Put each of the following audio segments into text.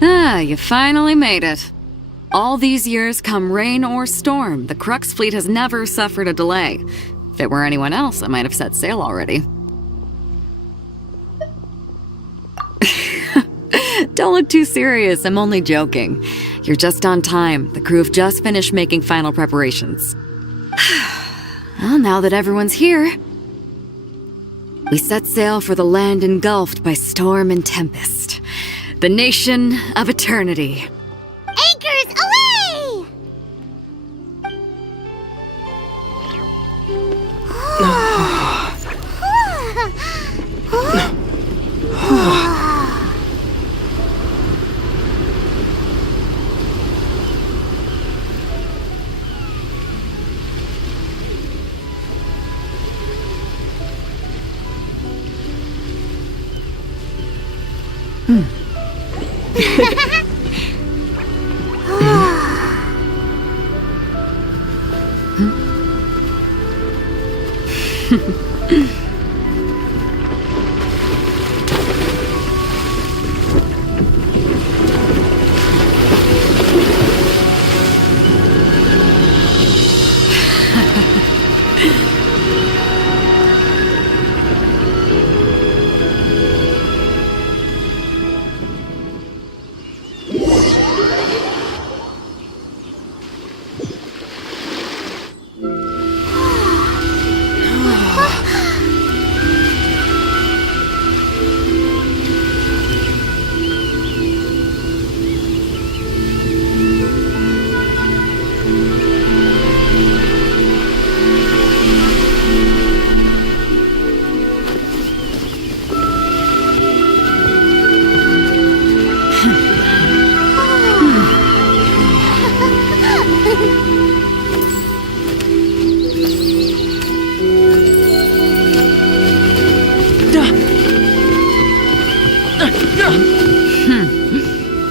Ah, you finally made it. All these years, come rain or storm, the Crux fleet has never suffered a delay. If it were anyone else, I might have set sail already. Don't look too serious, I'm only joking. You're just on time. The crew have just finished making final preparations. Well, now that everyone's here, we set sail for the land engulfed by storm and tempest. The nation of eternity. Anchors away!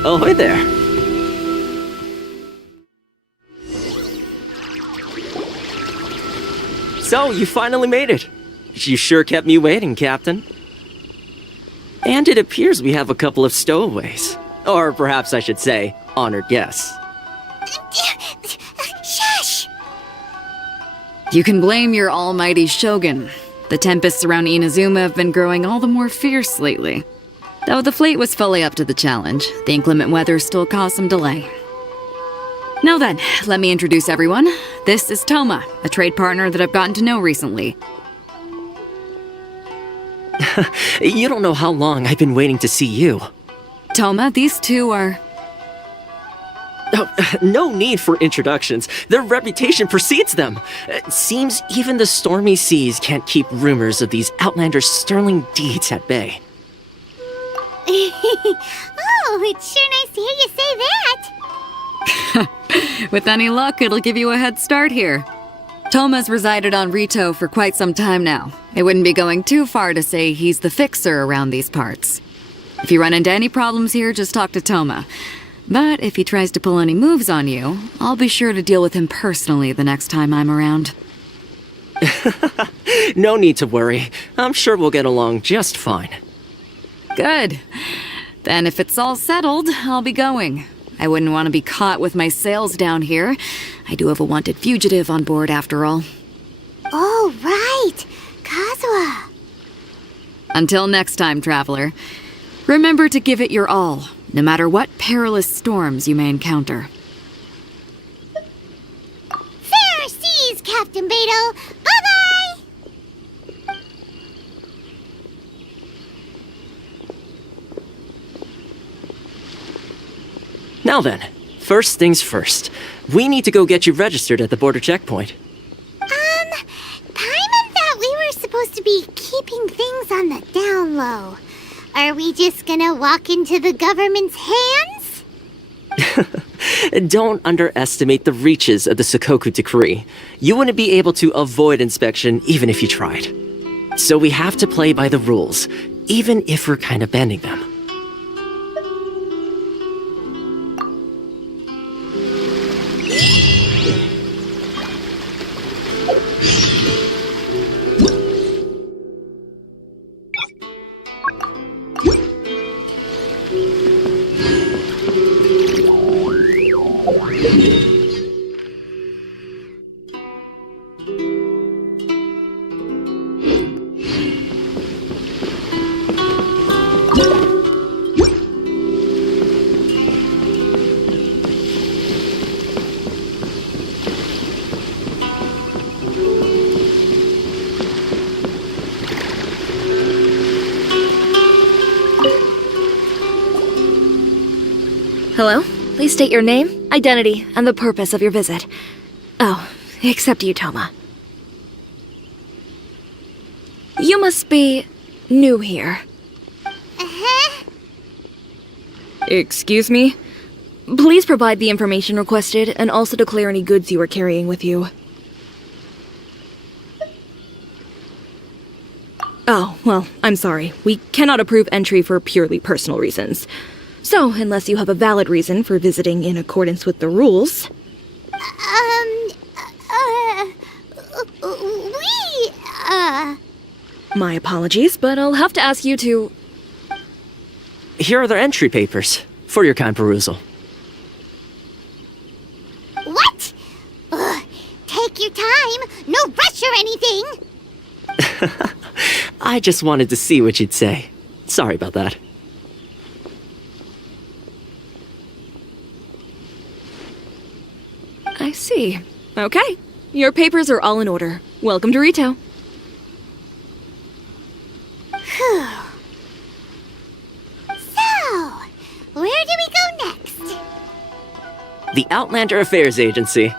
Ahoy there. So, you finally made it. You sure kept me waiting, Captain. And it appears we have a couple of stowaways. Or perhaps I should say, honored guests. Shush! You can blame your almighty Shogun. The tempests around Inazuma have been growing all the more fierce lately. Though the fleet was fully up to the challenge, the inclement weather still caused some delay. Now then, let me introduce everyone. This is Toma, a trade partner that I've gotten to know recently. You don't know how long I've been waiting to see you. Toma, these two are... Oh, no need for introductions. Their reputation precedes them. It seems even the stormy seas can't keep rumors of these outlanders' sterling deeds at bay. Oh, it's sure nice to hear you say that. With any luck, it'll give you a head start here. Toma's resided on Rito for quite some time now. It wouldn't be going too far to say he's the fixer around these parts. If you run into any problems here, just talk to Toma. But if he tries to pull any moves on you, I'll be sure to deal with him personally the next time I'm around. No need to worry. I'm sure we'll get along just fine. Good. Then if it's all settled, I'll be going. I wouldn't want to be caught with my sails down here. I do have a wanted fugitive on board after all. Oh, right. Kazuha. Until next time, traveler. Remember to give it your all, no matter what perilous storms you may encounter. Fair seas, Captain Beidou. Bye-bye! Now then, first things first. We need to go get you registered at the border checkpoint. Paimon thought we were supposed to be keeping things on the down low. Are we just gonna walk into the government's hands? Don't underestimate the reaches of the Sakoku Decree. You wouldn't be able to avoid inspection even if you tried. So we have to play by the rules. even if we're kind of bending them. Hello? Please state your name, identity, and the purpose of your visit. Oh, except you, Toma. You must be new here. Uh-huh. Excuse me? Please provide the information requested and also declare any goods you are carrying with you. Oh, well, I'm sorry. We cannot approve entry for purely personal reasons. So, unless you have a valid reason for visiting in accordance with the rules... My apologies, but I'll have to ask you to... Here are their entry papers, for your kind perusal. What? Take your time. No rush or anything. I just wanted to see what you'd say. Sorry about that. I see. Okay. Your papers are all in order. Welcome to Rito. Phew. So, where do we go next? The Outlander Affairs Agency.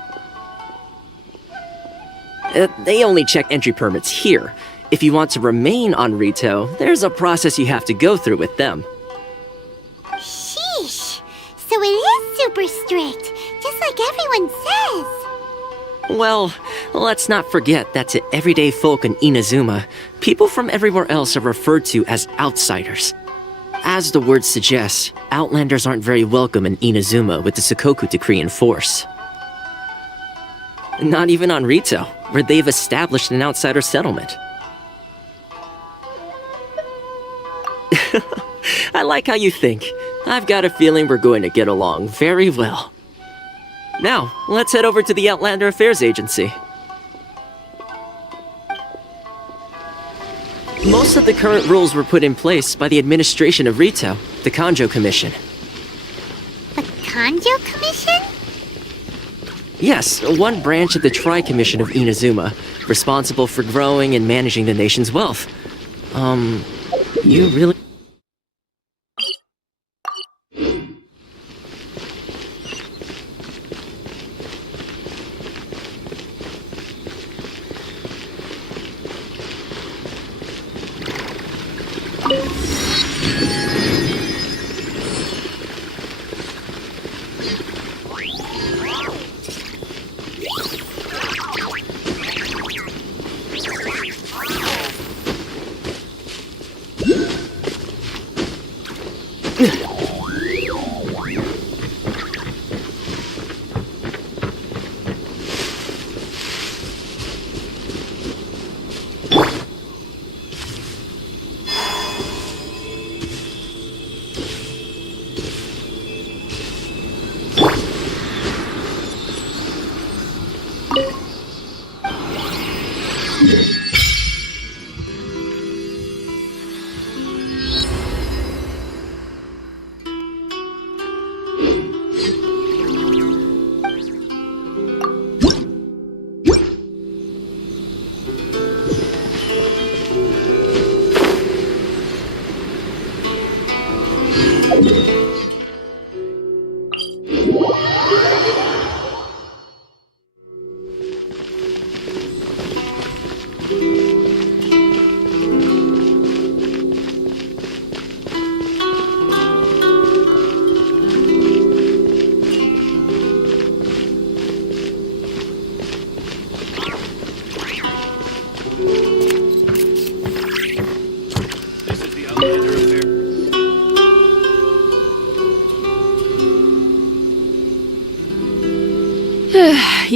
They only check entry permits here. If you want to remain on Rito, there's a process you have to go through with them. Sheesh. So it is super strict, just like everyone says. Well, let's not forget that to everyday folk in Inazuma, people from everywhere else are referred to as outsiders. As the word suggests, Outlanders aren't very welcome in Inazuma with the Sakoku decree in force. Not even on Rito, where they've established an outsider settlement. I like how you think. I've got a feeling we're going to get along very well. Now, let's head over to the Outlander Affairs Agency. Most of the current rules were put in place by the administration of Rito, the Kanjo Commission. The Kanjo Commission? Yes, one branch of the Tri-Commission of Inazuma, responsible for growing and managing the nation's wealth. You really...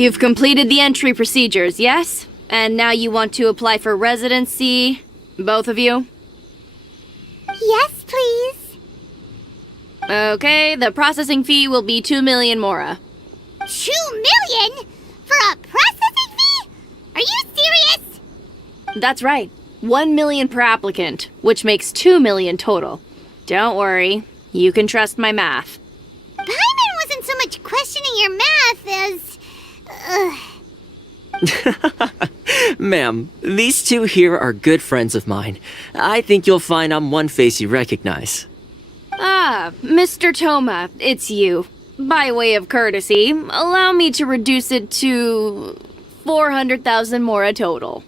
You've completed the entry procedures, yes? And now you want to apply for residency, both of you? Yes, please. Okay, the processing fee will be 2 million mora. 2 million? For a processing fee? Are you serious? That's right. 1 million per applicant, which makes 2 million total. Don't worry, you can trust my math. Paimon wasn't so much questioning your math as... Ma'am, these two here are good friends of mine. I think you'll find I'm one face you recognize. Ah, Mr. Toma, it's you. By way of courtesy, allow me to reduce it to 400,000 mora total.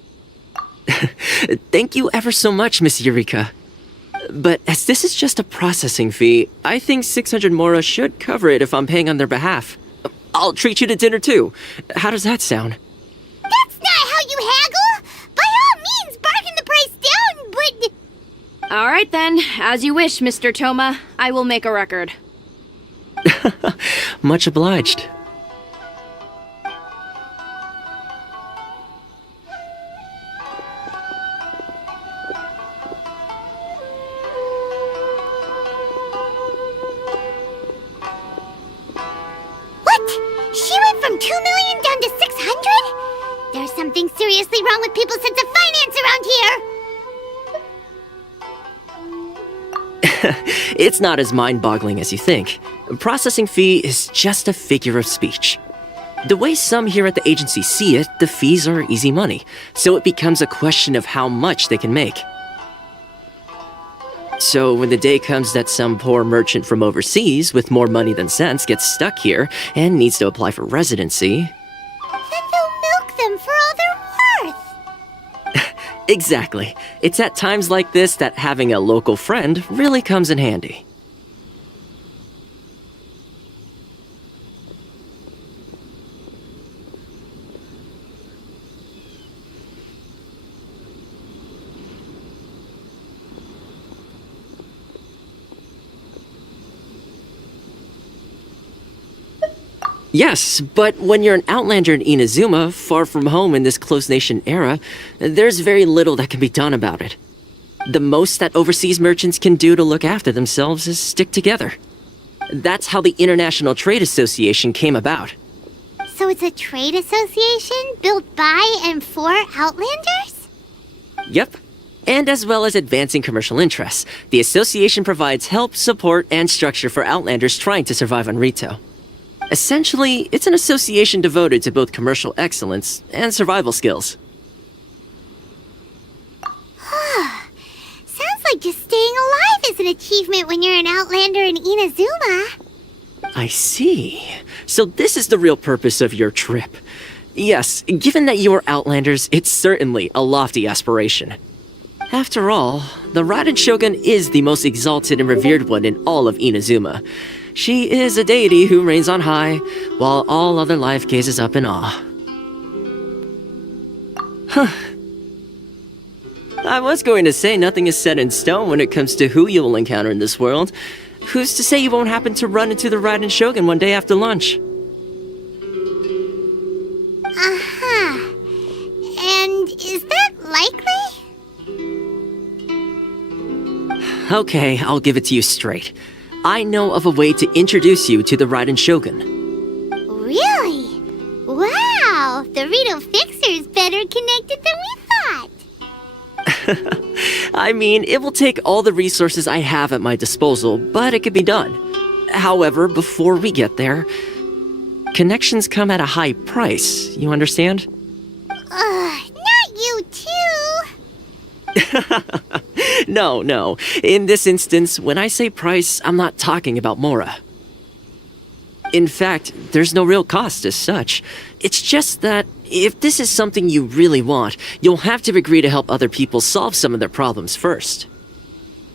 Thank you ever so much, Miss Eureka. But as this is just a processing fee, I think 600 mora should cover it if I'm paying on their behalf. I'll treat you to dinner too. How does that sound? That's not how you haggle! By all means, bargain the price down, but... Alright then, as you wish, Mr. Toma. I will make a record. Much obliged. What? She went from 2 million down to 600? There's something seriously wrong with people's sense of finance around here! It's not as mind-boggling as you think. Processing fee is just a figure of speech. The way some here at the agency see it, the fees are easy money, so it becomes a question of how much they can make. So when the day comes that some poor merchant from overseas with more money than sense gets stuck here and needs to apply for residency... Then they'll milk them for all they're worth! Exactly. It's at times like this that having a local friend really comes in handy. Yes, but when you're an outlander in Inazuma, far from home in this closed nation era, there's very little that can be done about it. The most that overseas merchants can do to look after themselves is stick together. That's how the International Trade Association came about. So it's a trade association built by and for Outlanders? Yep. And as well as advancing commercial interests, the association provides help, support, and structure for Outlanders trying to survive on Rito. Essentially, it's an association devoted to both commercial excellence and survival skills. Sounds like just staying alive is an achievement when you're an Outlander in Inazuma. I see. So this is the real purpose of your trip. Yes, given that you are Outlanders, it's certainly a lofty aspiration. After all, the Raiden Shogun is the most exalted and revered one in all of Inazuma. She is a deity who reigns on high, while all other life gazes up in awe. Huh. I was going to say nothing is set in stone when it comes to who you will encounter in this world. Who's to say you won't happen to run into the Raiden Shogun one day after lunch? Uh-huh. And is that likely? Okay, I'll give it to you straight. I know of a way to introduce you to the Raiden Shogun. Really? Wow! The Rito Fixer's better connected than we thought! I mean, it will take all the resources I have at my disposal, but it can be done. However, before we get there, connections come at a high price, you understand? Not you too! No. In this instance, when I say price, I'm not talking about Mora. In fact, there's no real cost as such. It's just that if this is something you really want, you'll have to agree to help other people solve some of their problems first.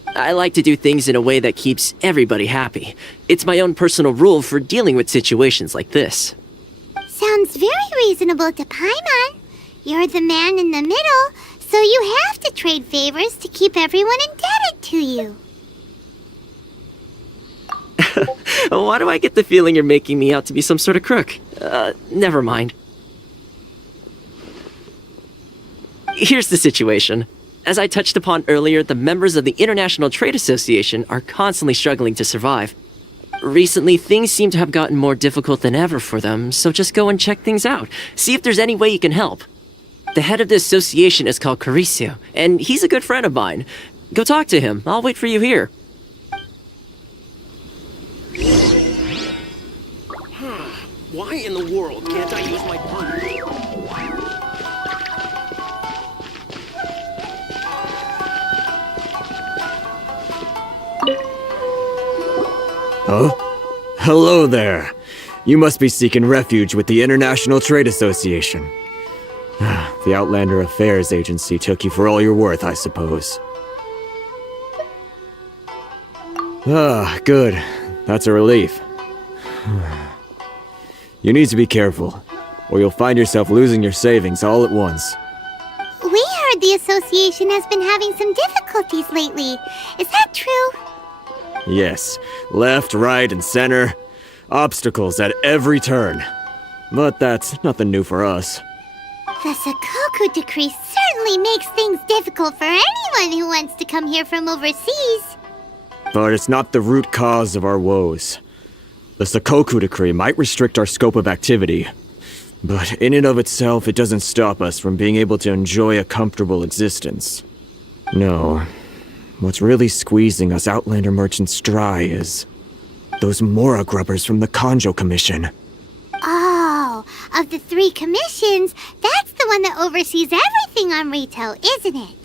I like to do things in a way that keeps everybody happy. It's my own personal rule for dealing with situations like this. Sounds very reasonable to Paimon. You're the man in the middle, so you have to trade favors to keep everyone indebted to you. Why do I get the feeling you're making me out to be some sort of crook? Never mind. Here's the situation. As I touched upon earlier, the members of the International Trade Association are constantly struggling to survive. Recently, things seem to have gotten more difficult than ever for them, so just go and check things out. See if there's any way you can help. The head of the association is called Caricio, and he's a good friend of mine. Go talk to him. I'll wait for you here. Why in the world can't I use my punch? Huh? Hello there. You must be seeking refuge with the International Trade Association. The Outlander Affairs Agency took you for all you're worth, I suppose. Good. That's a relief. You need to be careful, or you'll find yourself losing your savings all at once. We heard the association has been having some difficulties lately. Is that true? Yes, left, right, and center. Obstacles at every turn. But that's nothing new for us. The Sakoku decree certainly makes things difficult for anyone who wants to come here from overseas. But it's not the root cause of our woes. The Sakoku decree might restrict our scope of activity, but in and of itself, it doesn't stop us from being able to enjoy a comfortable existence. No, what's really squeezing us Outlander merchants dry is those Mora grubbers from the Kanjo Commission. Oh, of the 3 commissions, that's the one that oversees everything on retail, isn't it?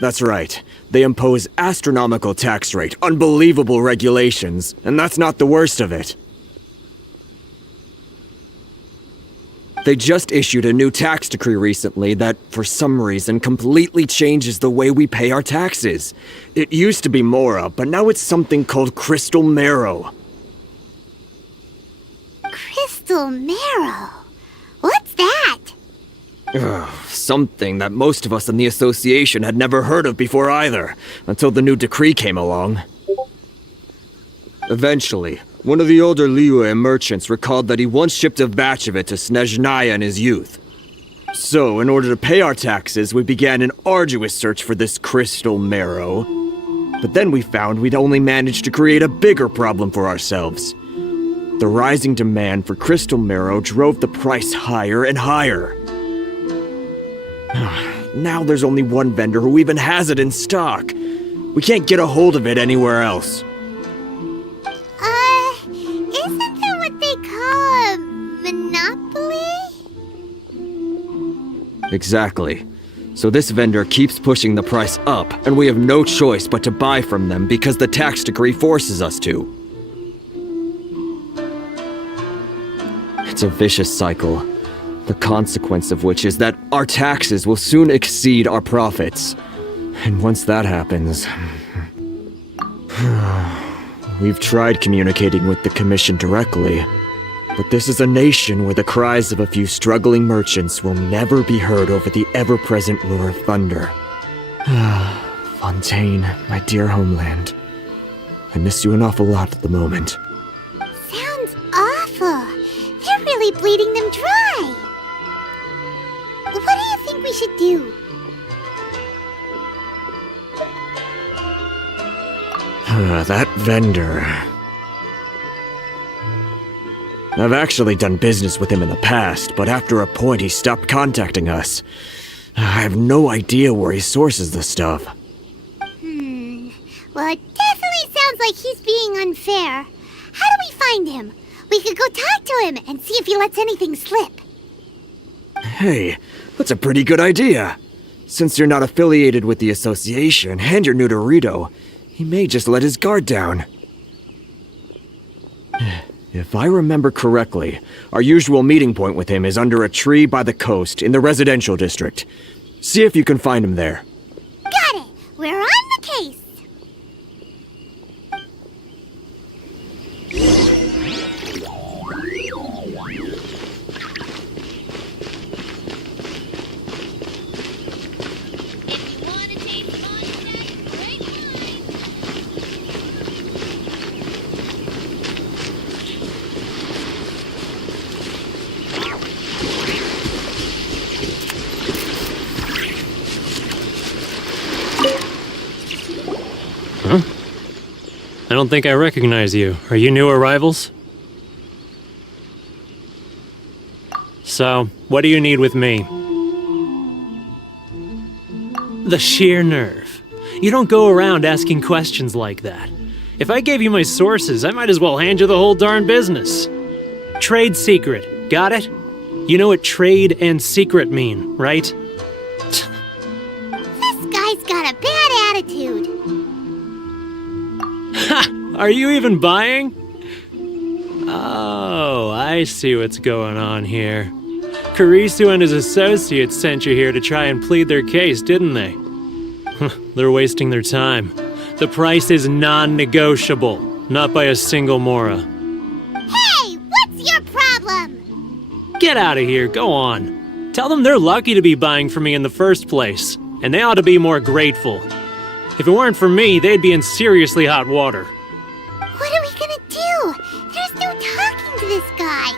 That's right. They impose astronomical tax rate, unbelievable regulations, and that's not the worst of it. They just issued a new tax decree recently that, for some reason, completely changes the way we pay our taxes. It used to be Mora, but now it's something called Crystal Marrow. Crystal Marrow? What's that? Something that most of us in the association had never heard of before either, until the new decree came along. Eventually, one of the older Liyue merchants recalled that he once shipped a batch of it to Snezhnaya in his youth. So, in order to pay our taxes, we began an arduous search for this crystal marrow. But then we found we'd only managed to create a bigger problem for ourselves. The rising demand for crystal marrow drove the price higher and higher. Now there's only one vendor who even has it in stock. We can't get a hold of it anywhere else. Isn't that what they call a monopoly? Exactly. So this vendor keeps pushing the price up, and we have no choice but to buy from them because the tax decree forces us to. It's a vicious cycle. The consequence of which is that our taxes will soon exceed our profits. And once that happens... We've tried communicating with the Commission directly, but this is a nation where the cries of a few struggling merchants will never be heard over the ever-present roar of thunder. Fontaine, my dear homeland. I miss you an awful lot at the moment. Sounds awful. They're really bleeding them dry. What do you think we should do? That vendor... I've actually done business with him in the past, but after a point he stopped contacting us. I have no idea where he sources the stuff. Well, it definitely sounds like he's being unfair. How do we find him? We could go talk to him and see if he lets anything slip. Hey, that's a pretty good idea. Since you're not affiliated with the association and you're new to Rito, he may just let his guard down. If I remember correctly, our usual meeting point with him is under a tree by the coast in the residential district. See if you can find him there. Got it! We're on the case! don't think I recognize you. Are you new arrivals? So, what do you need with me? The sheer nerve. You don't go around asking questions like that. If I gave you my sources, I might as well hand you the whole darn business. Trade secret, got it? You know what trade and secret mean, right? This guy's got a bad attitude. Ha! Are you even buying? Oh, I see what's going on here. Karisu and his associates sent you here to try and plead their case, didn't they? They're wasting their time. The price is non-negotiable, not by a single Mora. Hey, what's your problem? Get out of here, go on. Tell them they're lucky to be buying from me in the first place, and they ought to be more grateful. If it weren't for me, they'd be in seriously hot water. What are we gonna do? There's no talking to this guy.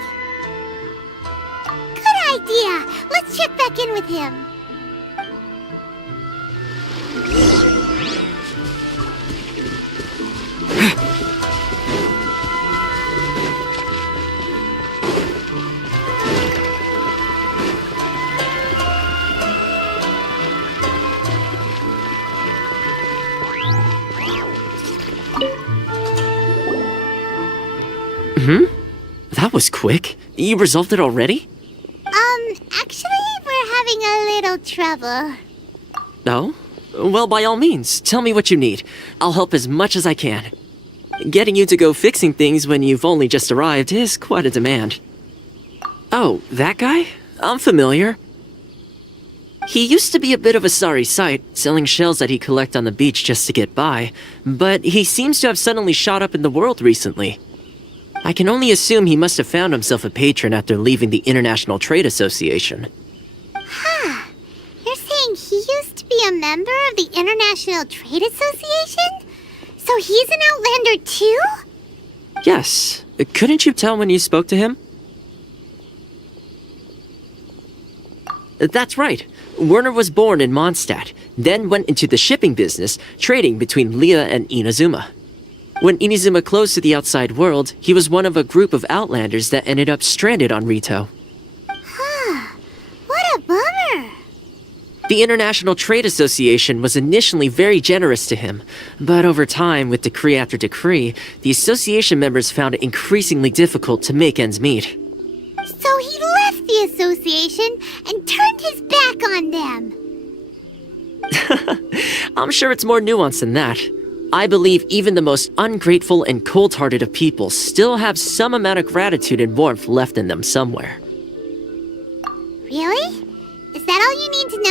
Good idea. Let's check back in with him. That was quick. You resolved it already? Actually, we're having a little trouble. No? Well, by all means, tell me what you need. I'll help as much as I can. Getting you to go fixing things when you've only just arrived is quite a demand. Oh, that guy? I'm familiar. He used to be a bit of a sorry sight, selling shells that he collect on the beach just to get by, but he seems to have suddenly shot up in the world recently. I can only assume he must have found himself a patron after leaving the International Trade Association. You're saying he used to be a member of the International Trade Association? So he's an Outlander too? Yes. Couldn't you tell when you spoke to him? That's right. Werner was born in Mondstadt, then went into the shipping business, trading between Leah and Inazuma. When Inazuma closed to the outside world, he was one of a group of Outlanders that ended up stranded on Rito. What a bummer. The International Trade Association was initially very generous to him, but over time, with decree after decree, the association members found it increasingly difficult to make ends meet. So he left the association and turned his back on them. I'm sure it's more nuanced than that. I believe even the most ungrateful and cold-hearted of people still have some amount of gratitude and warmth left in them somewhere. Really? Is that all you need to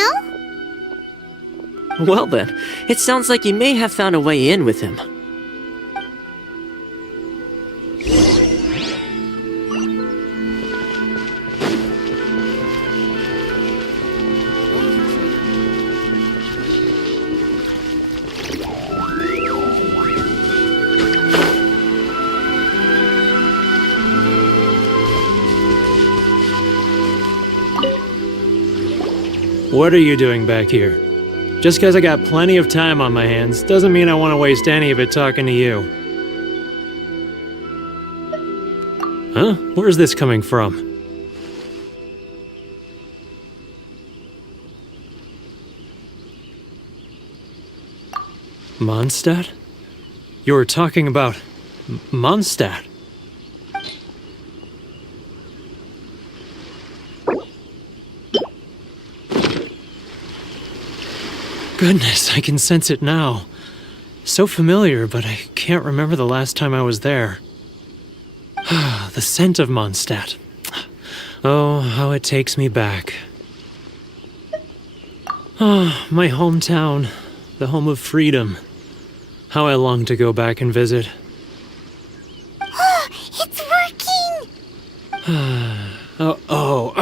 know? Well then, it sounds like you may have found a way in with him. What are you doing back here? Just because I got plenty of time on my hands doesn't mean I want to waste any of it talking to you. Huh? Where's this coming from? Mondstadt? You were talking about Mondstadt. Goodness, I can sense it now. So familiar, but I can't remember the last time I was there. The scent of Mondstadt. Oh, how it takes me back. Oh, my hometown, the home of freedom. How I long to go back and visit. It's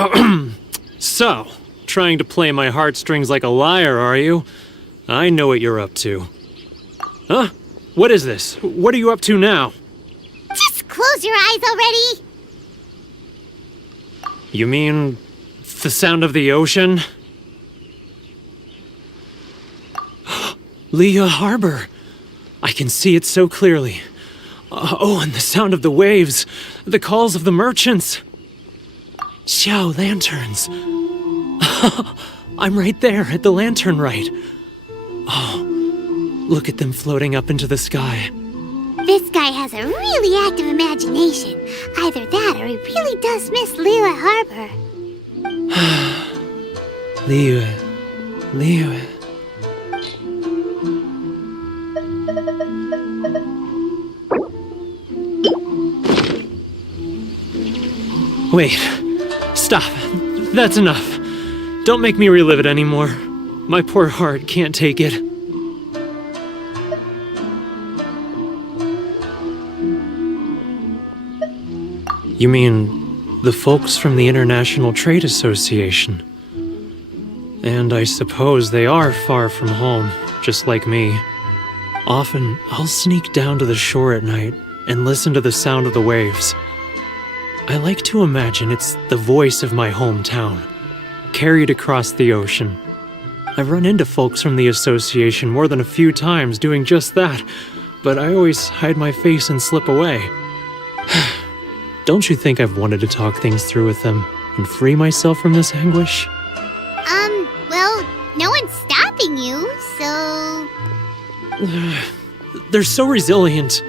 working! So, trying to play my heartstrings like a liar, are you? I know what you're up to. Huh? What is this? What are you up to now? Just close your eyes already! You mean the sound of the ocean? Leah Harbor! I can see it so clearly. Oh, and the sound of the waves. The calls of the merchants. Xiao lanterns. I'm right there at the lantern right. Oh, look at them floating up into the sky. This guy has a really active imagination. Either that or he really does miss Liyue Harbor. Liyue. Wait. Stop. That's enough. Don't make me relive it anymore. My poor heart can't take it. You mean the folks from the International Trade Association? And I suppose they are far from home, just like me. Often, I'll sneak down to the shore at night and listen to the sound of the waves. I like to imagine it's the voice of my hometown, carried across the ocean. I've run into folks from the association more than a few times doing just that, but I always hide my face and slip away. Don't you think I've wanted to talk things through with them and free myself from this anguish? Well, no one's stopping you, so... They're so resilient.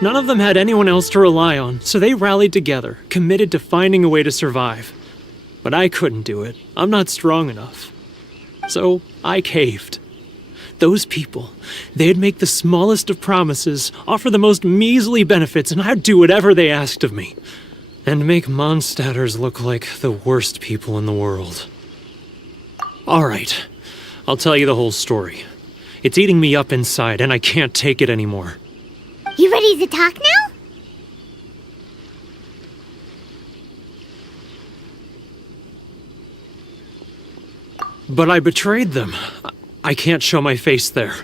None of them had anyone else to rely on, so they rallied together, committed to finding a way to survive. But I couldn't do it. I'm not strong enough. So I caved. Those people, they'd make the smallest of promises, offer the most measly benefits, and I'd do whatever they asked of me. And make Mondstadters look like the worst people in the world. Alright, I'll tell you the whole story. It's eating me up inside, and I can't take it anymore. You ready to talk now? But I betrayed them. I can't show my face there.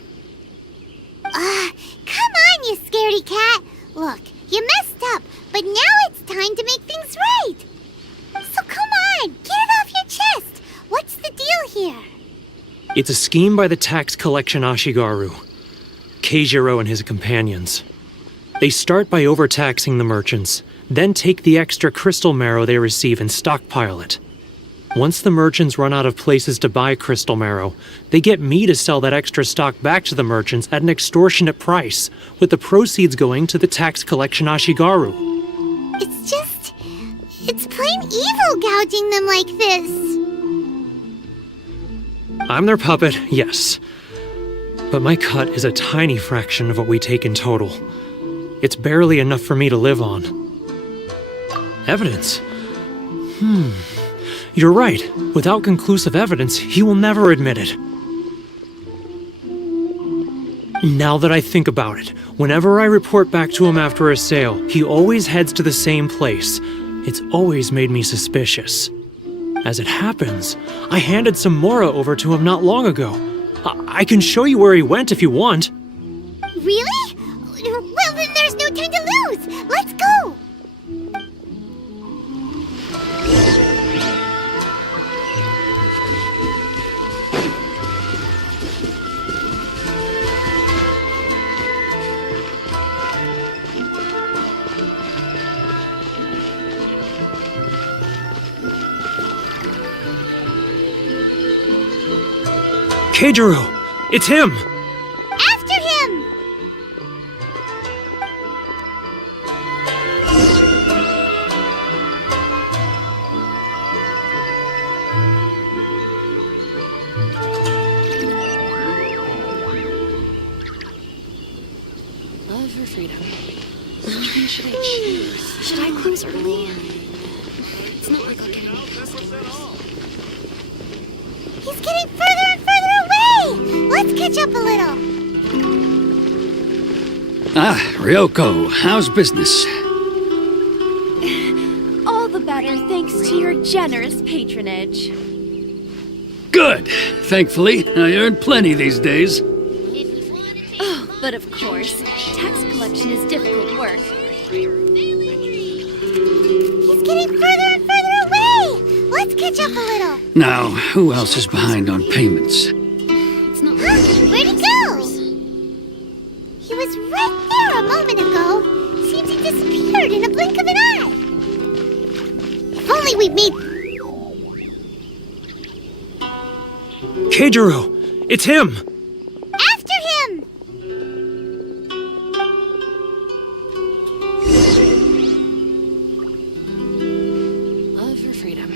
Come on, you scaredy cat. Look, you messed up, but now it's time to make things right. So come on, get it off your chest. What's the deal here? It's a scheme by the tax collection Ashigaru, Keijiro and his companions. They start by overtaxing the merchants, then take the extra crystal marrow they receive and stockpile it. Once the merchants run out of places to buy crystal marrow, they get me to sell that extra stock back to the merchants at an extortionate price, with the proceeds going to the tax collection Ashigaru. It's plain evil gouging them like this. I'm their puppet, yes. But my cut is a tiny fraction of what we take in total. It's barely enough for me to live on. Evidence? You're right. Without conclusive evidence, he will never admit it. Now that I think about it, whenever I report back to him after a sale, he always heads to the same place. It's always made me suspicious. As it happens, I handed some Mora over to him not long ago. I can show you where he went if you want. Really? Well, then there's no time to lose. Let's go. Keijiro! It's him! After him! Love for freedom. Which one should I choose? Should I close early? It's not like I'll get any He's getting further and further away! Let's catch up a little. Ah, Ryoko, how's business? All the better thanks to your generous patronage. Good. Thankfully, I earn plenty these days. Oh, but of course, tax collection is difficult work. He's getting further and further away! Let's catch up a little. Now, who else is behind on payments? Huh? Where'd he go? He was right there a moment ago. we've made... Keijiro! It's him! After him! Love or freedom?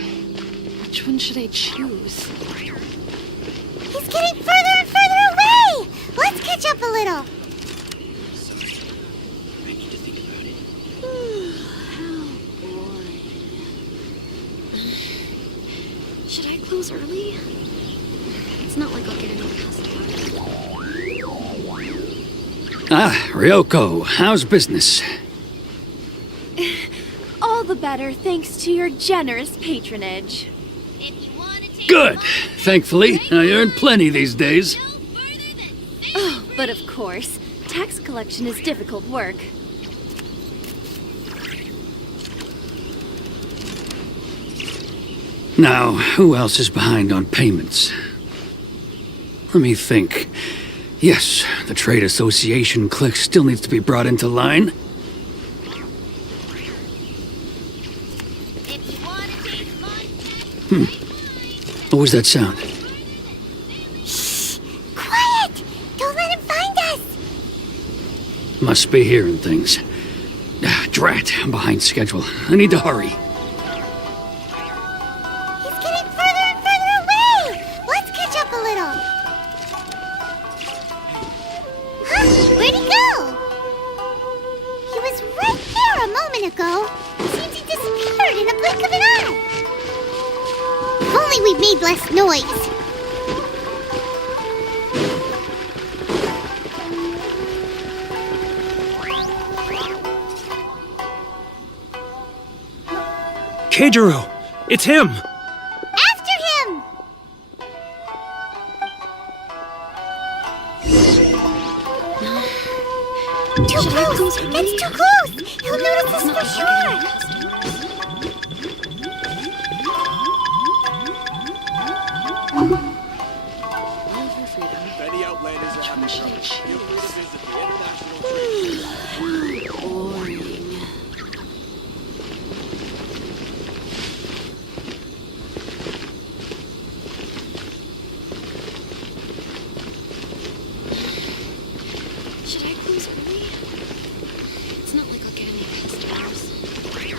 Which one should I choose? He's getting further and further away! Let's catch up a little. I need to think about it. Should I close early? It's not like I'll get any customers. Ah, Ryoko, how's business? All the better thanks to your generous patronage. Good. Thankfully, I earn plenty these days. Oh, but of course, tax collection is difficult work. Now, who else is behind on payments? Let me think. Yes, the trade association clique still needs to be brought into line. What was that sound? Quiet! Don't let him find us! Must be hearing things. Ah, drat, I'm behind schedule. I need to hurry. He's getting further and further away! Let's catch up a little. Huh? Where'd he go? He was right there a moment ago. Seems he disappeared in a blink of an eye. If only we'd made less noise. Keijiro! It's him! After him! Too close! That's too close! He'll notice us for sure! Many outlanders are having trouble. You need to visit the international trade. Should I close early? It's not like I'll get any customers.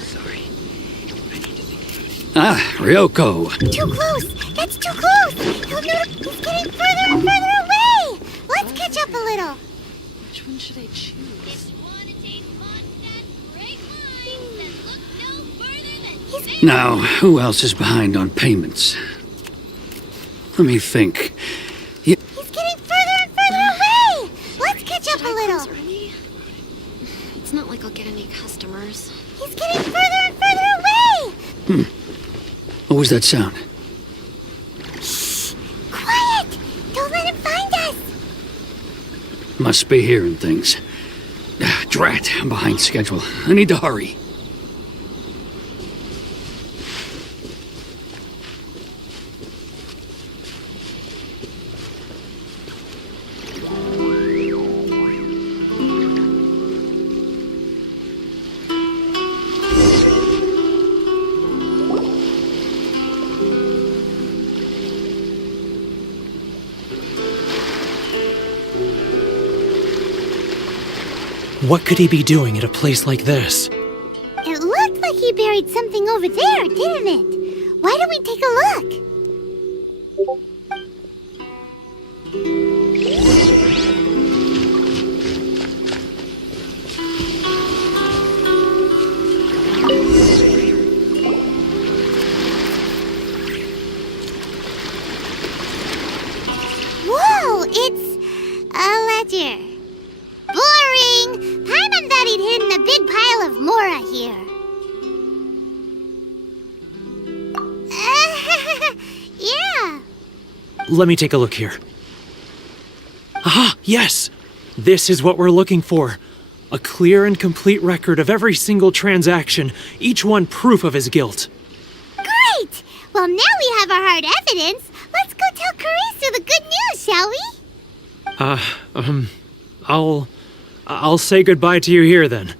Sorry. I need to think about it. Ah, Ryoko. Too close! That's too close! He'll notice. He's getting further and further away! Let's catch up a little. Which one should I choose? Now, who else is behind on payments? Let me think. He's getting further and further away! Let's catch up a Should I little. close early? It's not like I'll get any customers. He's getting further and further away! What was that sound? Quiet! Don't let him find us! Must be hearing things. Ah, drat, I'm behind schedule. I need to hurry. What could he be doing at a place like this? It looked like he buried something over there, didn't it? Why don't we take a look? Whoa, it's a ledger. Boring! Paimon thought he'd hidden a big pile of Mora here. Yeah. Let me take a look here. Aha! Yes! This is what we're looking for. A clear and complete record of every single transaction, each one proof of his guilt. Great! Well, now we have our hard evidence. Let's go tell Karisu the good news, shall we? I'll say goodbye to you here then.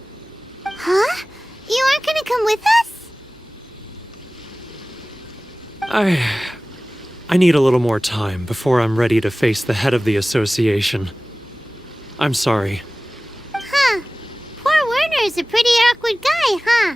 Huh? You aren't gonna come with us? I need a little more time before I'm ready to face the head of the association. I'm sorry. Huh. Poor Werner's a pretty awkward guy, huh?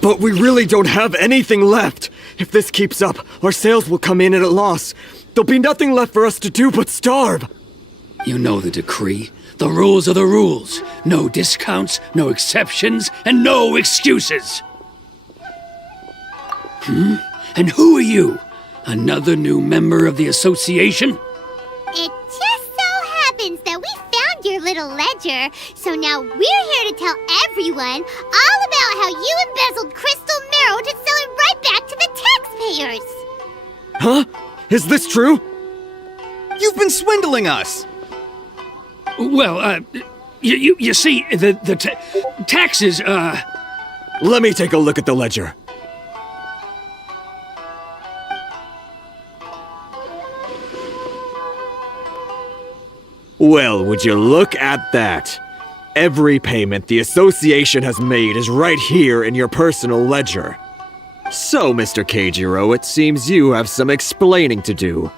But we really don't have anything left. If this keeps up, our sales will come in at a loss. There'll be nothing left for us to do but starve. You know the decree. The rules are the rules. No discounts, no exceptions, and no excuses. And who are you? Another new member of the association? It just so happens that we found your little ledger, so now we're here to tell everyone all about how you embezzled crystal marrow to sell it right back to the taxpayers. Huh? Is this true? You've been swindling us! Well, you see, the taxes, Let me take a look at the ledger. Well, would you look at that? Every payment the association has made is right here in your personal ledger. So, Mr. Keijiro, it seems you have some explaining to do.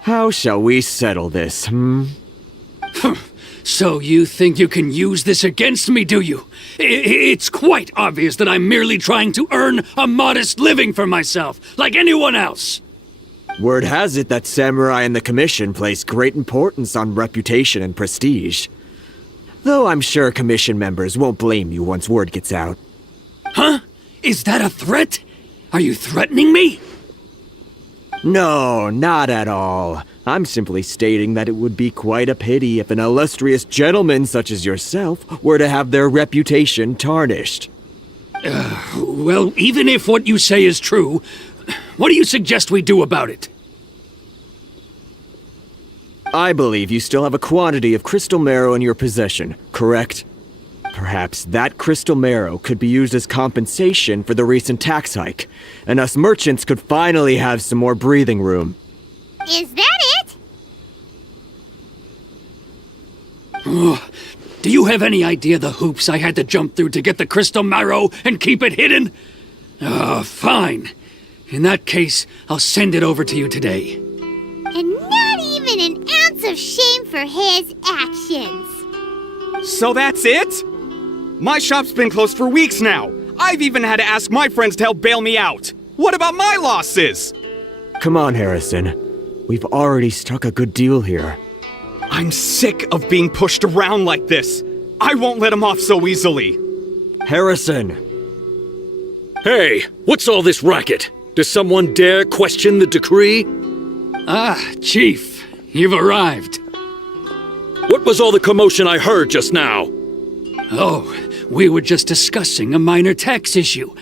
How shall we settle this, So you think you can use this against me, do you? It's quite obvious that I'm merely trying to earn a modest living for myself, like anyone else. Word has it that samurai and the commission place great importance on reputation and prestige. Though I'm sure commission members won't blame you once word gets out. Huh? Is that a threat? Are you threatening me? No, not at all. I'm simply stating that it would be quite a pity if an illustrious gentleman such as yourself were to have their reputation tarnished. Well, even if what you say is true, what do you suggest we do about it? I believe you still have a quantity of crystal marrow in your possession, correct? Perhaps that crystal marrow could be used as compensation for the recent tax hike, and us merchants could finally have some more breathing room. Is that it? Do you have any idea the hoops I had to jump through to get the crystal marrow and keep it hidden? Fine. In that case, I'll send it over to you today. And not even an ounce of shame for his actions. So that's it? My shop's been closed for weeks now. I've even had to ask my friends to help bail me out. What about my losses? Come on, Harrison. We've already struck a good deal here. I'm sick of being pushed around like this. I won't let him off so easily. Harrison! Hey, what's all this racket? Does someone dare question the decree? Chief, you've arrived. What was all the commotion I heard just now? Oh, we were just discussing a minor tax issue.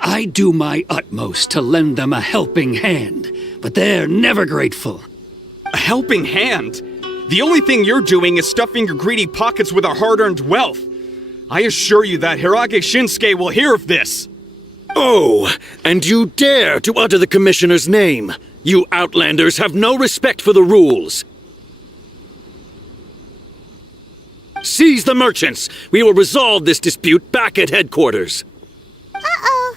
I do my utmost to lend them a helping hand, but they're never grateful. A helping hand? The only thing you're doing is stuffing your greedy pockets with our hard-earned wealth. I assure you that Hirage Shinsuke will hear of this. Oh, and you dare to utter the commissioner's name. You outlanders have no respect for the rules. Seize the merchants. We will resolve this dispute back at headquarters. Uh-oh.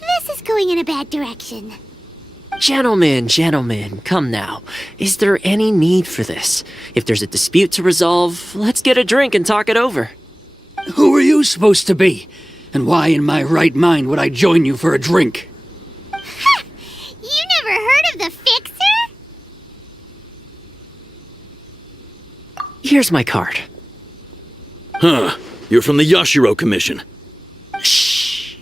This is going in a bad direction. Gentlemen, come now. Is there any need for this? If there's a dispute to resolve, let's get a drink and talk it over. Who are you supposed to be? And why in my right mind would I join you for a drink? Ha! You never heard of the Fixer? Here's my card. Huh. You're from the Yashiro Commission. Shh.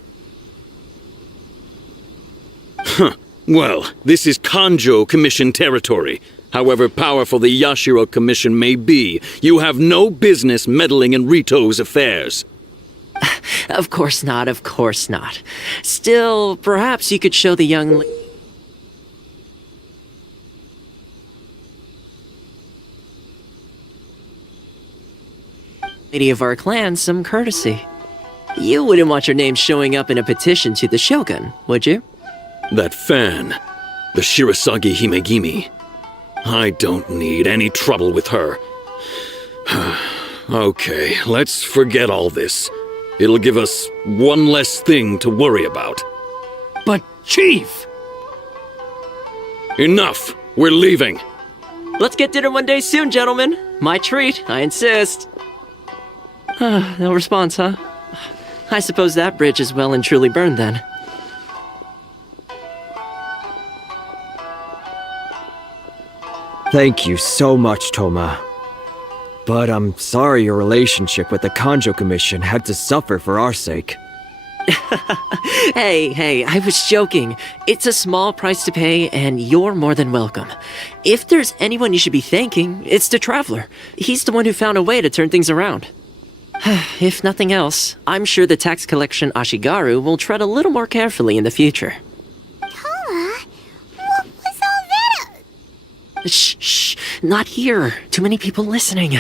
Huh. Well, this is Kanjo Commission territory. However powerful the Yashiro Commission may be, you have no business meddling in Rito's affairs. Of course not. Still, perhaps you could show the young lady of our clan some courtesy. You wouldn't want your name showing up in a petition to the Shogun, would you? That fan, the Shirasagi Himegimi. I don't need any trouble with her. Okay, let's forget all this. It'll give us one less thing to worry about. But, Chief! Enough! We're leaving! Let's get dinner one day soon, gentlemen. My treat, I insist. No response, huh? I suppose that bridge is well and truly burned then. Thank you so much, Toma. But I'm sorry your relationship with the Kanjo Commission had to suffer for our sake. Hey, I was joking. It's a small price to pay, and you're more than welcome. If there's anyone you should be thanking, it's the Traveler. He's the one who found a way to turn things around. If nothing else, I'm sure the tax collection Ashigaru will tread a little more carefully in the future. Toma, what was all that? Shh, not here. Too many people listening.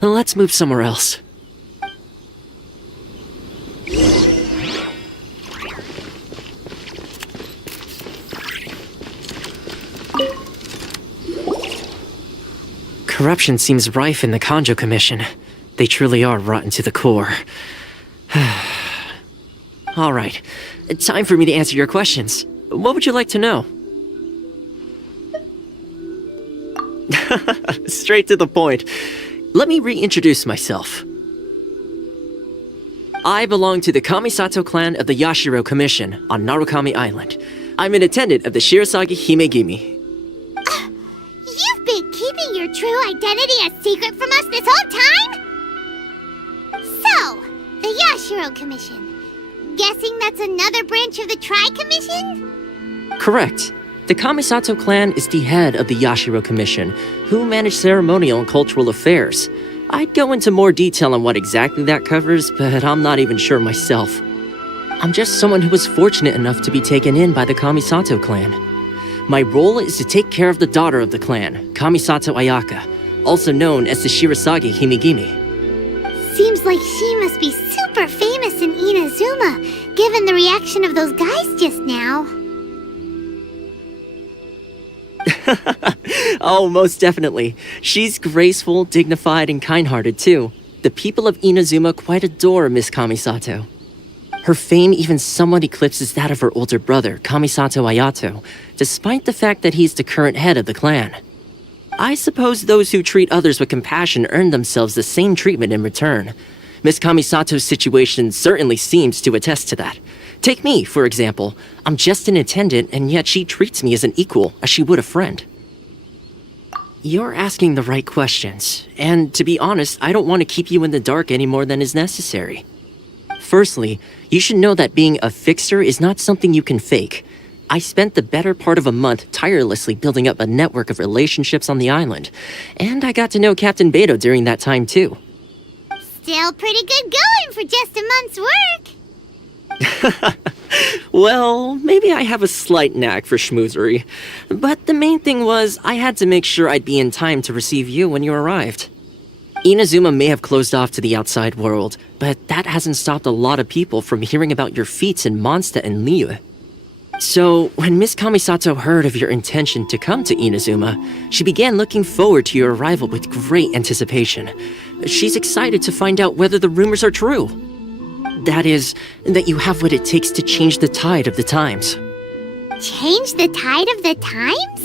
Let's move somewhere else. Corruption seems rife in the Kanjo Commission. They truly are rotten to the core. All right, time for me to answer your questions. What would you like to know? Straight to the point. Let me reintroduce myself. I belong to the Kamisato clan of the Yashiro Commission on Narukami Island. I'm an attendant of the Shirasagi Himegimi. You've been keeping your true identity a secret from us this whole time? So, the Yashiro Commission. Guessing that's another branch of the Tri-Commission? Correct. The Kamisato clan is the head of the Yashiro Commission, who manage ceremonial and cultural affairs. I'd go into more detail on what exactly that covers, but I'm not even sure myself. I'm just someone who was fortunate enough to be taken in by the Kamisato clan. My role is to take care of the daughter of the clan, Kamisato Ayaka, also known as the Shirasagi Himegimi. Seems like she must be super famous in Inazuma, given the reaction of those guys just now. Oh, most definitely. She's graceful, dignified, and kind-hearted too. The people of Inazuma quite adore Miss Kamisato. Her fame even somewhat eclipses that of her older brother, Kamisato Ayato, despite the fact that he's the current head of the clan. I suppose those who treat others with compassion earn themselves the same treatment in return. Miss Kamisato's situation certainly seems to attest to that. Take me, for example. I'm just an attendant, and yet she treats me as an equal, as she would a friend. You're asking the right questions, and to be honest, I don't want to keep you in the dark any more than is necessary. Firstly, you should know that being a fixer is not something you can fake. I spent the better part of a month tirelessly building up a network of relationships on the island, and I got to know Captain Beidou during that time too. Still pretty good going for just a month's work. Well, maybe I have a slight knack for schmoozery, but the main thing was I had to make sure I'd be in time to receive you when you arrived. Inazuma may have closed off to the outside world, but that hasn't stopped a lot of people from hearing about your feats in Mondstadt and Liyue. So, when Miss Kamisato heard of your intention to come to Inazuma, she began looking forward to your arrival with great anticipation. She's excited to find out whether the rumors are true. That is, that you have what it takes to change the tide of the times. Change the tide of the times?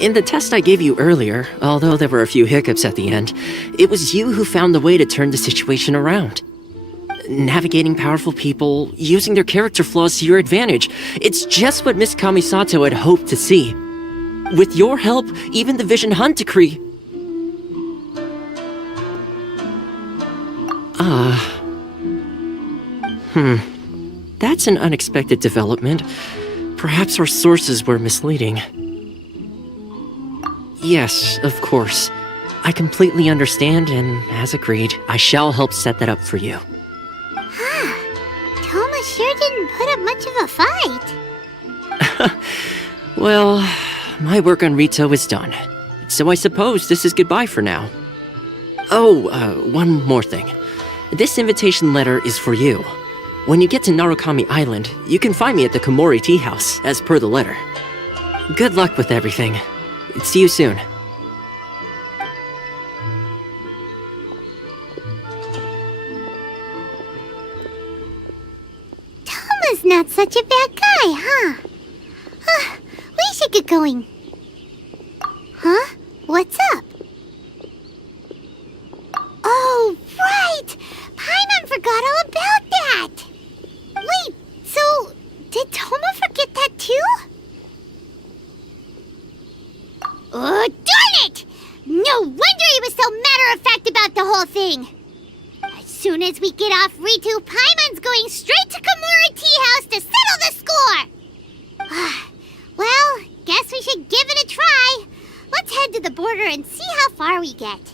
In the test I gave you earlier, although there were a few hiccups at the end, it was you who found the way to turn the situation around. Navigating powerful people, using their character flaws to your advantage. It's just what Miss Kamisato had hoped to see. With your help, even the Vision Hunt decree... That's an unexpected development. Perhaps our sources were misleading. Yes, of course. I completely understand, and as agreed, I shall help set that up for you. Toma sure didn't put up much of a fight. Well, my work on Rito is done. So I suppose this is goodbye for now. Oh, one more thing. This invitation letter is for you. When you get to Narukami Island, you can find me at the Komori Tea House, as per the letter. Good luck with everything. See you soon. Toma's not such a bad guy, huh? We should get going. Huh? What's up? Oh, right! Paimon forgot all about that! Wait, so did Toma forget that too? Oh, darn it! No wonder he was so matter-of-fact about the whole thing! As soon as we get off Ritu, Paimon's going straight to Komori Tea House to settle the score! Well, guess we should give it a try. Let's head to the border and see how far we get.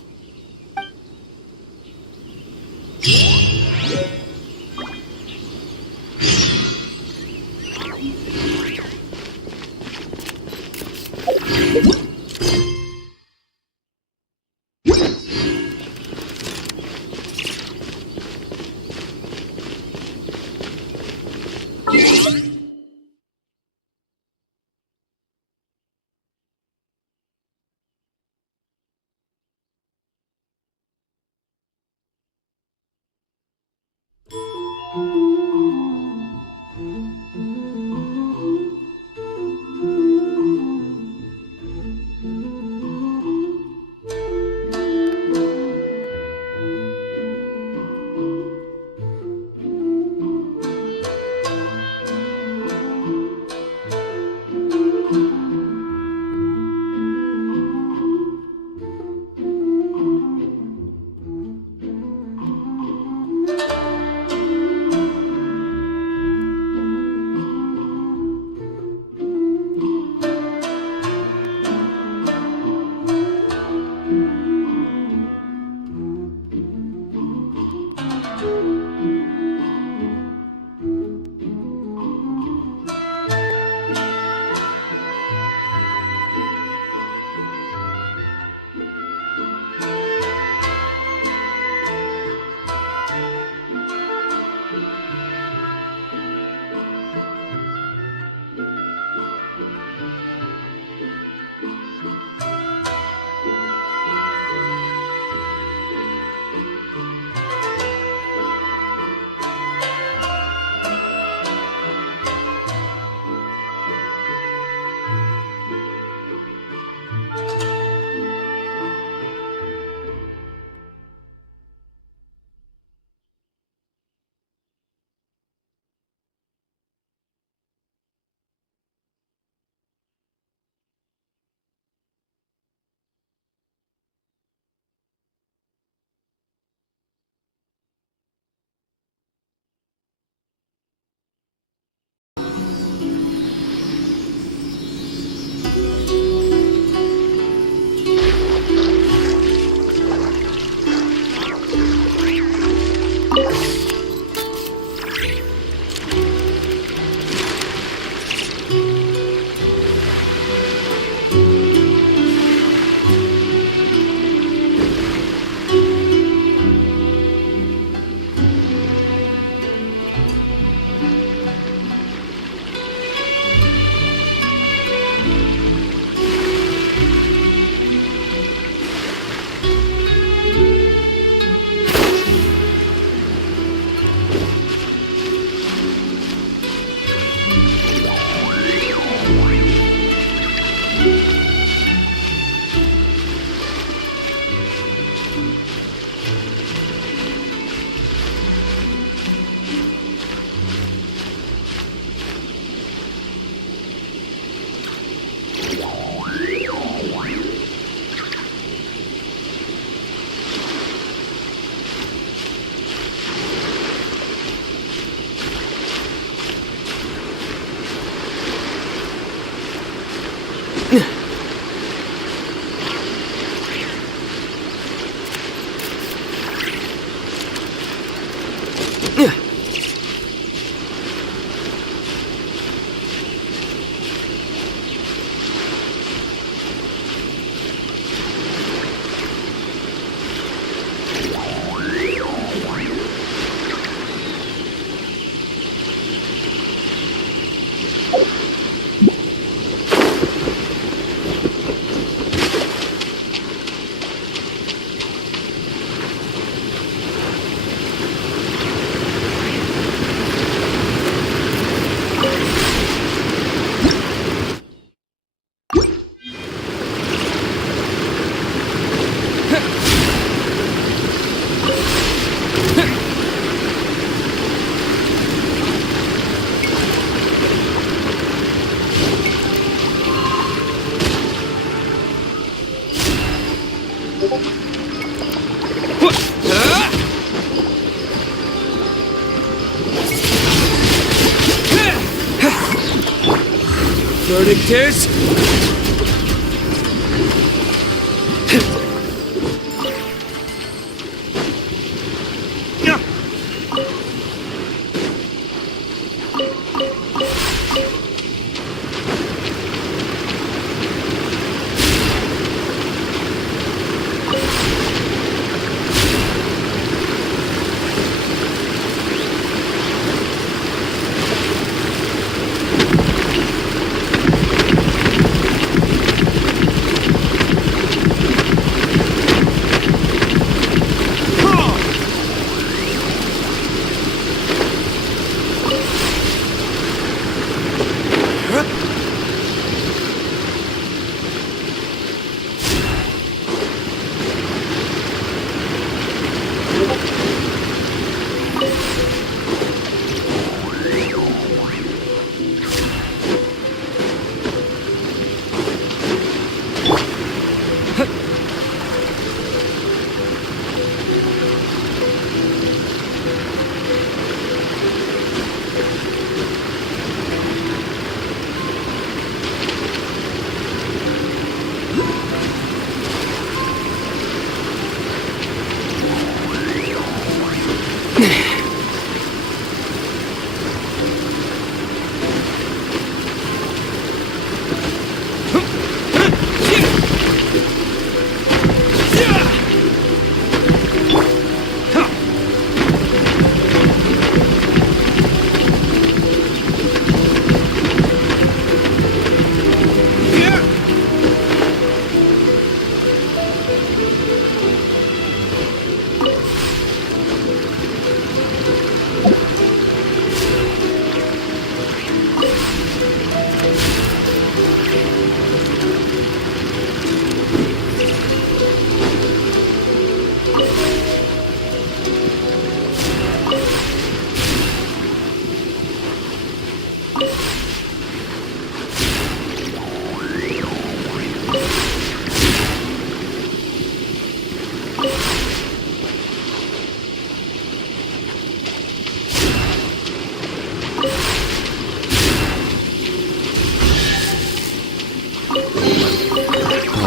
Verdict is...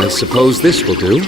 I suppose this will do.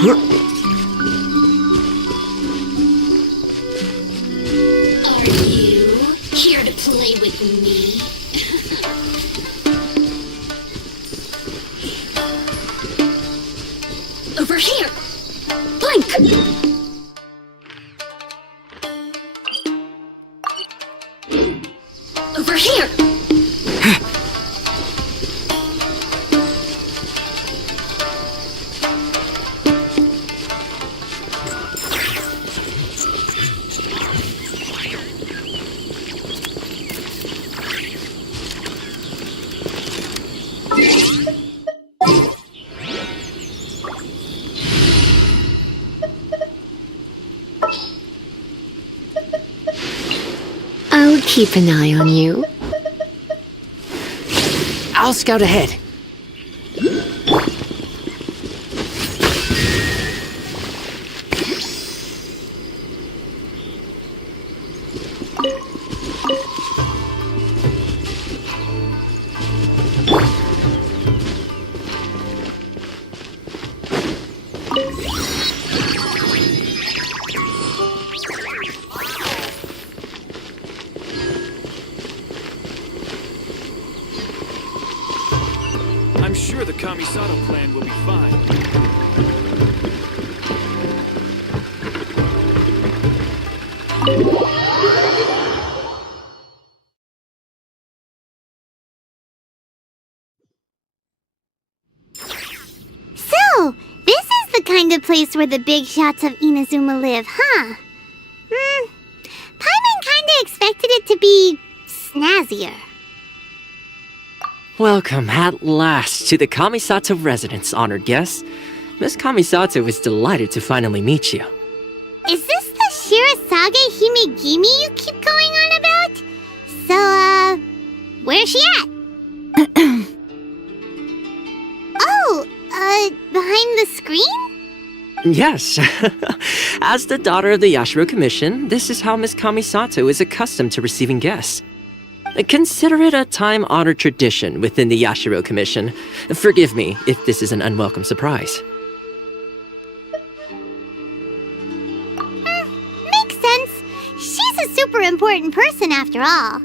Are you here to play with me? Over here! Blink! Over here! I'll keep an eye on you. I'll scout ahead. I'm sure the Kamisato plan will be fine. So, this is the kind of place where the big shots of Inazuma live, huh? Paimon kinda expected it to be snazzier. Welcome at last to the Kamisato residence, honored guest. Miss Kamisato is delighted to finally meet you. Is this the Shirasage Himegimi you keep going on about? So, where's she at? Behind the screen? Yes. As the daughter of the Yashiro Commission, this is how Miss Kamisato is accustomed to receiving guests. Consider it a time-honored tradition within the Yashiro Commission. Forgive me if this is an unwelcome surprise. Makes sense. She's a super important person after all.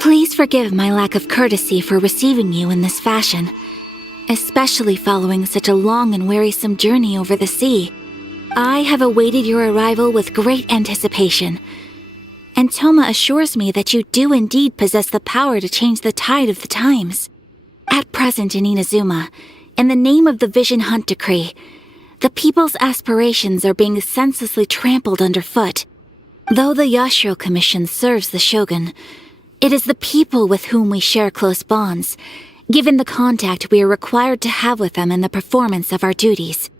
Please forgive my lack of courtesy for receiving you in this fashion, especially following such a long and wearisome journey over the sea. I have awaited your arrival with great anticipation, and Toma assures me that you do indeed possess the power to change the tide of the times. At present in Inazuma, in the name of the Vision Hunt Decree, the people's aspirations are being senselessly trampled underfoot. Though the Yashiro Commission serves the Shogun, it is the people with whom we share close bonds, given the contact we are required to have with them in the performance of our duties.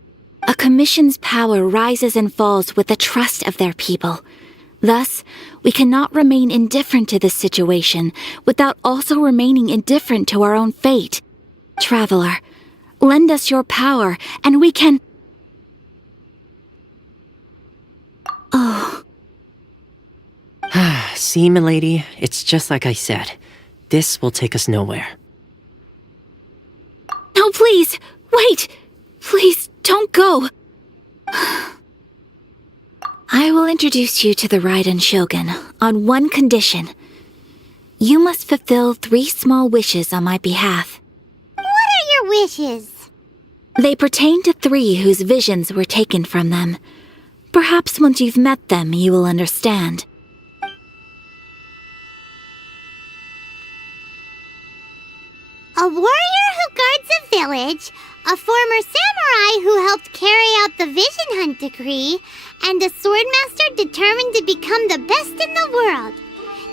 A commission's power rises and falls with the trust of their people. Thus, we cannot remain indifferent to this situation without also remaining indifferent to our own fate. Traveler, lend us your power, and we can... Oh. See, milady, it's just like I said. This will take us nowhere. No, please! Wait! Please, don't go! I will introduce you to the Raiden Shogun on one condition. You must fulfill 3 small wishes on my behalf. What are your wishes? They pertain to 3 whose visions were taken from them. Perhaps once you've met them, you will understand. A warrior who guards a village, a former samurai who helped carry out the Vision Hunt Decree, and a swordmaster determined to become the best in the world.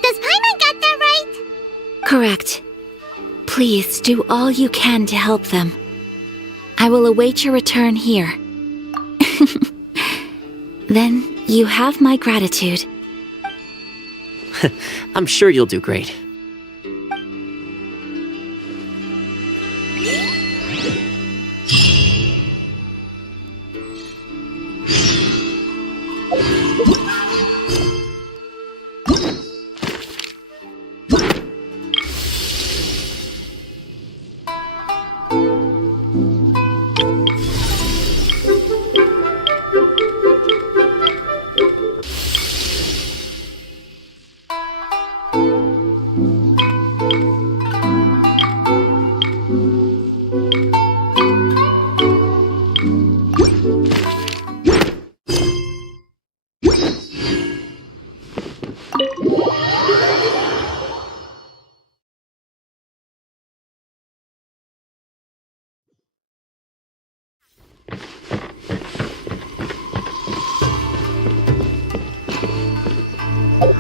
Does Paimon got that right? Correct. Please do all you can to help them. I will await your return here. Then you have my gratitude. I'm sure you'll do great.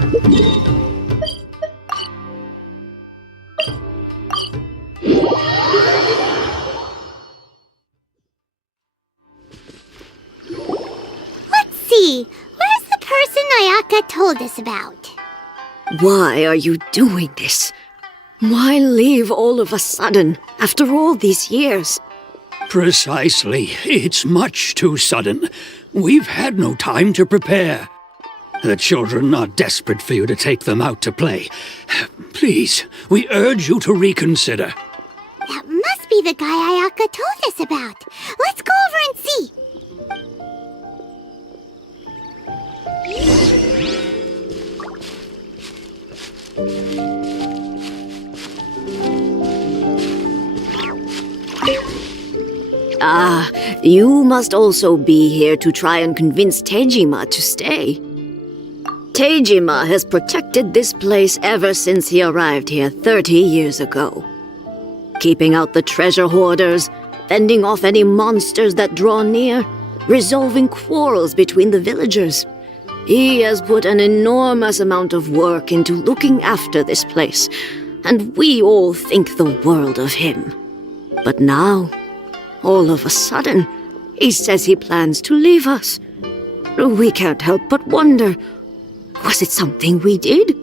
Let's see. Where's the person Ayaka told us about? Why are you doing this? Why leave all of a sudden, after all these years? Precisely. It's much too sudden. We've had no time to prepare. The children are desperate for you to take them out to play. Please, we urge you to reconsider. That must be the guy Ayaka told us about. Let's go over and see. Ah, you must also be here to try and convince Tejima to stay. Tejima has protected this place ever since he arrived here 30 years ago. Keeping out the treasure hoarders, fending off any monsters that draw near, resolving quarrels between the villagers. He has put an enormous amount of work into looking after this place, and we all think the world of him. But now, all of a sudden, he says he plans to leave us. We can't help but wonder, was it something we did?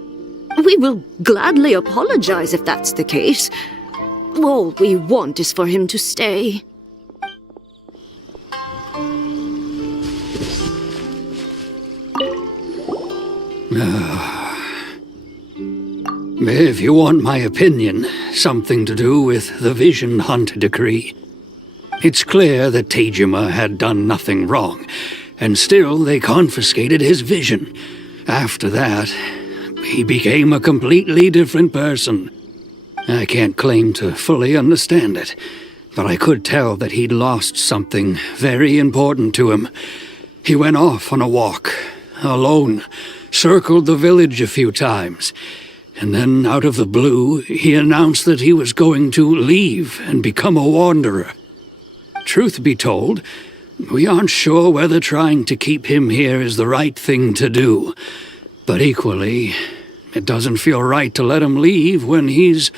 We will gladly apologize if that's the case. All we want is for him to stay. If you want my opinion, something to do with the Vision Hunt decree. It's clear that Tejima had done nothing wrong, and still they confiscated his vision. After that, he became a completely different person. I can't claim to fully understand it, but I could tell that he'd lost something very important to him. He went off on a walk, alone, circled the village a few times, and then out of the blue, he announced that he was going to leave and become a wanderer. Truth be told, we aren't sure whether trying to keep him here is the right thing to do. But equally, it doesn't feel right to let him leave when he's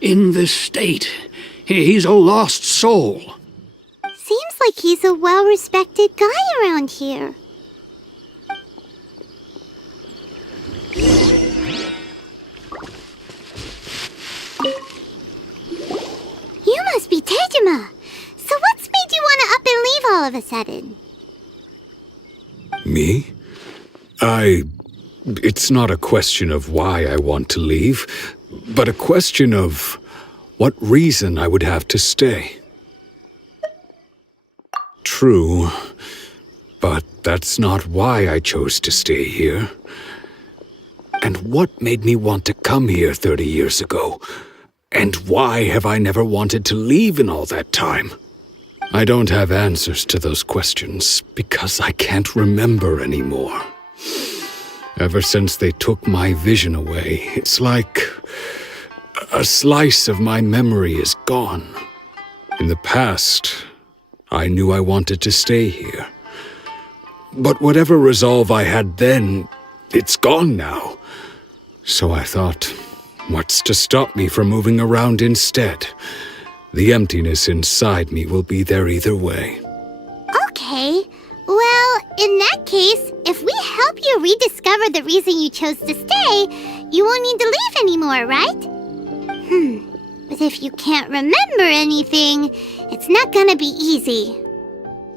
in this state. He's a lost soul. Seems like he's a well-respected guy around here. You must be Tejima. So what's made you want to up and leave all of a sudden? Me? It's not a question of why I want to leave, but a question of what reason I would have to stay. True, but that's not why I chose to stay here. And what made me want to come here 30 years ago? And why have I never wanted to leave in all that time? I don't have answers to those questions because I can't remember anymore. Ever since they took my vision away, it's like a slice of my memory is gone. In the past, I knew I wanted to stay here. But whatever resolve I had then, it's gone now. So I thought, what's to stop me from moving around instead? The emptiness inside me will be there either way. Okay. Well, in that case, if we help you rediscover the reason you chose to stay, you won't need to leave anymore, right? But if you can't remember anything, it's not gonna be easy.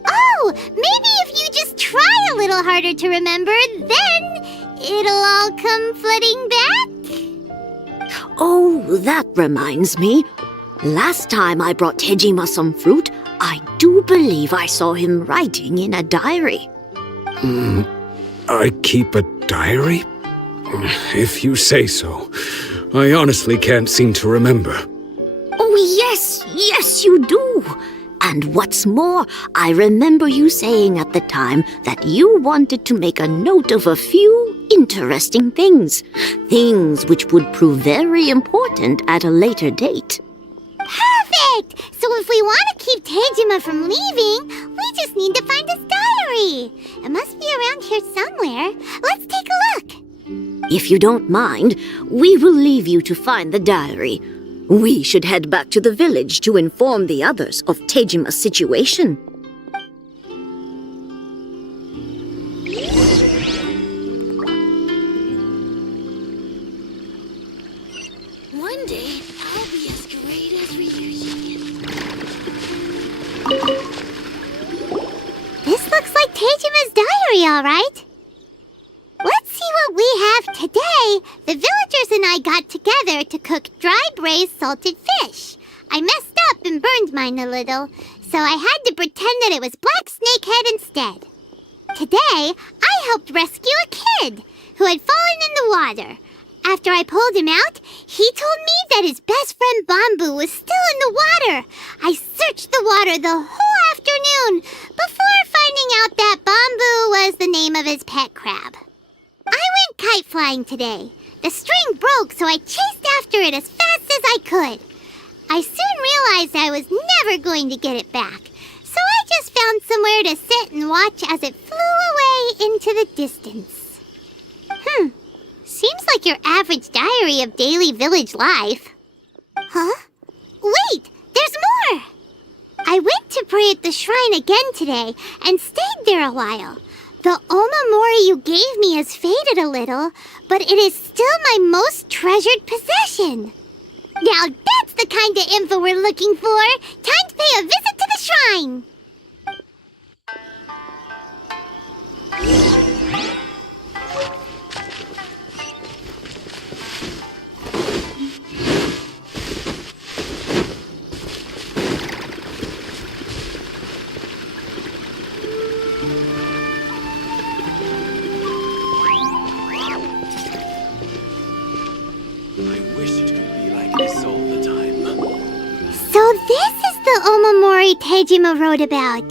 Oh, maybe if you just try a little harder to remember, then it'll all come flooding back? Oh, that reminds me. Last time I brought Tejima some fruit, I do believe I saw him writing in a diary. I keep a diary? If you say so. I honestly can't seem to remember. Oh, yes, you do. And what's more, I remember you saying at the time that you wanted to make a note of a few interesting things. Things which would prove very important at a later date. Perfect! So if we want to keep Tejima from leaving, we just need to find his diary. It must be around here somewhere. Let's take a look. If you don't mind, we will leave you to find the diary. We should head back to the village to inform the others of Tejima's situation. One day, I'll be as great as Ryuji. This looks like Tejima's diary, all right. Let's see what we have today. The villagers and I got together to cook dry braised salted fish. I messed up and burned mine a little, so I had to pretend that it was black snakehead instead. Today, I helped rescue a kid who had fallen in the water. After I pulled him out, he told me that his best friend Bamboo was still in the water. I searched the water the whole afternoon before finding out that Bamboo was the name of his pet crab. I went kite flying today. The string broke, so I chased after it as fast as I could. I soon realized I was never going to get it back, so I just found somewhere to sit and watch as it flew away into the distance. Seems like your average diary of daily village life. Huh? Wait, there's more! I went to pray at the shrine again today and stayed there a while. The omamori you gave me has faded a little, but it is still my most treasured possession. Now that's the kind of info we're looking for. Time to pay a visit to the shrine. So this is the omamori Tejima wrote about.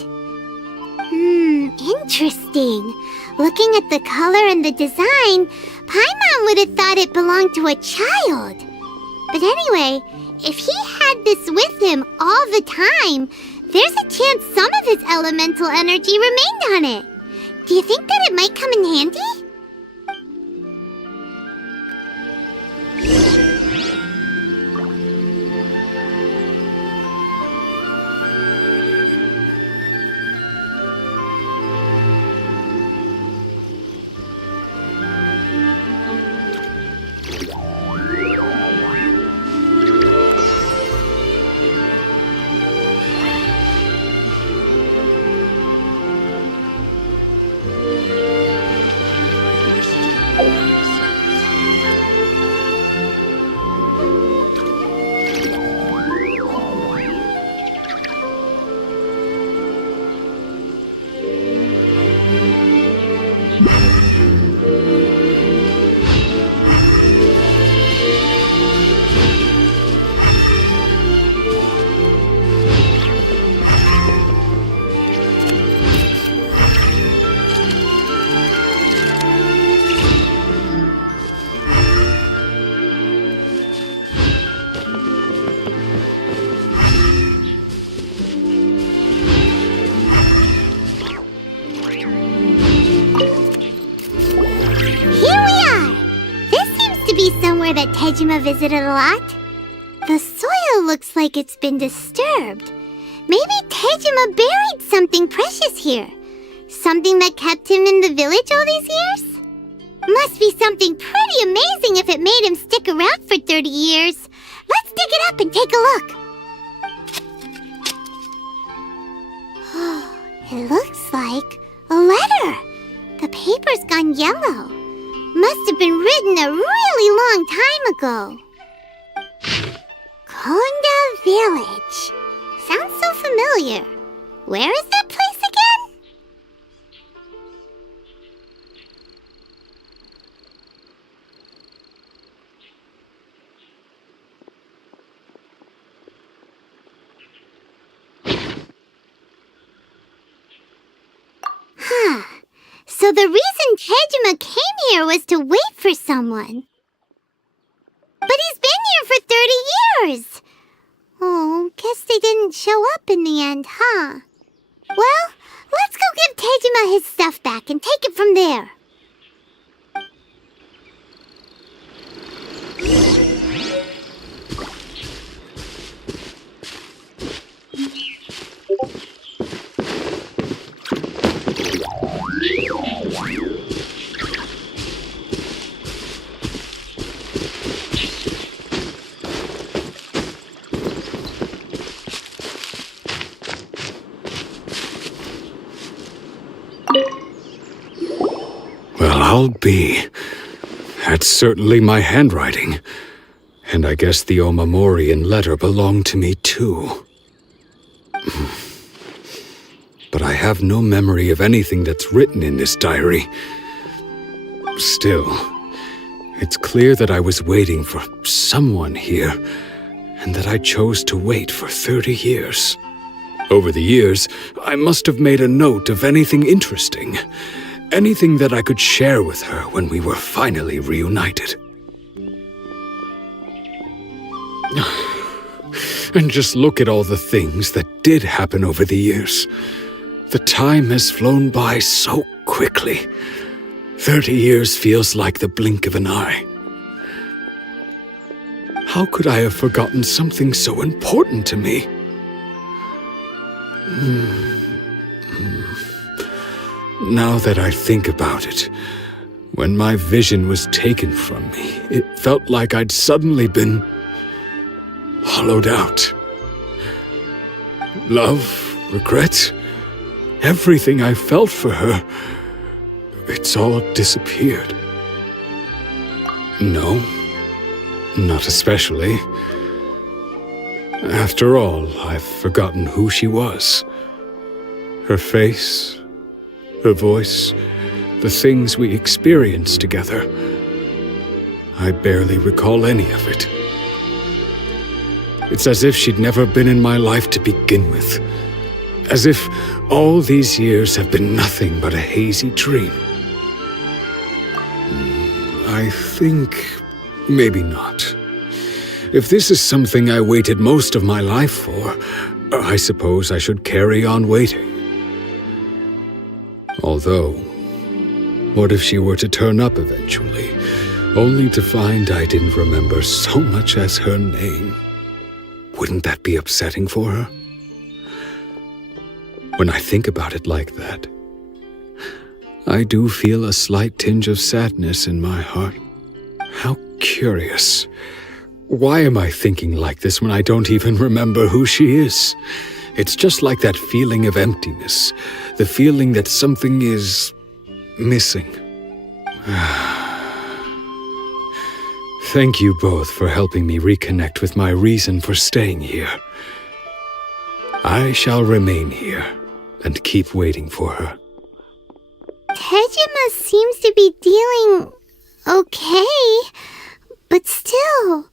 Interesting. Looking at the color and the design, Paimon would have thought it belonged to a child. But anyway, if he had this with him all the time, there's a chance some of his elemental energy remained on it. Do you think that it might come in handy? That Tejima visited a lot. The soil looks like it's been disturbed. Maybe Tejima buried something precious here. Something that kept him in the village all these years? Must be something pretty amazing if it made him stick around for 30 years. Let's dig it up and take a look. It looks like a letter. The paper's gone yellow. Must have been written a really long time ago. Konda Village. Sounds so familiar. Where is that place again? So the reason Tejima came here was to wait for someone. But he's been here for 30 years. Oh, guess they didn't show up in the end, huh? Well, let's go give Tejima his stuff back and take it from there. I'll be. That's certainly my handwriting. And I guess the Omamorian letter belonged to me too. But I have no memory of anything that's written in this diary. Still, it's clear that I was waiting for someone here, and that I chose to wait for 30 years. Over the years, I must have made a note of anything interesting. Anything that I could share with her when we were finally reunited. And just look at all the things that did happen over the years. The time has flown by so quickly. 30 years feels like the blink of an eye. How could I have forgotten something so important to me? Now that I think about it, when my vision was taken from me, it felt like I'd suddenly been hollowed out. Love, regret, everything I felt for her, it's all disappeared. No, not especially. After all, I've forgotten who she was. Her face, her voice, the things we experienced together. I barely recall any of it. It's as if she'd never been in my life to begin with. As if all these years have been nothing but a hazy dream. I think maybe not. If this is something I waited most of my life for, I suppose I should carry on waiting. Although, what if she were to turn up eventually, only to find I didn't remember so much as her name? Wouldn't that be upsetting for her? When I think about it like that, I do feel a slight tinge of sadness in my heart. How curious. Why am I thinking like this when I don't even remember who she is? It's just like that feeling of emptiness, the feeling that something is missing. Thank you both for helping me reconnect with my reason for staying here. I shall remain here and keep waiting for her. Tejima seems to be dealing okay, but still,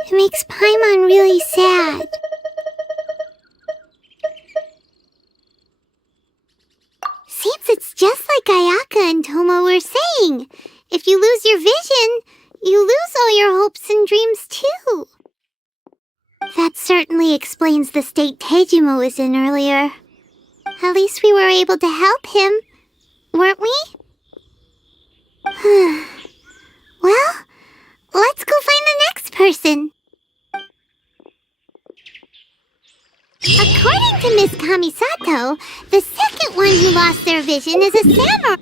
it makes Paimon really sad. Seems it's just like Ayaka and Toma were saying. If you lose your vision, you lose all your hopes and dreams too. That certainly explains the state Tejima was in earlier. At least we were able to help him, weren't we? Well, let's go find the next person. According to Miss Kamisato, the second one who lost their vision is a samurai.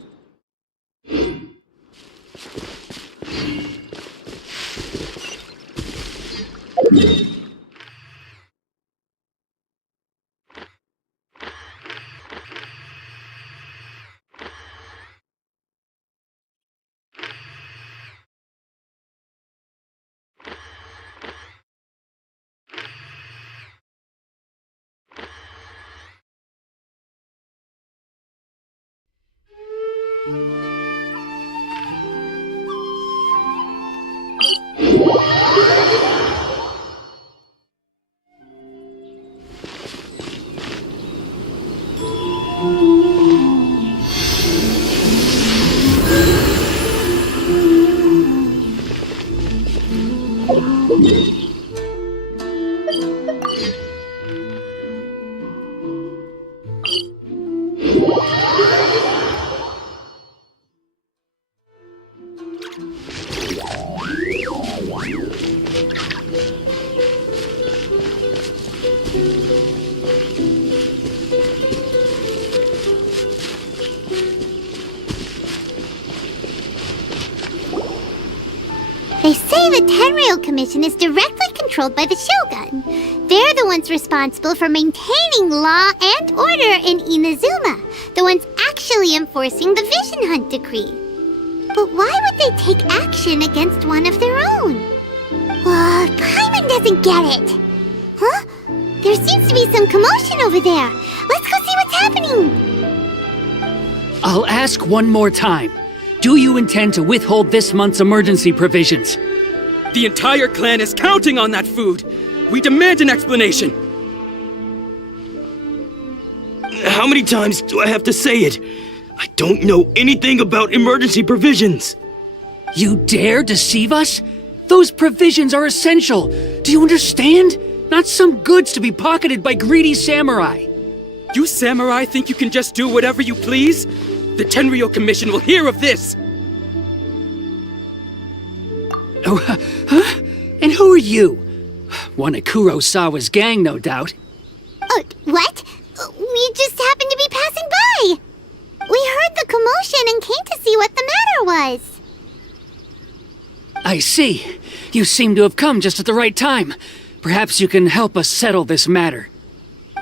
They say the Tenryou Commission is directly controlled by the Shogun. They're the ones responsible for maintaining law and order in Inazuma, the ones actually enforcing the Vision Hunt decree. But why would they take action against one of their own? Paimon doesn't get it. Huh? There seems to be some commotion over there. Let's go see what's happening. I'll ask one more time. Do you intend to withhold this month's emergency provisions? The entire clan is counting on that food. We demand an explanation. How many times do I have to say it? I don't know anything about emergency provisions. You dare deceive us? Those provisions are essential. Do you understand? Not some goods to be pocketed by greedy samurai. You samurai think you can just do whatever you please? The Tenryou Commission will hear of this! Oh, huh? And who are you? One of Kurosawa's gang, no doubt. What? We just happened to be passing by. We heard the commotion and came to see what the matter was. I see. You seem to have come just at the right time. Perhaps you can help us settle this matter.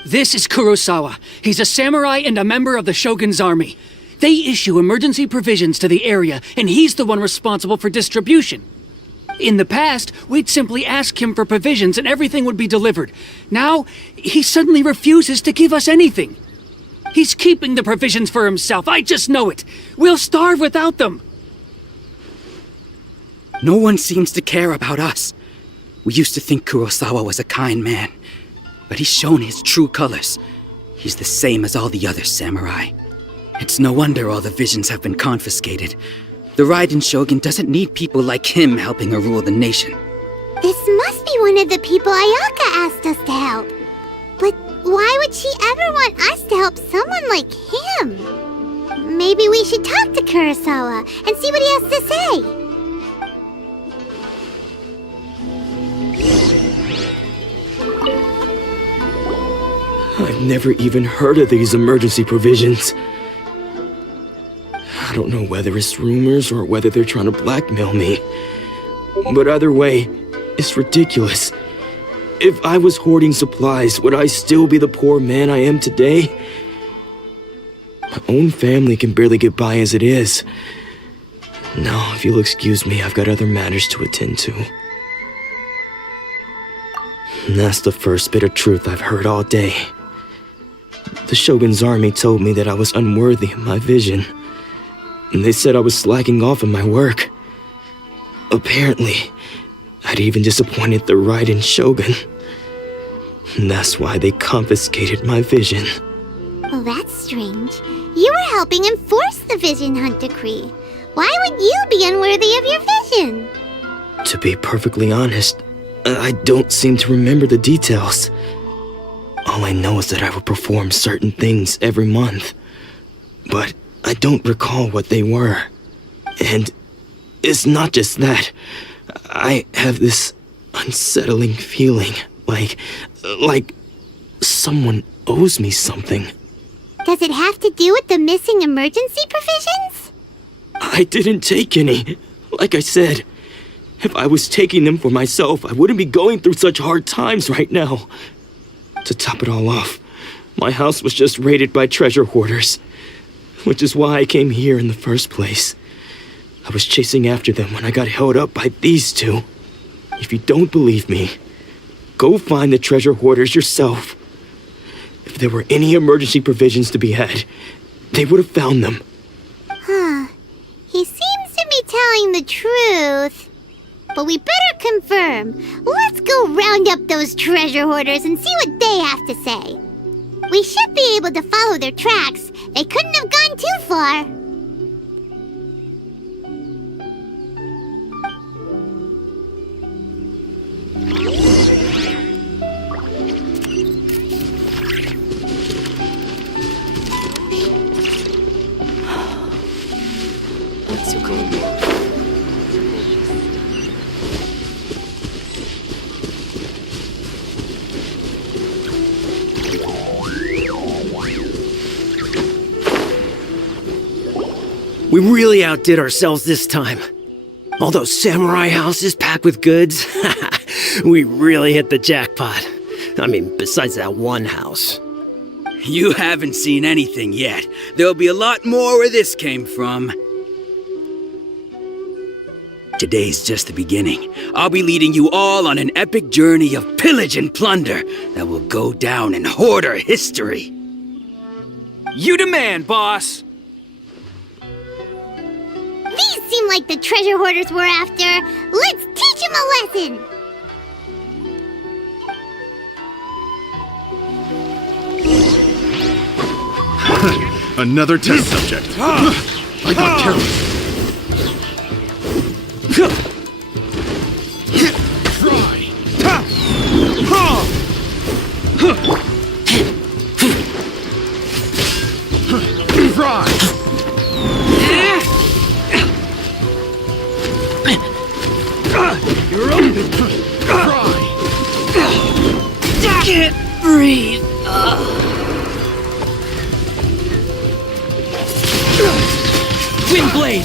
This is Kurosawa. He's a samurai and a member of the Shogun's army. They issue emergency provisions to the area, and he's the one responsible for distribution. In the past, we'd simply ask him for provisions and everything would be delivered. Now, he suddenly refuses to give us anything. He's keeping the provisions for himself, I just know it. We'll starve without them. No one seems to care about us. We used to think Kurosawa was a kind man, but he's shown his true colors. He's the same as all the other samurai. It's no wonder all the visions have been confiscated. The Raiden Shogun doesn't need people like him helping her rule the nation. This must be one of the people Ayaka asked us to help. But why would she ever want us to help someone like him? Maybe we should talk to Kurosawa and see what he has to say. I've never even heard of these emergency provisions. I don't know whether it's rumors or whether they're trying to blackmail me. But either way, it's ridiculous. If I was hoarding supplies, would I still be the poor man I am today? My own family can barely get by as it is. Now, if you'll excuse me, I've got other matters to attend to. And that's the first bit of truth I've heard all day. The Shogun's army told me that I was unworthy of my vision. And they said I was slacking off in my work. Apparently, I'd even disappointed the Raiden Shogun. And that's why they confiscated my vision. Well, that's strange. You were helping enforce the Vision Hunt Decree. Why would you be unworthy of your vision? To be perfectly honest, I don't seem to remember the details. All I know is that I would perform certain things every month. But I don't recall what they were. And it's not just that. I have this unsettling feeling, like someone owes me something. Does it have to do with the missing emergency provisions? I didn't take any. Like I said, if I was taking them for myself, I wouldn't be going through such hard times right now. To top it all off, my house was just raided by treasure hoarders, which is why I came here in the first place. I was chasing after them when I got held up by these two. If you don't believe me, go find the treasure hoarders yourself. If there were any emergency provisions to be had, they would have found them. Huh. He seems to be telling the truth. But we better confirm. Let's go round up those treasure hoarders and see what they have to say. We should be able to follow their tracks. They couldn't have gone too far. We really outdid ourselves this time. All those samurai houses packed with goods. We really hit the jackpot. I mean, besides that one house. You haven't seen anything yet. There'll be a lot more where this came from. Today's just the beginning. I'll be leading you all on an epic journey of pillage and plunder that will go down in Hoarder history. You demand, boss! These seem like the treasure hoarders we're after. Let's teach them a lesson! Another test subject. I got careless. Try. You're open. Try. Can't breathe. Windblade.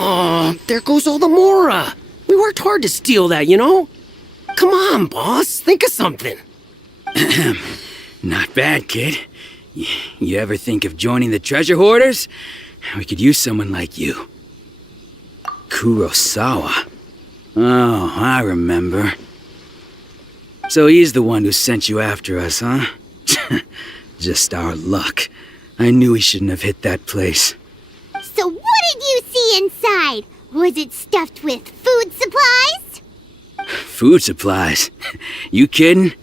Oh, there goes all the Mora. We worked hard to steal that, you know? Come on, boss. Think of something. Not bad, kid. You ever think of joining the treasure hoarders? We could use someone like you. Kurosawa. Oh, I remember. So he's the one who sent you after us, huh? Just our luck. I knew he shouldn't have hit that place. So what did you see inside? Was it stuffed with food supplies? Food supplies? You kidding?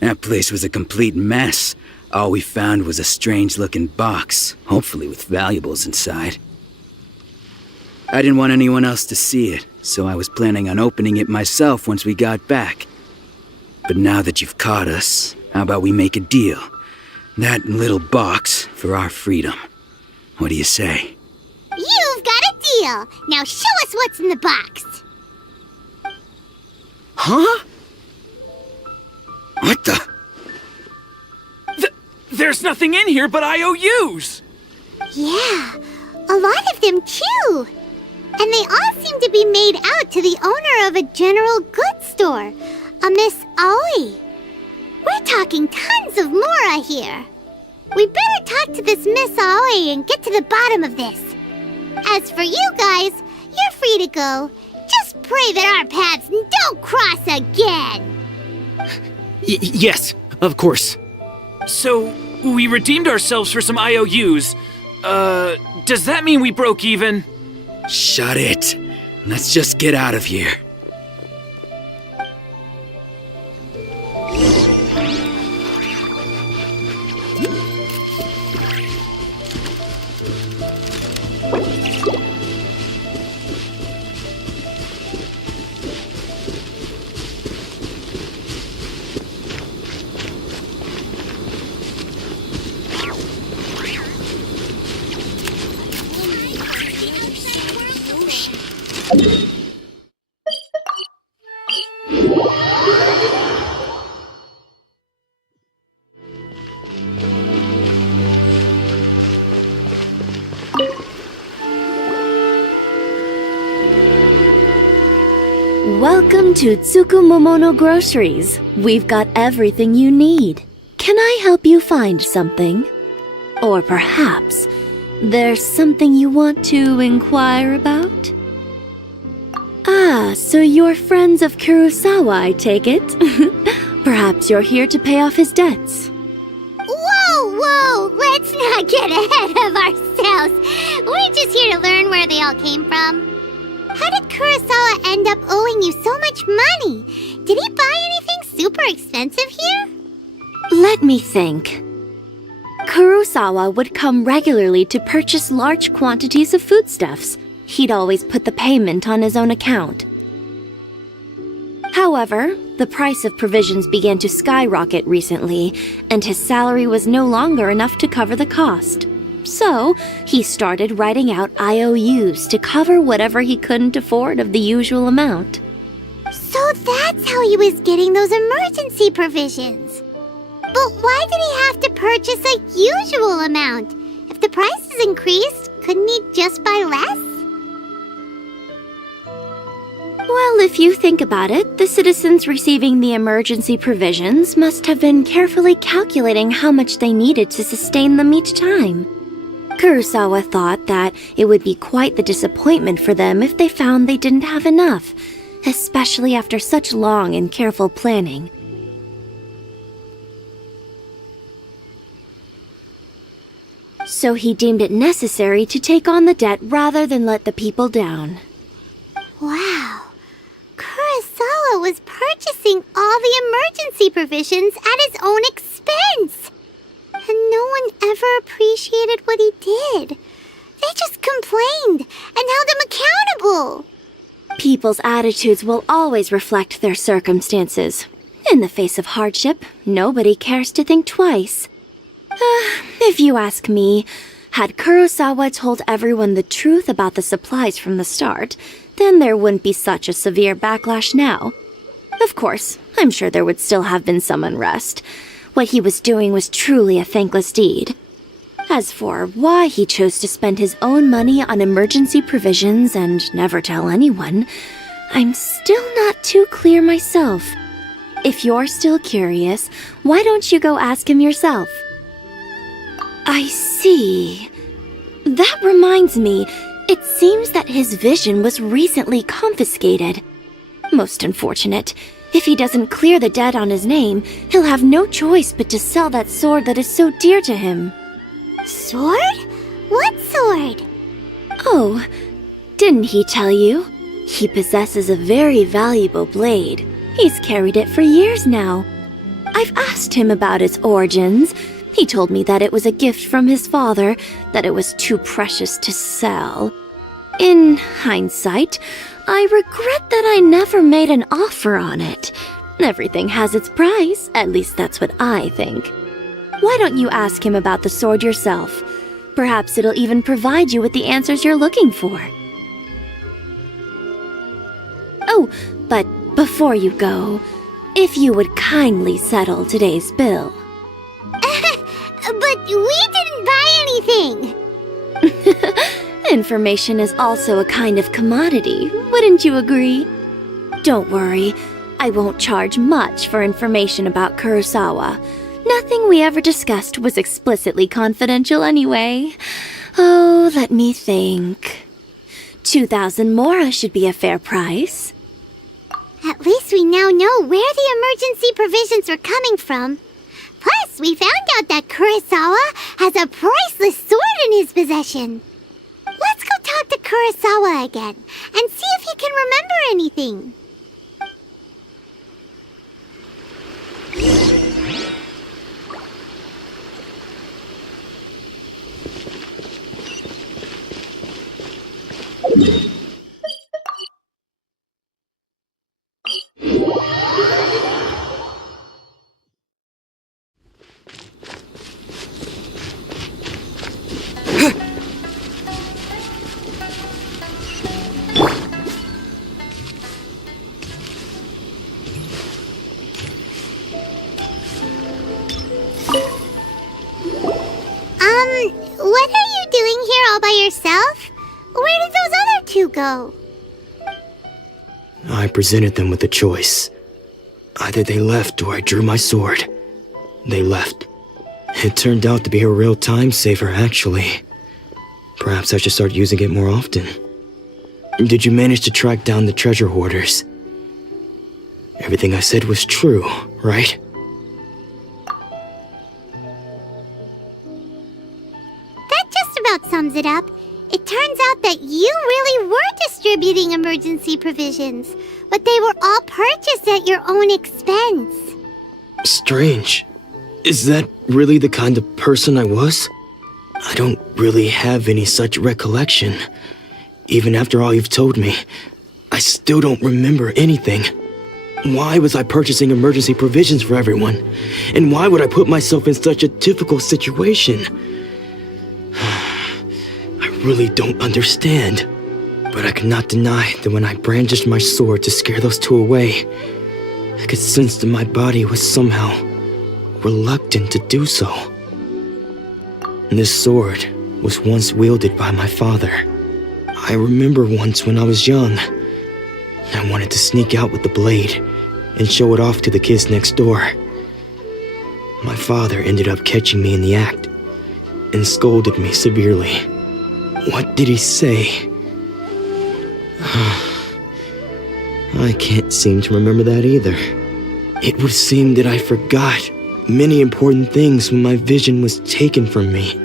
That place was a complete mess. All we found was a strange-looking box, hopefully with valuables inside. I didn't want anyone else to see it, so I was planning on opening it myself once we got back. But now that you've caught us, how about we make a deal? That little box for our freedom. What do you say? You've got a deal. Now show us what's in the box. Huh? What the? There's nothing in here but IOUs! Yeah, a lot of them too. And they all seem to be made out to the owner of a general goods store, a Miss Aoi. We're talking tons of Mora here. We better talk to this Miss Aoi and get to the bottom of this. As for you guys, you're free to go. Just pray that our paths don't cross again. Yes, of course. So, we redeemed ourselves for some IOUs. Does that mean we broke even? Shut it. Let's just get out of here. Welcome to Tsukumomono Groceries. We've got everything you need. Can I help you find something? Or perhaps there's something you want to inquire about? Ah, so you're friends of Kurosawa, I take it? Perhaps you're here to pay off his debts. Whoa! Let's not get ahead of ourselves. We're just here to learn where they all came from. How did Kurosawa end up owing you so much money? Did he buy anything super expensive here? Let me think. Kurosawa would come regularly to purchase large quantities of foodstuffs. He'd always put the payment on his own account. However, the price of provisions began to skyrocket recently, and his salary was no longer enough to cover the cost. So, he started writing out IOUs to cover whatever he couldn't afford of the usual amount. So that's how he was getting those emergency provisions. But why did he have to purchase a usual amount? If the prices increased, couldn't he just buy less? Well, if you think about it, the citizens receiving the emergency provisions must have been carefully calculating how much they needed to sustain them each time. Kurosawa thought that it would be quite the disappointment for them if they found they didn't have enough, especially after such long and careful planning. So he deemed it necessary to take on the debt rather than let the people down. Wow. Kurosawa was purchasing all the emergency provisions at his own expense. And no one ever appreciated what he did. They just complained and held him accountable. People's attitudes will always reflect their circumstances. In the face of hardship, nobody cares to think twice. If you ask me, had Kurosawa told everyone the truth about the supplies from the start, then there wouldn't be such a severe backlash now. Of course, I'm sure there would still have been some unrest. What he was doing was truly a thankless deed. As for why he chose to spend his own money on emergency provisions and never tell anyone, I'm still not too clear myself. If you're still curious, why don't you go ask him yourself? I see. That reminds me, it seems that his vision was recently confiscated. Most unfortunate. If he doesn't clear the debt on his name, he'll have no choice but to sell that sword that is so dear to him. Sword? What sword? Oh, didn't he tell you? He possesses a very valuable blade. He's carried it for years now. I've asked him about its origins. He told me that it was a gift from his father, that it was too precious to sell. In hindsight, I regret that I never made an offer on it. Everything has its price, at least that's what I think. Why don't you ask him about the sword yourself? Perhaps it'll even provide you with the answers you're looking for. Oh, but before you go, if you would kindly settle today's bill. But we didn't buy anything! Information is also a kind of commodity, wouldn't you agree? Don't worry, I won't charge much for information about Kurosawa. Nothing we ever discussed was explicitly confidential anyway. Oh, let me think. 2,000 mora should be a fair price. At least we now know where the emergency provisions are coming from. Plus, we found out that Kurosawa has a priceless sword in his possession. Let's go talk to Kurosawa again and see if he can remember anything. What are you doing here all by yourself? Where did those other two go? I presented them with a choice. Either they left or I drew my sword. They left. It turned out to be a real time saver, actually. Perhaps I should start using it more often. Did you manage to track down the treasure hoarders? Everything I said was true, right? That just about sums it up. It turns out that you really were distributing emergency provisions, but they were all purchased at your own expense. Strange. Is that really the kind of person I was? I don't really have any such recollection. Even after all you've told me, I still don't remember anything. Why was I purchasing emergency provisions for everyone? And why would I put myself in such a difficult situation? I really don't understand. But I cannot deny that when I brandished my sword to scare those two away, I could sense that my body was somehow reluctant to do so. This sword was once wielded by my father. I remember once when I was young, I wanted to sneak out with the blade and show it off to the kids next door. My father ended up catching me in the act and scolded me severely. What did he say? I can't seem to remember that either. It would seem that I forgot many important things when my vision was taken from me.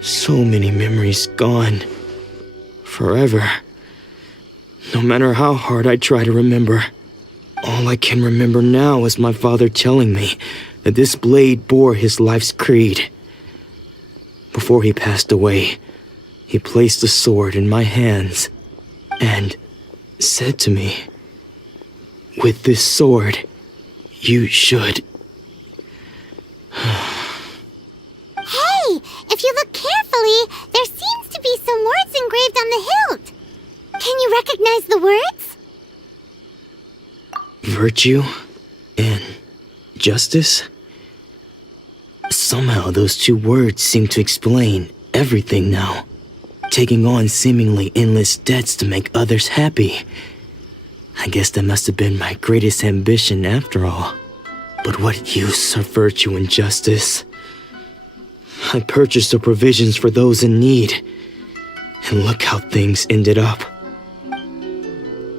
So many memories gone. Forever. No matter how hard I try to remember, all I can remember now is my father telling me that this blade bore his life's creed. Before he passed away, he placed the sword in my hands and said to me, "With this sword, you should..." Hey, if you look carefully, there seems to be some words engraved on the hilt. Can you recognize the words? Virtue and justice? Somehow those two words seem to explain everything now. Taking on seemingly endless debts to make others happy. I guess that must have been my greatest ambition after all. But what use of virtue and justice? I purchased the provisions for those in need. And look how things ended up.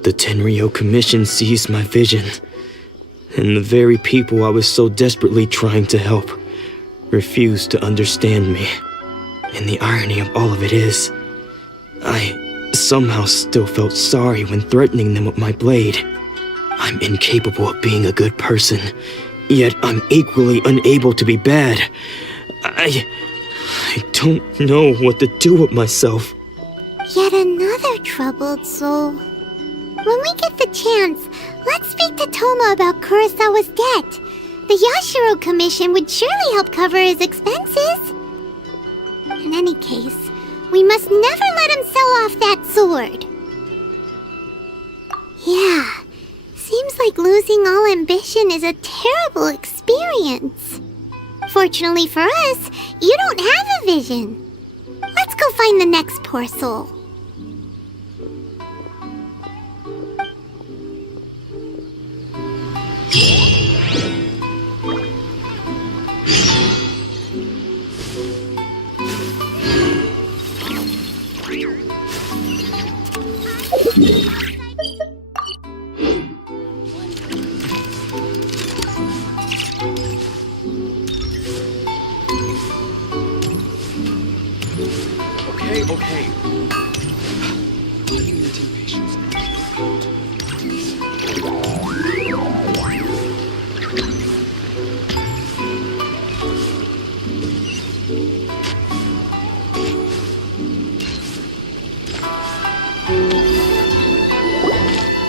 The Tenryo Commission seized my vision. And the very people I was so desperately trying to help refused to understand me. And the irony of all of it is, I somehow still felt sorry when threatening them with my blade. I'm incapable of being a good person, yet I'm equally unable to be bad. I don't know what to do with myself. Yet another troubled soul. When we get the chance, let's speak to Toma about Kurosawa's debt. The Yashiro Commission would surely help cover his expenses. In any case, we must never let him sell off that sword. Yeah, seems like losing all ambition is a terrible experience. Fortunately for us, you don't have a vision. Let's go find the next poor soul. Okay.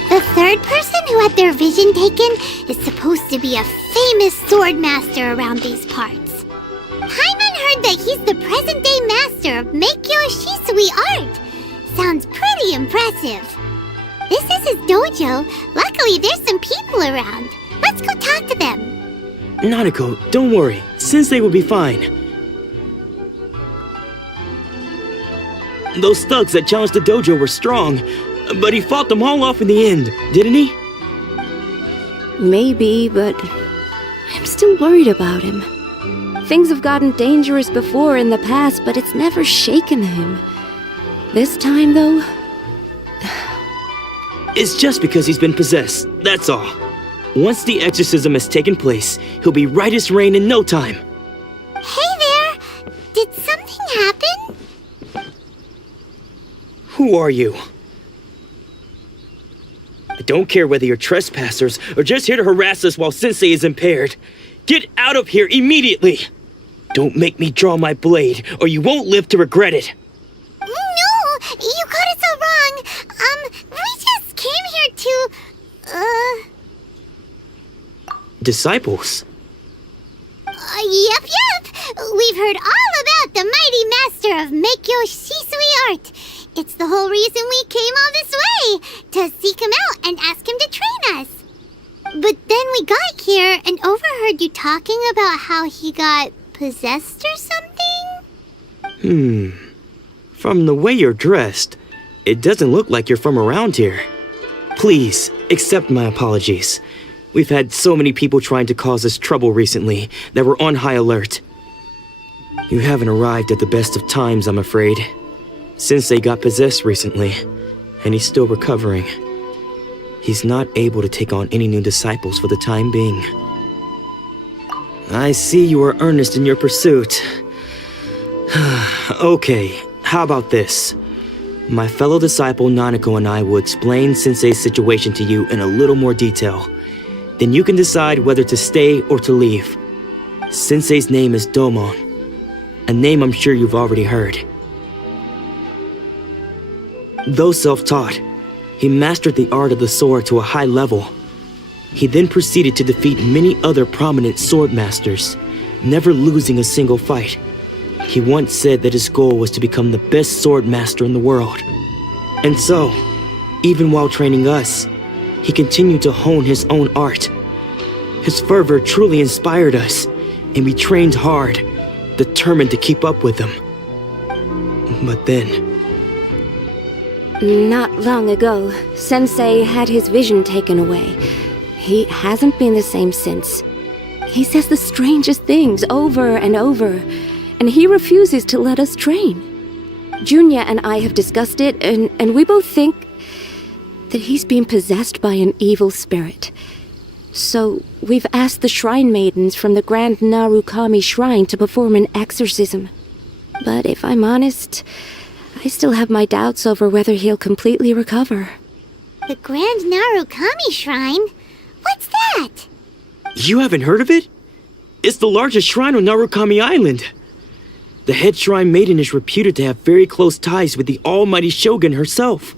The third person who had their vision taken is supposed to be a famous sword master around these parts. Paimon heard that he's the present-day master of Meikyo Shisui art. Sounds pretty impressive. This is his dojo. Luckily, there's some people around. Let's go talk to them. Nanako, don't worry. Sensei will be fine. Those thugs that challenged the dojo were strong, but he fought them all off in the end, didn't he? Maybe, but I'm still worried about him. Things have gotten dangerous before in the past, but it's never shaken him. This time, though... It's just because he's been possessed, that's all. Once the exorcism has taken place, he'll be right as rain in no time. Hey there! Did something happen? Who are you? I don't care whether you're trespassers or just here to harass us while Sensei is impaired. Get out of here immediately! Don't make me draw my blade, or you won't live to regret it. No! You got it so wrong! We just came here to... Disciples? Yep. We've heard all about the mighty master of Meikyo Shisui art. It's the whole reason we came all this way, to seek him out and ask him to train us. But then we got here and overheard you talking about how he got possessed or something? From the way you're dressed, it doesn't look like you're from around here. Please, accept my apologies. We've had so many people trying to cause us trouble recently that we're on high alert. You haven't arrived at the best of times, I'm afraid. Sensei got possessed recently, and he's still recovering. He's not able to take on any new disciples for the time being. I see you are earnest in your pursuit. Okay, how about this? My fellow disciple Nanako and I will explain Sensei's situation to you in a little more detail. Then you can decide whether to stay or to leave. Sensei's name is Domon, a name I'm sure you've already heard. Though self-taught, he mastered the art of the sword to a high level. He then proceeded to defeat many other prominent sword masters, never losing a single fight. He once said that his goal was to become the best sword master in the world. And so, even while training us, he continued to hone his own art. His fervor truly inspired us, and we trained hard, determined to keep up with him. But then... Not long ago, Sensei had his vision taken away. He hasn't been the same since. He says the strangest things over and over, and he refuses to let us train. Junya and I have discussed it, and we both think that he's been possessed by an evil spirit. So we've asked the shrine maidens from the Grand Narukami Shrine to perform an exorcism. But if I'm honest, I still have my doubts over whether he'll completely recover. The Grand Narukami Shrine? What's that? You haven't heard of it? It's the largest shrine on Narukami Island. The head shrine maiden is reputed to have very close ties with the almighty Shogun herself.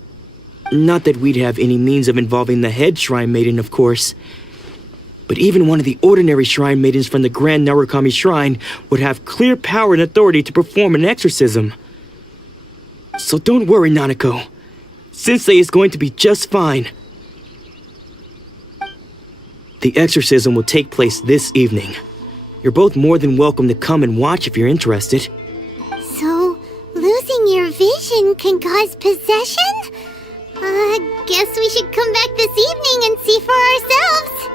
Not that we'd have any means of involving the head shrine maiden, of course. But even one of the ordinary shrine maidens from the Grand Narukami Shrine would have clear power and authority to perform an exorcism. So don't worry, Nanako. Sensei is going to be just fine. The exorcism will take place this evening. You're both more than welcome to come and watch if you're interested. So, losing your vision can cause possession? Guess we should come back this evening and see for ourselves.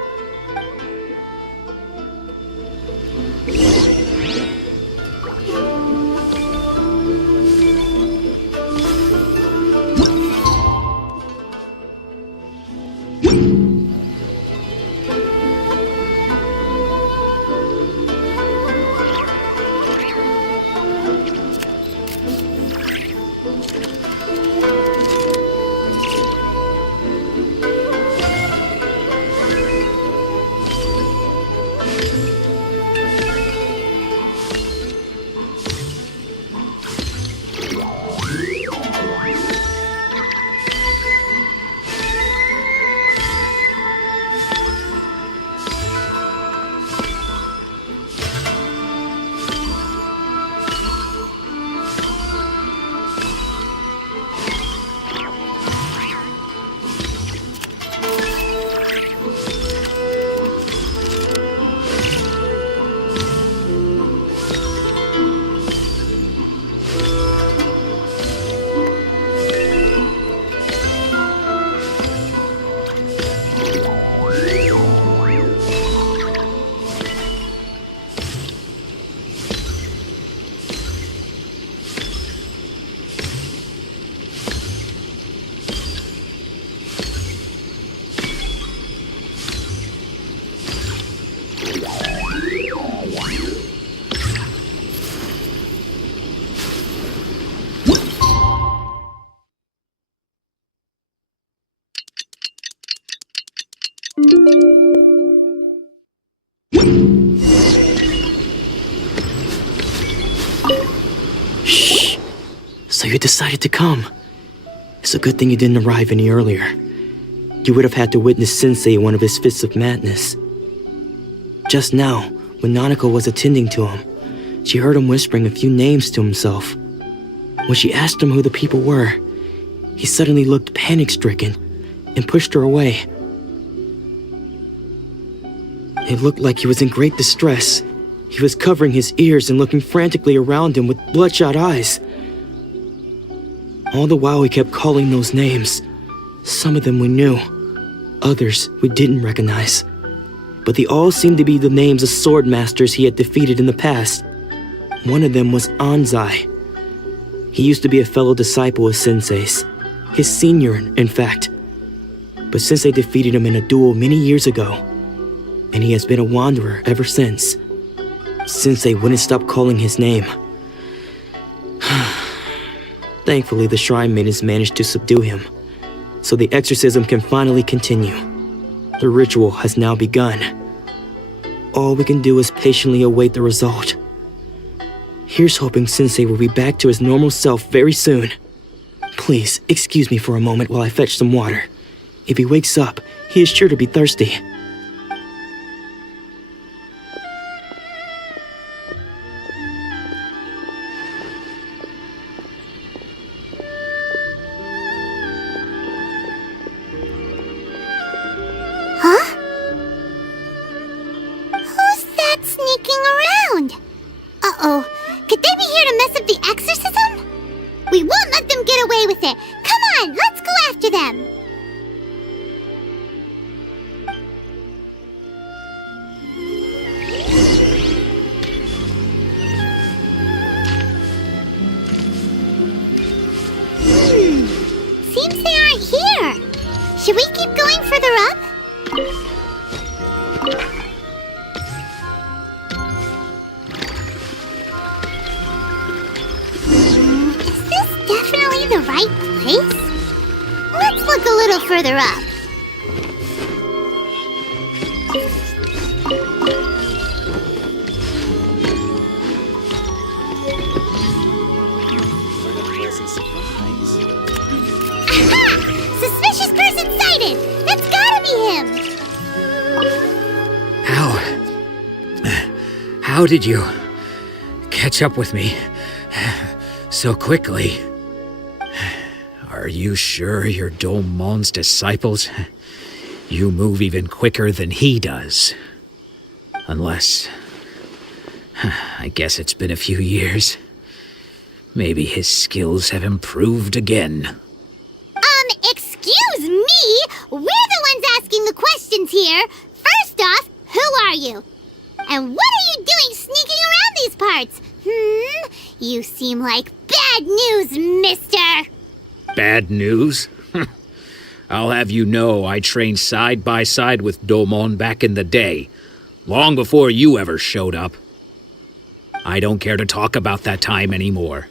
Shh. So you decided to come. It's a good thing you didn't arrive any earlier. You would have had to witness Sensei in one of his fits of madness. Just now, when Nanako was attending to him, she heard him whispering a few names to himself. When she asked him who the people were, he suddenly looked panic-stricken and pushed her away. It looked like he was in great distress. He was covering his ears and looking frantically around him with bloodshot eyes. All the while he kept calling those names. Some of them we knew, others we didn't recognize. But they all seemed to be the names of sword masters he had defeated in the past. One of them was Anzai. He used to be a fellow disciple of Sensei's, his senior, in fact. But Sensei defeated him in a duel many years ago, and he has been a wanderer ever since. Sensei wouldn't stop calling his name. Thankfully, the shrine maidens managed to subdue him, so the exorcism can finally continue. The ritual has now begun. All we can do is patiently await the result. Here's hoping Sensei will be back to his normal self very soon. Please, excuse me for a moment while I fetch some water. If he wakes up, he is sure to be thirsty. Huh? Who's that sneaking around? Uh-oh. Could they be here to mess up the exorcism? We won't let them get away with it. Come on, let's go after them. Seems they aren't here. Should we keep going further up? Is this definitely the right place? Let's look a little further up. Aha! Suspicious person sighted! That's gotta be him! How did you catch up with me so quickly? Are you sure you're Domon's disciples? You move even quicker than he does. Unless... I guess it's been a few years. Maybe his skills have improved again. Excuse me? We're the ones asking the questions here. First off, who are you? And what are you doing sneaking around these parts? You seem like bad news, mister. Bad news? I'll have you know I trained side by side with Domon back in the day, long before you ever showed up. I don't care to talk about that time anymore.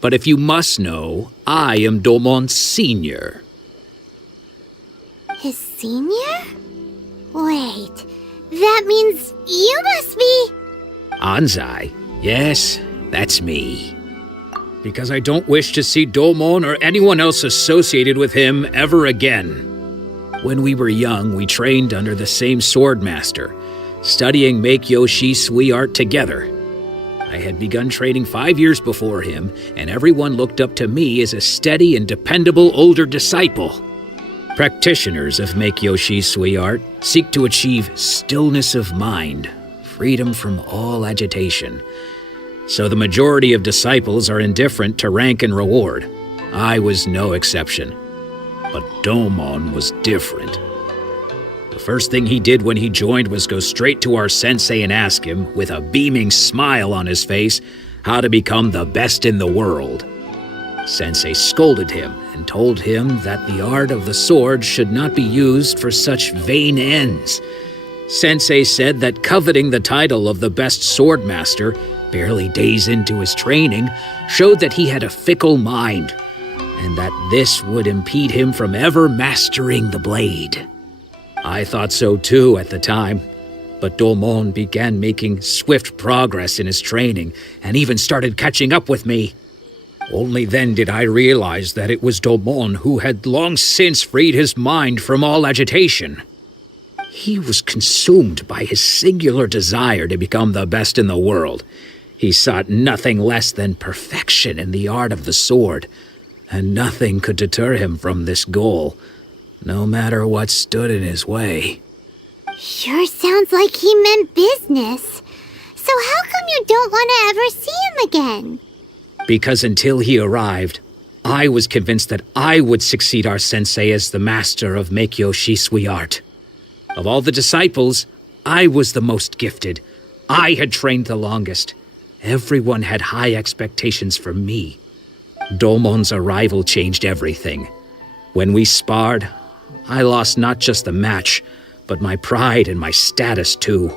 But if you must know, I am Domon's senior. His senior? Wait, that means you must be... Anzai? Yes, that's me. Because I don't wish to see Domon or anyone else associated with him ever again. When we were young, we trained under the same sword master, studying Make-Yoshi Sui art together. I had begun training 5 years before him, and everyone looked up to me as a steady and dependable older disciple. Practitioners of Make-Yoshi Sui art seek to achieve stillness of mind, freedom from all agitation. So the majority of disciples are indifferent to rank and reward. I was no exception. But Domon was different. The first thing he did when he joined was go straight to our sensei and ask him, with a beaming smile on his face, how to become the best in the world. Sensei scolded him and told him that the art of the sword should not be used for such vain ends. Sensei said that coveting the title of the best sword master, barely days into his training, showed that he had a fickle mind, and that this would impede him from ever mastering the blade. I thought so too at the time, but Domon began making swift progress in his training and even started catching up with me. Only then did I realize that it was Domon who had long since freed his mind from all agitation. He was consumed by his singular desire to become the best in the world. He sought nothing less than perfection in the art of the sword, and nothing could deter him from this goal, no matter what stood in his way. Sure sounds like he meant business. So how come you don't want to ever see him again? Because until he arrived, I was convinced that I would succeed our sensei as the master of Meikyo Shisui art. Of all the disciples, I was the most gifted. I had trained the longest. Everyone had high expectations for me. Domon's arrival changed everything. When we sparred, I lost not just the match, but my pride and my status too.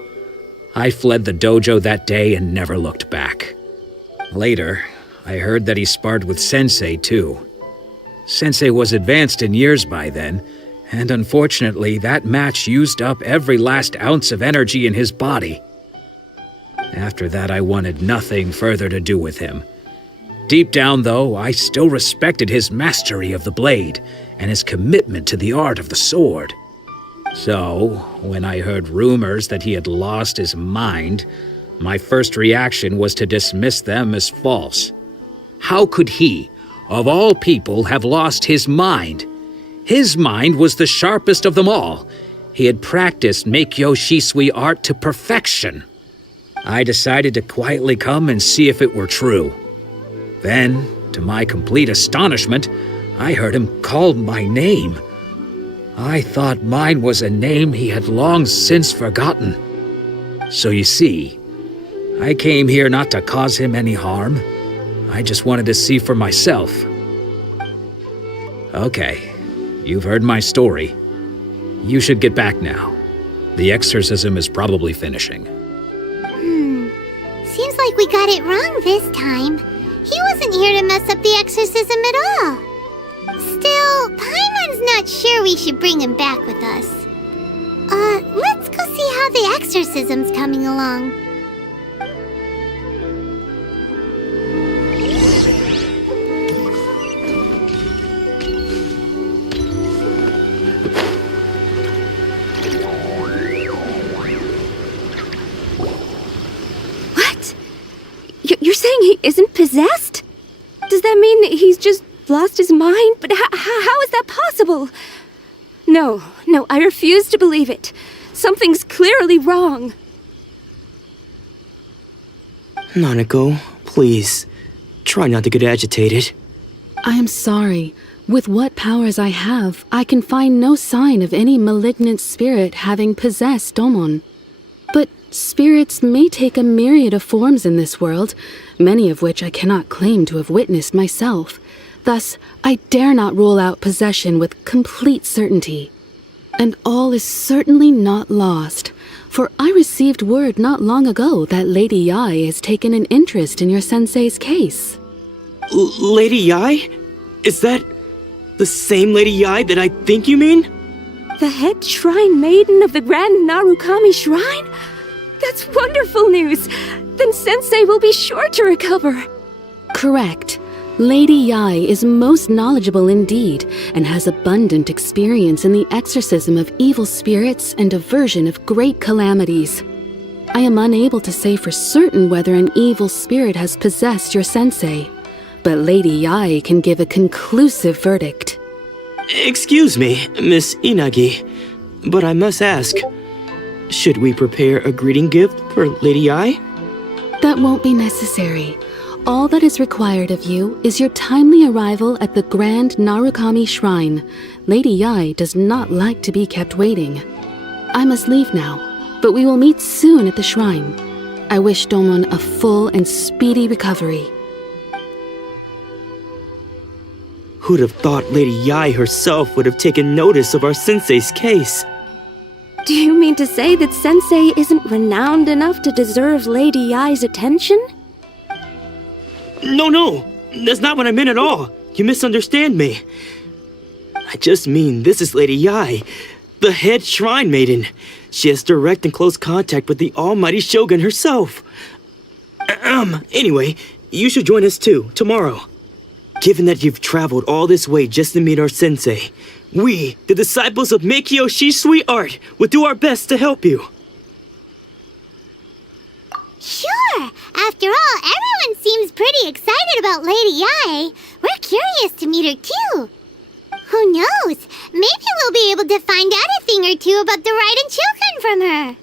I fled the dojo that day and never looked back. Later, I heard that he sparred with Sensei too. Sensei was advanced in years by then, and unfortunately that match used up every last ounce of energy in his body. After that, I wanted nothing further to do with him. Deep down, though, I still respected his mastery of the blade and his commitment to the art of the sword. So, when I heard rumors that he had lost his mind, my first reaction was to dismiss them as false. How could he, of all people, have lost his mind? His mind was the sharpest of them all. He had practiced Meikyo Shisui art to perfection. I decided to quietly come and see if it were true. Then, to my complete astonishment, I heard him call my name. I thought mine was a name he had long since forgotten. So you see, I came here not to cause him any harm. I just wanted to see for myself. Okay, you've heard my story. You should get back now. The exorcism is probably finishing. Seems like we got it wrong this time. He wasn't here to mess up the exorcism at all. Still, Paimon's not sure we should bring him back with us. Let's go see how the exorcism's coming along. You're saying he isn't possessed? Does that mean he's just lost his mind? But how is that possible? No, I refuse to believe it. Something's clearly wrong. Nanako, please, try not to get agitated. I am sorry. With what powers I have, I can find no sign of any malignant spirit having possessed Domon. But spirits may take a myriad of forms in this world, many of which I cannot claim to have witnessed myself. Thus, I dare not rule out possession with complete certainty. And all is certainly not lost, for I received word not long ago that Lady Yai has taken an interest in your sensei's case. Lady Yai? Is that the same Lady Yai that I think you mean? The head shrine maiden of the Grand Narukami Shrine? That's wonderful news! Then Sensei will be sure to recover. Correct. Lady Yai is most knowledgeable indeed, and has abundant experience in the exorcism of evil spirits and aversion of great calamities. I am unable to say for certain whether an evil spirit has possessed your sensei, but Lady Yai can give a conclusive verdict. Excuse me, Miss Inagi, but I must ask, should we prepare a greeting gift for Lady Yai? That won't be necessary. All that is required of you is your timely arrival at the Grand Narukami Shrine. Lady Yai does not like to be kept waiting. I must leave now, but we will meet soon at the shrine. I wish Domon a full and speedy recovery. Who'd have thought Lady Yai herself would have taken notice of our sensei's case? Do you mean to say that Sensei isn't renowned enough to deserve Lady Yai's attention? No, that's not what I meant at all. You misunderstand me. I just mean this is Lady Yai, the head shrine maiden. She has direct and close contact with the almighty Shogun herself. Anyway, you should join us too, tomorrow. Given that you've traveled all this way just to meet our sensei, we, the disciples of Meikyo Shisui art, will do our best to help you. Sure! After all, everyone seems pretty excited about Lady Yai. We're curious to meet her too. Who knows? Maybe we'll be able to find out a thing or two about the Raiden children from her.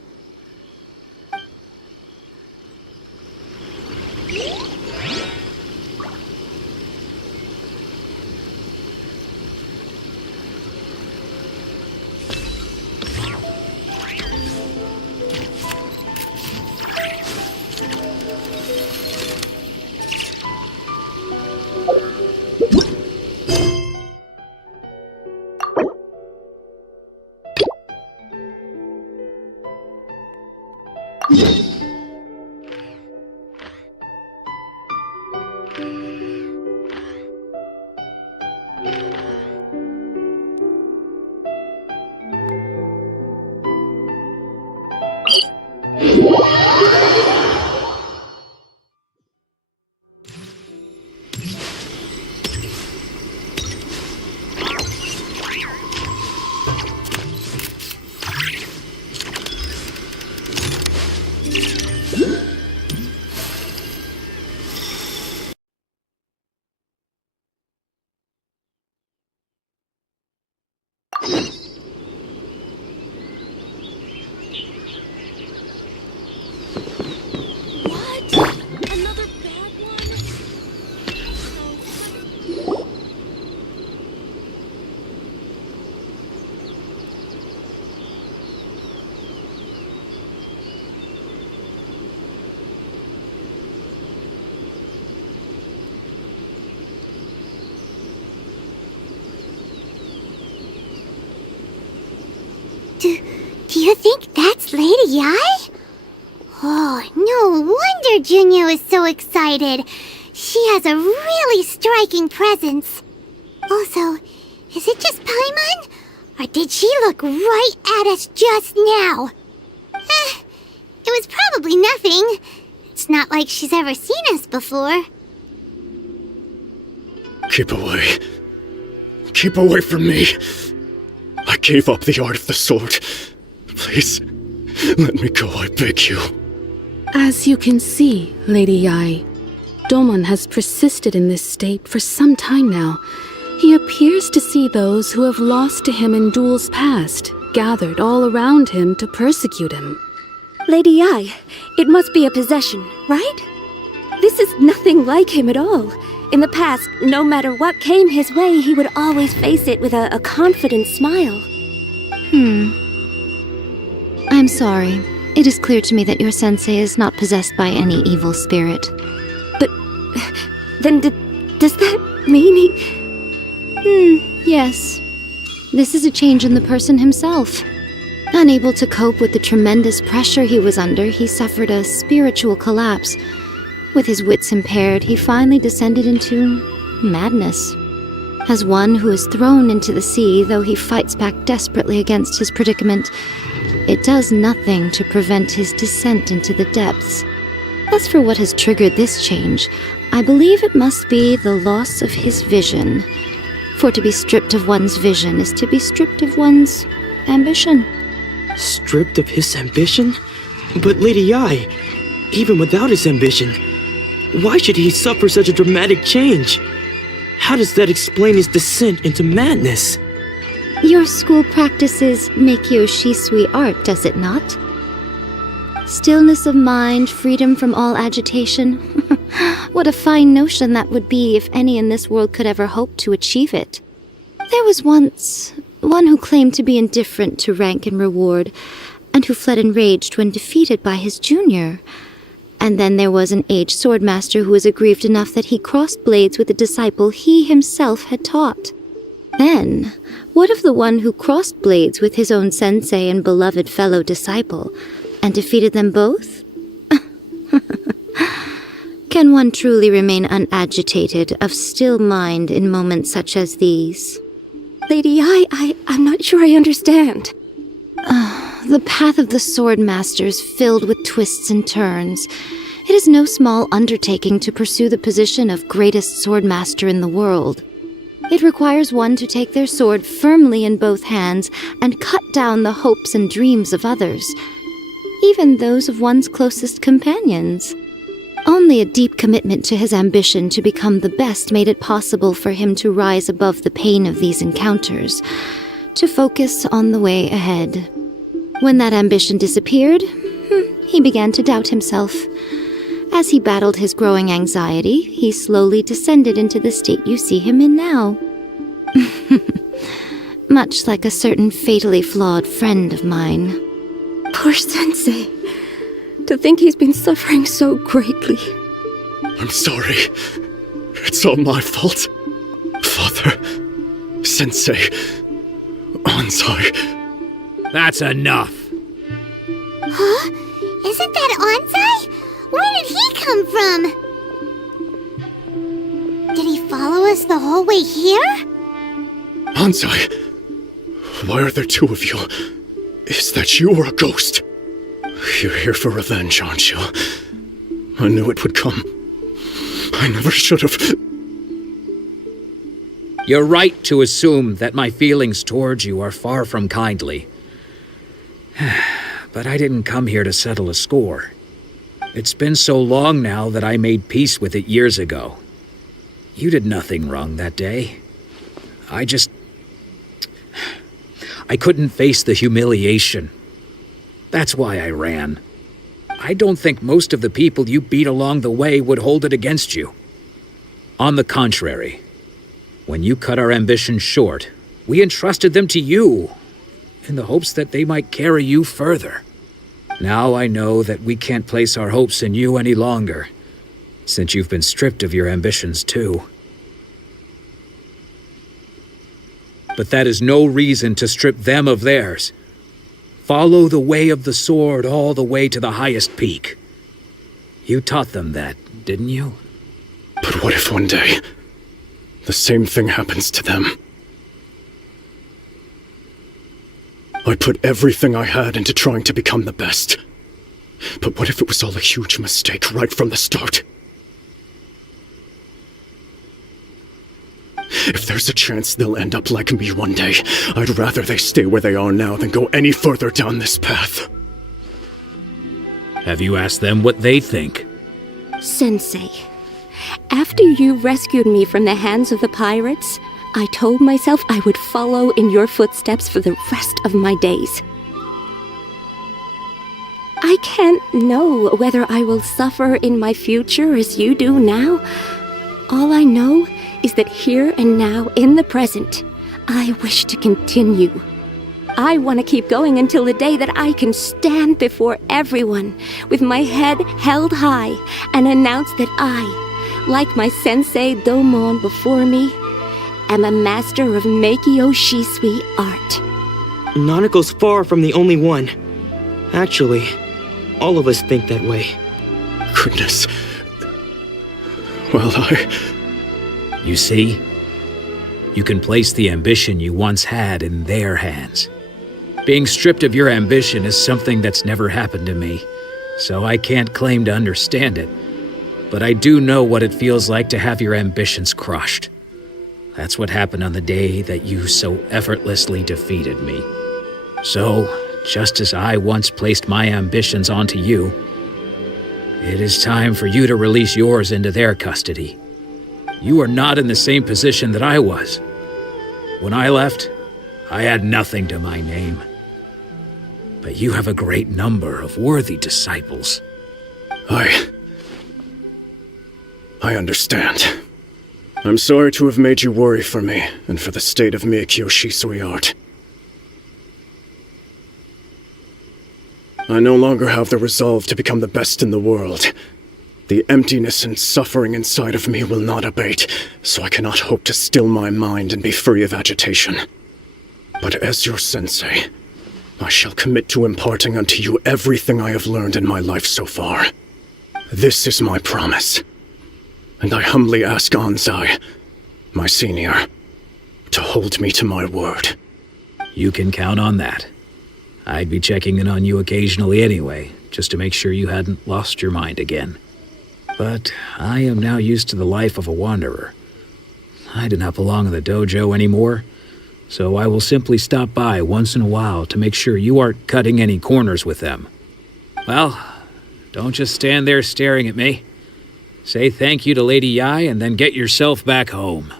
Another bad one? Do you think that's Lady Ai? Oh, no wonder Junyo is so excited. She has a really striking presence. Also, is it just Paimon? Or did she look right at us just now? It was probably nothing. It's not like she's ever seen us before. Keep away. Keep away from me. I gave up the art of the sword. Please, let me go, I beg you. As you can see, Lady Yai, Domon has persisted in this state for some time now. He appears to see those who have lost to him in duels past, gathered all around him to persecute him. Lady Yai, it must be a possession, right? This is nothing like him at all. In the past, no matter what came his way, he would always face it with a confident smile. I'm sorry. It is clear to me that your sensei is not possessed by any evil spirit. But then does that mean he... Yes. This is a change in the person himself. Unable to cope with the tremendous pressure he was under, he suffered a spiritual collapse. With his wits impaired, he finally descended into madness. As one who is thrown into the sea, though he fights back desperately against his predicament, it does nothing to prevent his descent into the depths. As for what has triggered this change, I believe it must be the loss of his vision. For to be stripped of one's vision is to be stripped of one's ambition. Stripped of his ambition? But Lady Yai, even without his ambition, why should he suffer such a dramatic change? How does that explain his descent into madness? Your school practices Meikyo Shisui art, does it not? Stillness of mind, freedom from all agitation. What a fine notion that would be if any in this world could ever hope to achieve it. There was once one who claimed to be indifferent to rank and reward, and who fled enraged when defeated by his junior. And then there was an aged swordmaster who was aggrieved enough that he crossed blades with a disciple he himself had taught. Then, what of the one who crossed blades with his own sensei and beloved fellow disciple, and defeated them both? Can one truly remain unagitated, of still mind in moments such as these? Lady Ai, I'm not sure I understand. The path of the swordmaster is filled with twists and turns. It is no small undertaking to pursue the position of greatest swordmaster in the world. It requires one to take their sword firmly in both hands and cut down the hopes and dreams of others, even those of one's closest companions. Only a deep commitment to his ambition to become the best made it possible for him to rise above the pain of these encounters, to focus on the way ahead. When that ambition disappeared, he began to doubt himself. As he battled his growing anxiety, he slowly descended into the state you see him in now. Much like a certain fatally flawed friend of mine. Poor sensei. To think he's been suffering so greatly. I'm sorry. It's all my fault. Sensei. Onsai. That's enough. Huh? Isn't that Onsai? Where did he come from? Did he follow us the whole way here? Onsai. Why are there two of you? Is that you or a ghost? You're here for revenge, aren't you? I knew it would come. I never should have. You're right to assume that my feelings towards you are far from kindly. But I didn't come here to settle a score. It's been so long now that I made peace with it years ago. You did nothing wrong that day. I couldn't face the humiliation. That's why I ran. I don't think most of the people you beat along the way would hold it against you. On the contrary, when you cut our ambitions short, we entrusted them to you, in the hopes that they might carry you further. Now I know that we can't place our hopes in you any longer, since you've been stripped of your ambitions too. But that is no reason to strip them of theirs. Follow the way of the sword all the way to the highest peak. You taught them that, didn't you? But what if one day, the same thing happens to them? I put everything I had into trying to become the best. But what if it was all a huge mistake right from the start? If there's a chance they'll end up like me one day, I'd rather they stay where they are now than go any further down this path. Have you asked them what they think? Sensei, after you rescued me from the hands of the pirates, I told myself I would follow in your footsteps for the rest of my days. I can't know whether I will suffer in my future as you do now. All I know is that here and now, in the present, I wish to continue. I want to keep going until the day that I can stand before everyone with my head held high and announce that I, like my sensei Domon before me, am a master of Meikyo Shisui art. Nanako's far from the only one. Actually, all of us think that way. Goodness. Well, You see? You can place the ambition you once had in their hands. Being stripped of your ambition is something that's never happened to me, so I can't claim to understand it. But I do know what it feels like to have your ambitions crushed. That's what happened on the day that you so effortlessly defeated me. So, just as I once placed my ambitions onto you, it is time for you to release yours into their custody. You are not in the same position that I was. When I left, I had nothing to my name. But you have a great number of worthy disciples. I understand. I'm sorry to have made you worry for me, and for the state of Meikyo Shisui art. I no longer have the resolve to become the best in the world. The emptiness and suffering inside of me will not abate, so I cannot hope to still my mind and be free of agitation. But as your sensei, I shall commit to imparting unto you everything I have learned in my life so far. This is my promise. And I humbly ask Onsai, my senior, to hold me to my word. You can count on that. I'd be checking in on you occasionally anyway, just to make sure you hadn't lost your mind again. But I am now used to the life of a wanderer. I do not belong in the dojo anymore, so I will simply stop by once in a while to make sure you aren't cutting any corners with them. Well, don't just stand there staring at me. Say thank you to Lady Yai and then get yourself back home.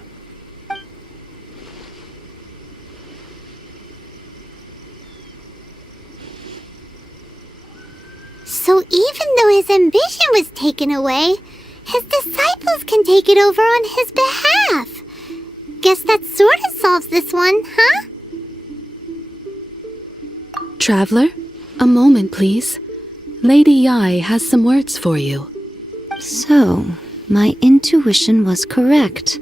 So even though his ambition was taken away, his disciples can take it over on his behalf. Guess that sort of solves this one, huh? Traveler, a moment, please. Lady Yai has some words for you. So, my intuition was correct.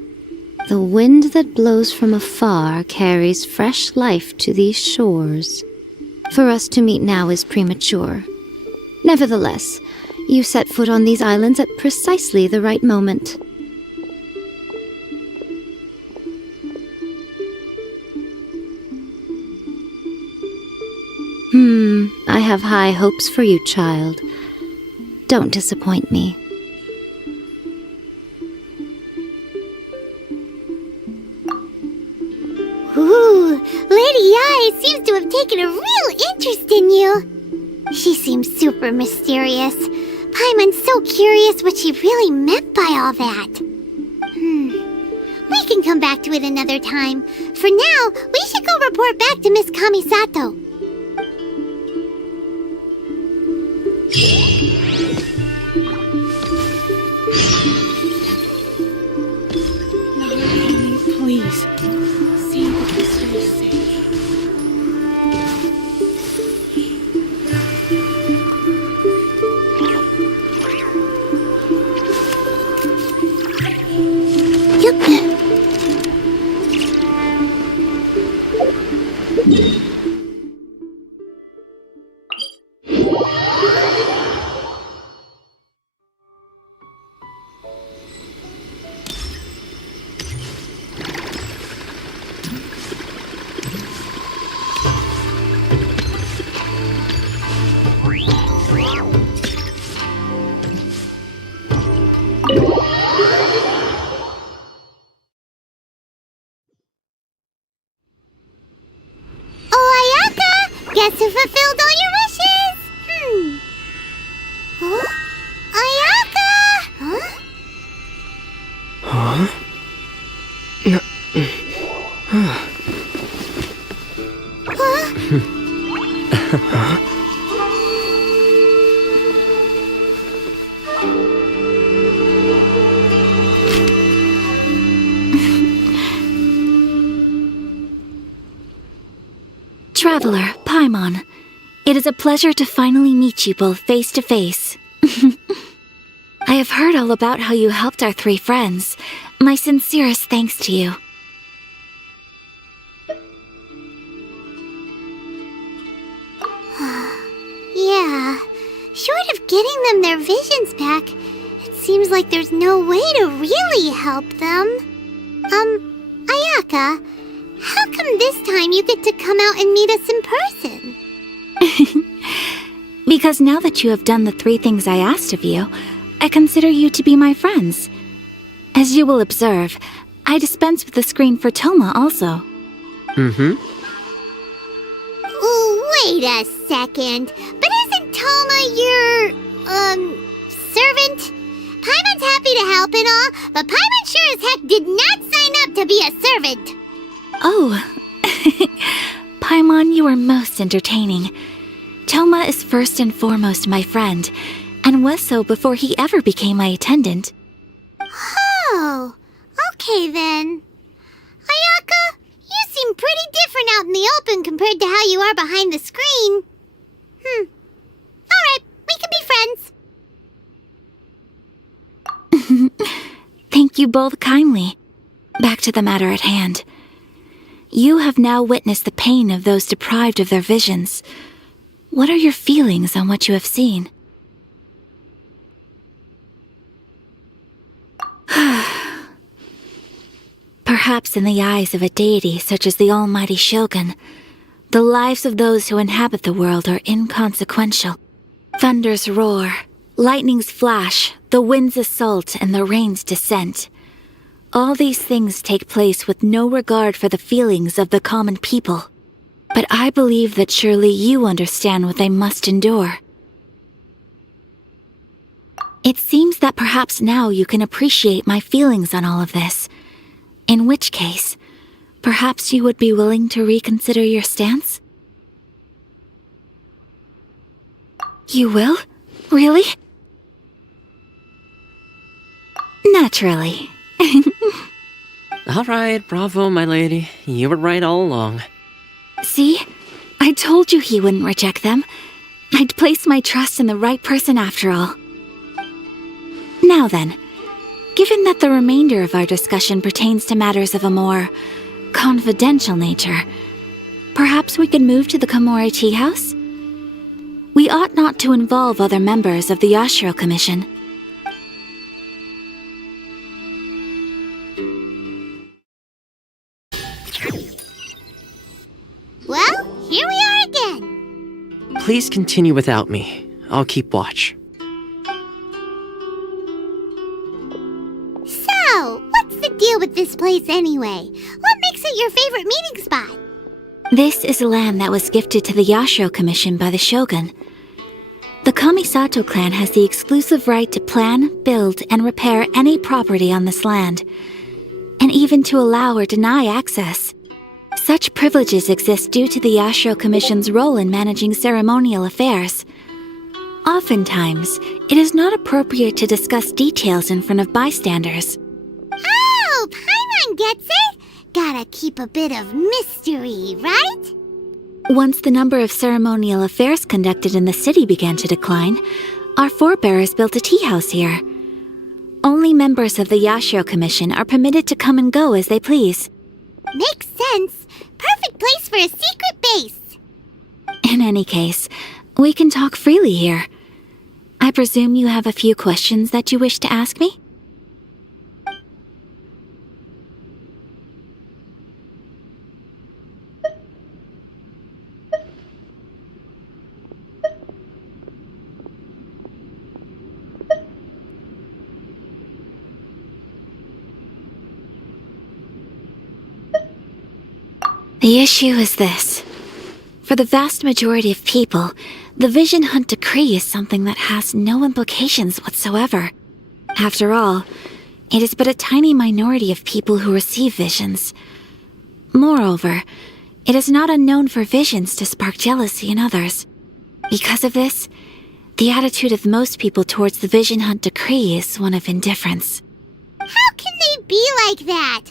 The wind that blows from afar carries fresh life to these shores. For us to meet now is premature. Nevertheless, you set foot on these islands at precisely the right moment. I have high hopes for you, child. Don't disappoint me. Ooh, Lady Yai seems to have taken a real interest in you. She seems super mysterious. Paimon's so curious what she really meant by all that. We can come back to it another time. For now, we should go report back to Miss Kamisato. Please. See if we can stay safe. Guess who fulfilled all your wishes? Huh? Ayaka! Huh? Traveler, Paimon, it is a pleasure to finally meet you both face to face. I have heard all about how you helped our three friends. My sincerest thanks to you. Yeah, short of getting them their visions back, it seems like there's no way to really help them. Ayaka, how come this time you get to come out and meet us in person? Because now that you have done the three things I asked of you, I consider you to be my friends. As you will observe, I dispense with the screen for Toma also. Wait a second. But isn't Toma your, servant? Paimon's happy to help and all, but Paimon sure as heck did not sign up to be a servant. Oh. Paimon, you are most entertaining. Toma is first and foremost my friend, and was so before he ever became my attendant. Oh, okay then. Ayaka, you seem pretty different out in the open compared to how you are behind the screen. Alright, we can be friends. Thank you both kindly. Back to the matter at hand. You have now witnessed the pain of those deprived of their visions. What are your feelings on what you have seen? Perhaps in the eyes of a deity such as the almighty Shogun, the lives of those who inhabit the world are inconsequential. Thunders roar, lightnings flash, the winds assault, and the rains descent. All these things take place with no regard for the feelings of the common people. But I believe that surely you understand what they must endure. It seems that perhaps now you can appreciate my feelings on all of this. In which case, perhaps you would be willing to reconsider your stance? You will? Really? Naturally. All right, bravo, my lady. You were right all along. See? I told you he wouldn't reject them. I'd placed my trust in the right person after all. Now then, Given that the remainder of our discussion pertains to matters of a more confidential nature, perhaps we could move to the Komori Tea House? We ought not to involve other members of the Yashiro Commission. Well, here we are again. Please continue without me. I'll keep watch. So, what's the deal with this place anyway? What makes it your favorite meeting spot? This is land that was gifted to the Yashiro Commission by the Shogun. The Kamisato clan has the exclusive right to plan, build, and repair any property on this land, and even to allow or deny access. Such privileges exist due to the Yashiro Commission's role in managing ceremonial affairs. Oftentimes, it is not appropriate to discuss details in front of bystanders. Oh, Paimon gets it! Gotta keep a bit of mystery, right? Once the number of ceremonial affairs conducted in the city began to decline, our forebears built a tea house here. Only members of the Yashiro Commission are permitted to come and go as they please. Makes sense. Perfect place for a secret base. In any case, we can talk freely here. I presume you have a few questions that you wish to ask me? The issue is this. For the vast majority of people, the Vision Hunt Decree is something that has no implications whatsoever. After all, it is but a tiny minority of people who receive visions. Moreover, it is not unknown for visions to spark jealousy in others. Because of this, the attitude of most people towards the Vision Hunt Decree is one of indifference. How can they be like that?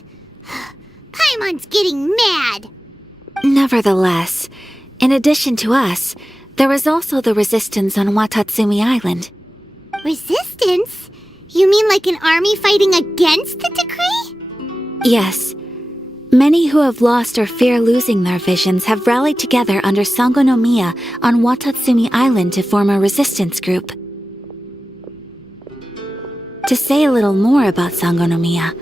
Paimon's getting mad. Nevertheless, in addition to us, there is also the resistance on Watatsumi Island. Resistance? You mean like an army fighting against the decree? Yes. Many who have lost or fear losing their visions have rallied together under Sangonomiya on Watatsumi Island to form a resistance group. To say a little more about Sangonomiya,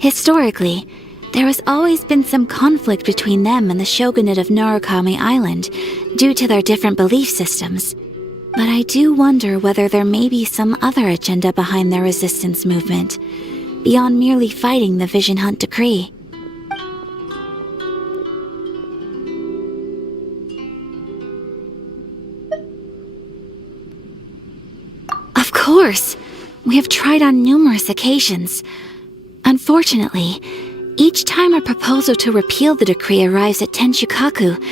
historically, there has always been some conflict between them and the shogunate of Narukami Island due to their different belief systems. But I do wonder whether there may be some other agenda behind their resistance movement, beyond merely fighting the Vision Hunt Decree. Of course! We have tried on numerous occasions. Unfortunately, each time a proposal to repeal the decree arrives at Tenshukaku,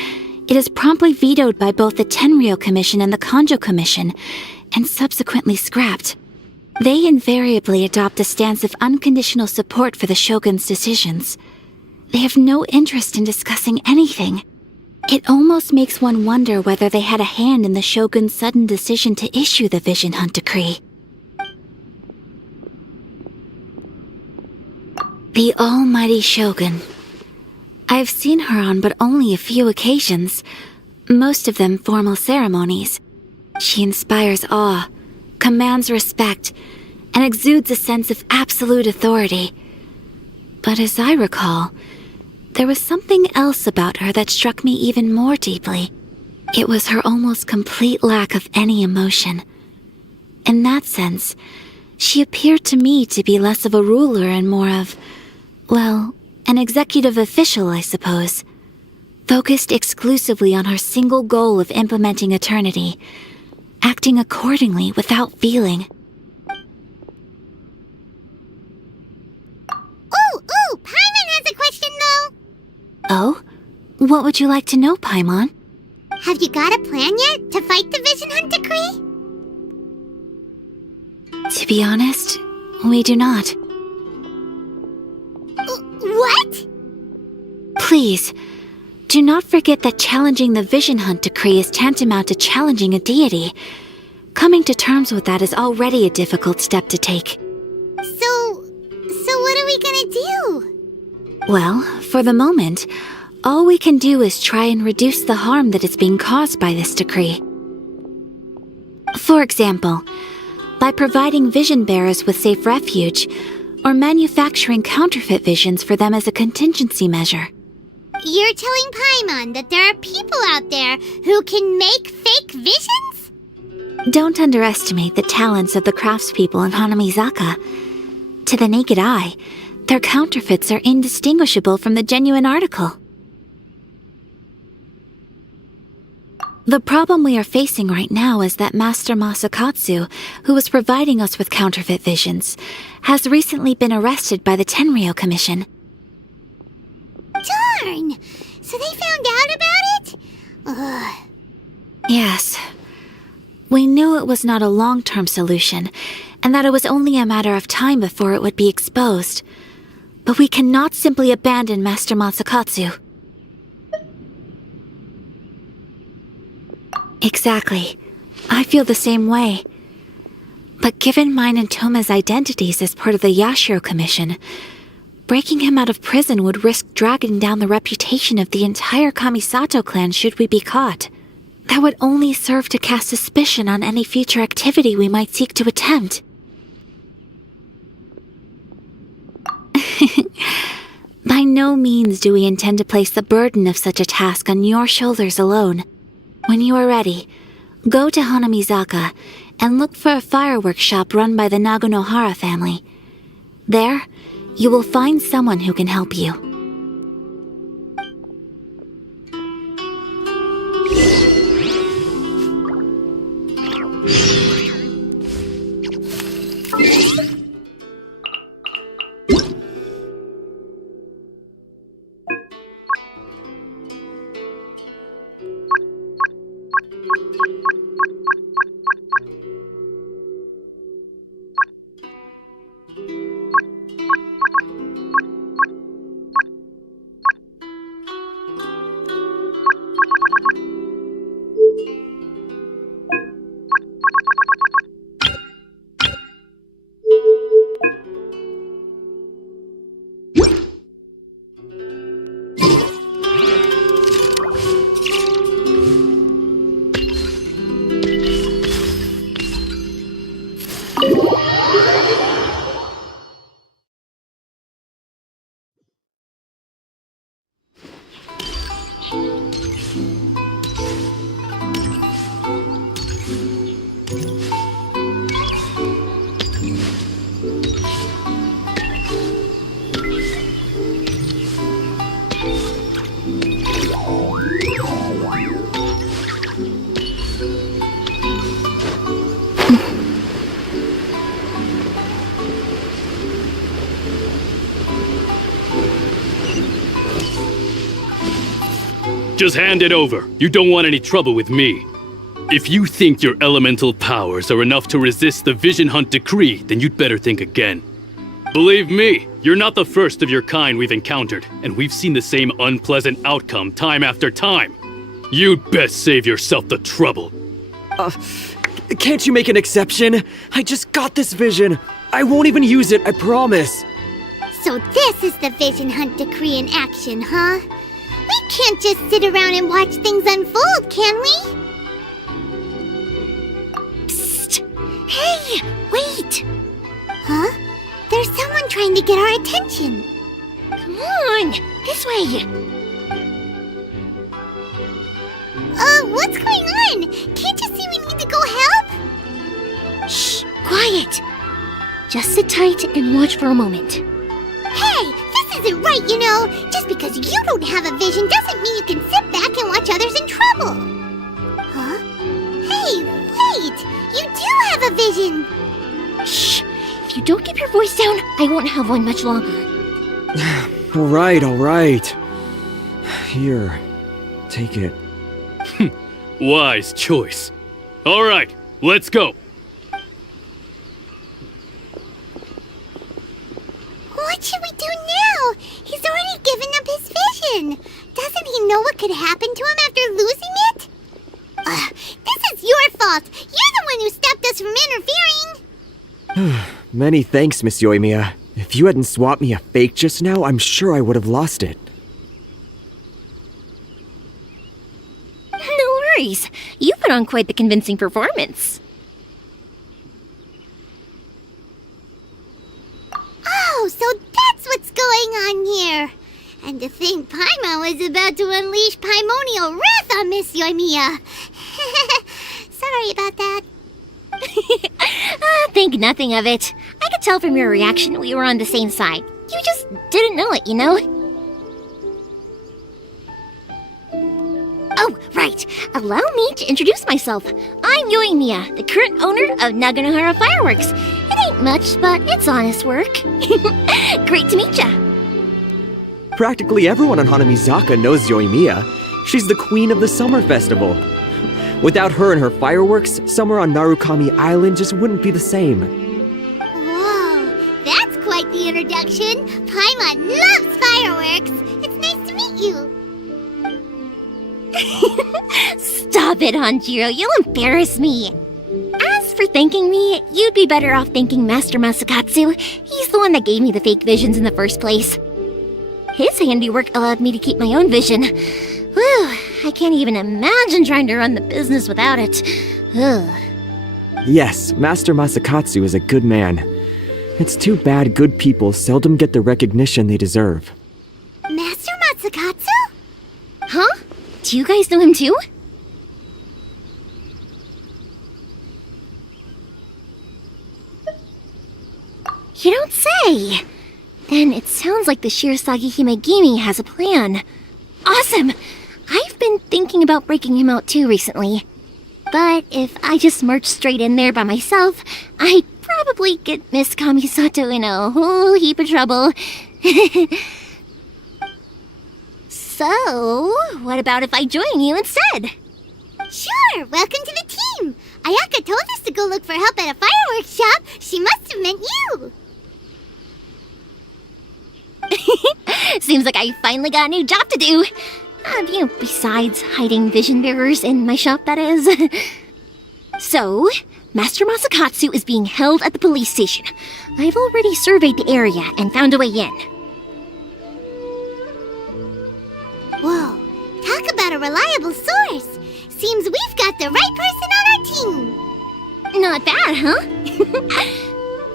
it is promptly vetoed by both the Tenryou Commission and the Kanjo Commission, and subsequently scrapped. They invariably adopt a stance of unconditional support for the shogun's decisions. They have no interest in discussing anything. It almost makes one wonder whether they had a hand in the shogun's sudden decision to issue the Vision Hunt Decree. The almighty shogun. I've seen her on but only a few occasions, most of them formal ceremonies. She inspires awe, commands respect, and exudes a sense of absolute authority. But as I recall, there was something else about her that struck me even more deeply. It was her almost complete lack of any emotion. In that sense, she appeared to me to be less of a ruler and more of, well, an executive official, I suppose. Focused exclusively on her single goal of implementing eternity, acting accordingly without feeling. Ooh, Paimon has a question though! Oh? What would you like to know, Paimon? Have you got a plan yet to fight the Vision Hunt Decree? To be honest, we do not. What? Please, do not forget that challenging the Vision Hunt Decree is tantamount to challenging a deity. Coming to terms with that is already a difficult step to take. So, Well, for the moment, all we can do is try and reduce the harm that is being caused by this decree. For example, by providing vision bearers with safe refuge, or manufacturing counterfeit visions for them as a contingency measure. You're telling Paimon that there are people out there who can make fake visions? Don't underestimate the talents of the craftspeople in Hanamizaka. To the naked eye, their counterfeits are indistinguishable from the genuine article. The problem we are facing right now is that Master Masakatsu, who was providing us with counterfeit visions, has recently been arrested by the Tenryou Commission. Darn! So they found out about it? Ugh. Yes. We knew it was not a long-term solution, and that it was only a matter of time before it would be exposed. But we cannot simply abandon Master Masakatsu. Exactly. I feel the same way. But given mine and Toma's identities as part of the Yashiro Commission, breaking him out of prison would risk dragging down the reputation of the entire Kamisato clan should we be caught. That would only serve to cast suspicion on any future activity we might seek to attempt. By no means do we intend to place the burden of such a task on your shoulders alone. When you are ready, go to Hanamizaka and look for a fireworks shop run by the Nagonohara family. There, you will find someone who can help you. Just hand it over. You don't want any trouble with me. If you think your elemental powers are enough to resist the Vision Hunt decree, then you'd better think again. Believe me, you're not the first of your kind we've encountered, and we've seen the same unpleasant outcome time after time. You'd best save yourself the trouble. Can't you make an exception? I just got this vision. I won't even use it, I promise. So this is the Vision Hunt decree in action, huh? We can't just sit around and watch things unfold, can we? Psst! Hey, wait! Huh? There's someone trying to get our attention. Come on, this way. What's going on? Can't you see we need to go help? Shh, quiet. Just sit tight and watch for a moment. Hey, this isn't right, you know. Just because you don't have a vision doesn't mean you can sit back and watch others in trouble. Huh? Hey, wait! You do have a vision! Shh! If you don't keep your voice down, I won't have one much longer. All right. Here, take it. Wise choice. All right, let's go. What should we do now? He's already given up his vision. Doesn't he know what could happen to him after losing it? This is your fault. You're the one who stopped us from interfering. Many thanks, Miss Euthymia. If If you hadn't swapped me a fake just now, I'm sure I would have lost it. No worries. You put on quite the convincing performance. Oh, so that's what's going on here. And to think Paimon was about to unleash Paimonial wrath on Miss Euthymia. Sorry about that. Think nothing of it. I could tell from your reaction we were on the same side. You just didn't know it, you know? Oh, right. Allow me to introduce myself. I'm Euthymia, the current owner of Naganohara Fireworks. It ain't much, but it's honest work. Great to meet ya. Practically everyone on Hanamizaka knows Euthymia. She's the queen of the summer festival. Without her and her fireworks, summer on Narukami Island just wouldn't be the same. Whoa, that's quite the introduction. Paimon loves fireworks. It's nice to meet you. Stop it, Hanjiro. You'll embarrass me. As for thanking me, you'd be better off thanking Master Masakatsu. He's the one that gave me the fake visions in the first place. His handiwork allowed me to keep my own vision. Whew, I can't even imagine trying to run the business without it. Ugh. Yes, Master Masakatsu is a good man. It's too bad good people seldom get the recognition they deserve. Master Masakatsu? Huh? Do you guys know him too? You don't say! Then it sounds like the Shirasagi Himegimi has a plan. Awesome! I've been thinking about breaking him out too recently. But if I just march straight in there by myself, I'd probably get Miss Kamisato in a whole heap of trouble. So, what about if I join you instead? Sure, welcome to the team. Ayaka told us to go look for help at a fireworks shop. She must have meant you. Seems like I finally got a new job to do. Besides hiding vision bearers in my shop, that is. So, Master Masakatsu is being held at the police station. I've already surveyed the area and found a way in. Whoa, talk about a reliable source. Seems we've got the right person on our team. Not bad, huh?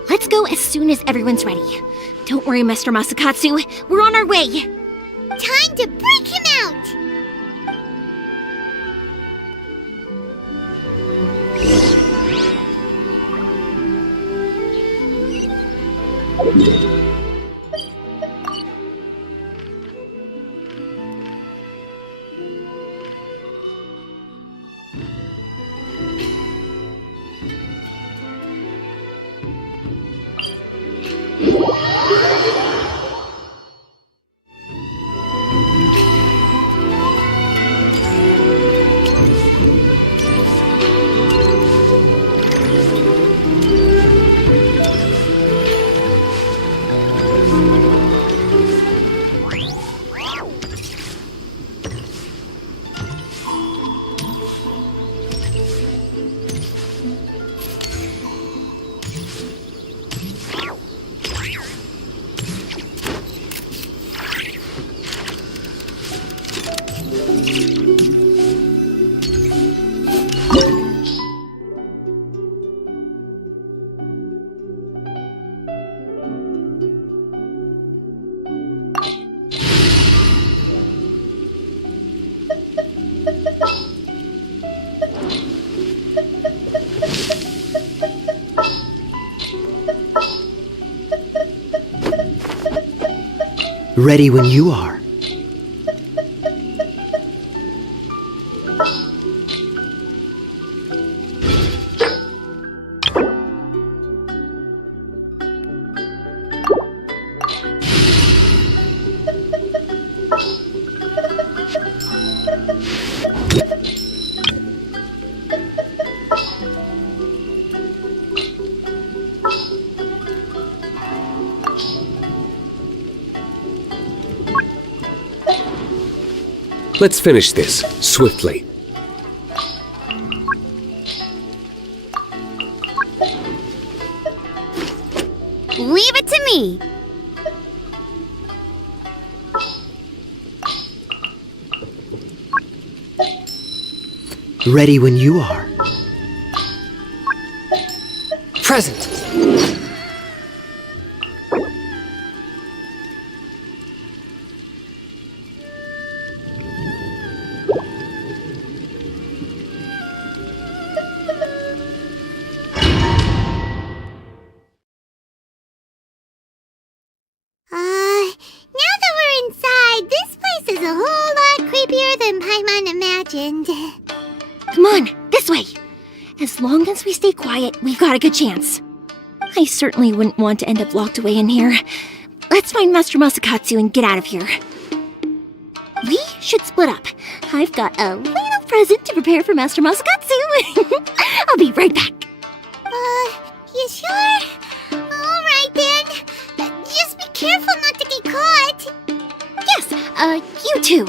Let's go as soon as everyone's ready. Don't worry, Master Masakatsu. We're on our way. Time to break him out! Ready when you are. Let's finish this, swiftly. Leave it to me. Ready when you are. Present. Now that we're inside, this place is a whole lot creepier than Paimon imagined. Come on, this way. As long as we stay quiet, we've got a good chance. I certainly wouldn't want to end up locked away in here. Let's find Master Masakatsu and get out of here. We should split up. I've got a little present to prepare for Master Masakatsu. I'll be right back. You sure? Alright then. Just be careful not to get caught. Yes, you too.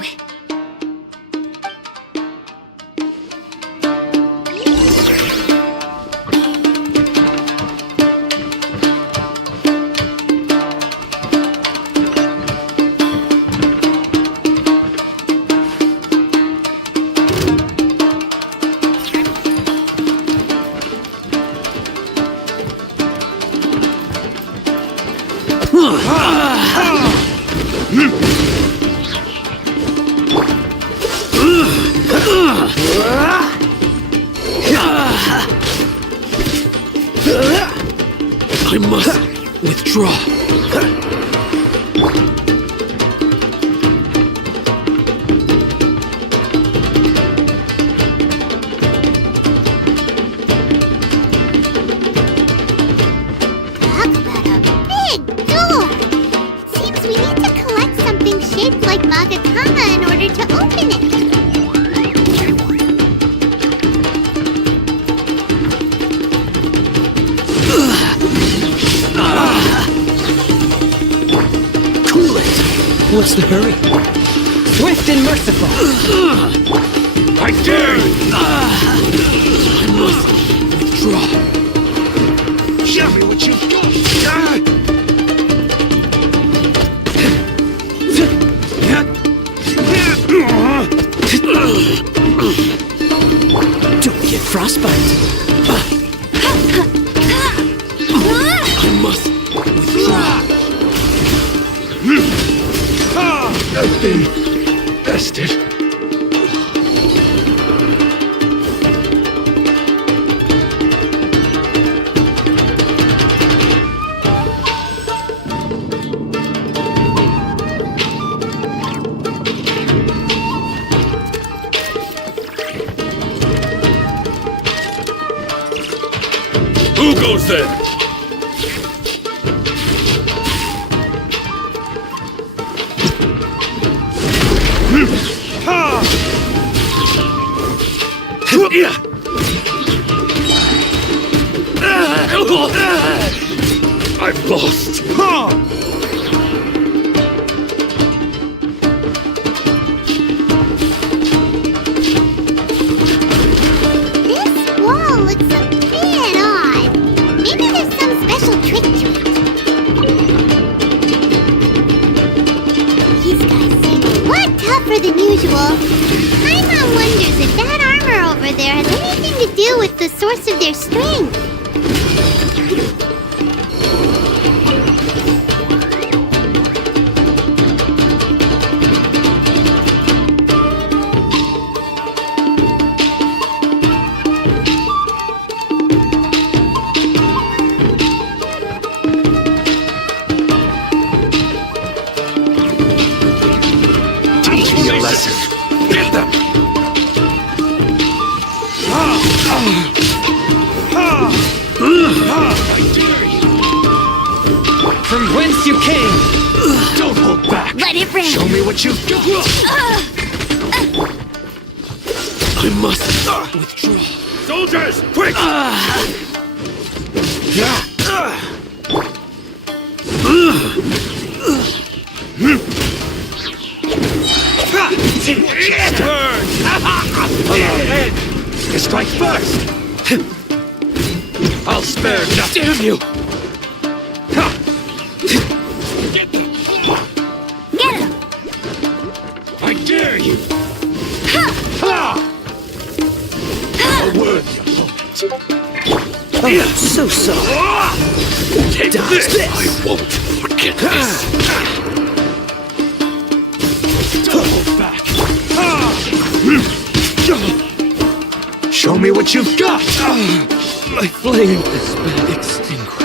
I must withdraw. Talk about a big door. Seems we need to collect something shaped like Magatama in order to open it. Cool it. What's the hurry? Swift and merciful. I dare you! I must withdraw. Show me what you've got! Don't get frostbite. I must withdraw. I've been bested. Who goes there? I've lost. This wall looks a bit odd. Maybe there's some special trick to it. These guys seem a lot tougher than usual. Paimon wonders if that armor over there has anything to do with the source of their strength. Teach me a lesson. Get them! I dare you! From whence you came. Don't hold back! Let it rip. Show me what you've got! I must withdraw. Soldiers, quick! Turn! You strike first! I'll spare nothing! Damn you! Get them! Get him! I dare you! Oh, so sorry. Take this! I won't forget this. Don't hold back. Show me what you've got! My flame has been extinguished.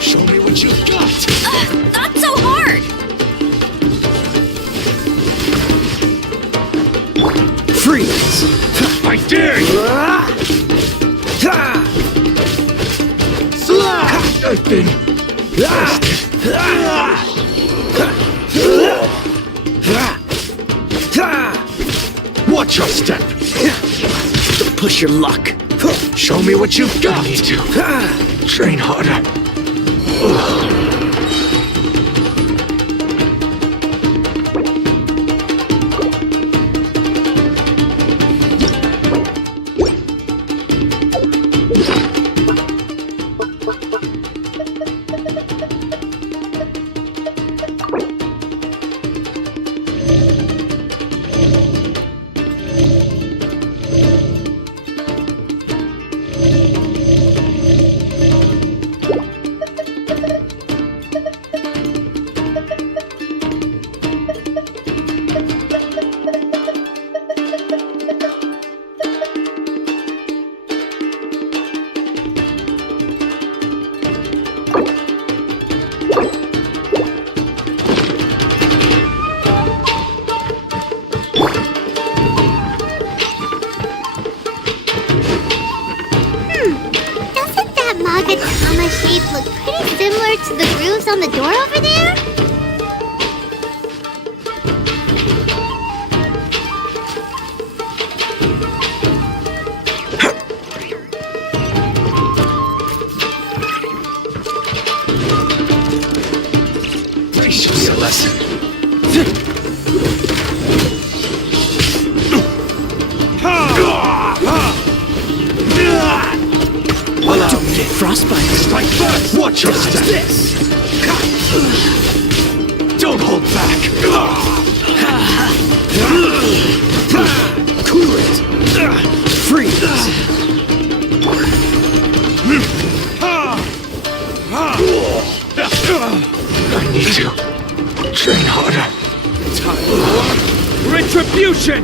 Show me what you've got! Not so hard! Freeze! I dare you! Slash! I've been watch your step! Push your luck. Show me what you've got! I need to train harder. Look pretty similar to the grooves on the door over there. Teach me a lesson. Frostbite. Strike first. Watch your step. This. Don't hold back. Cool it. Freeze. I need to train harder. Time for retribution!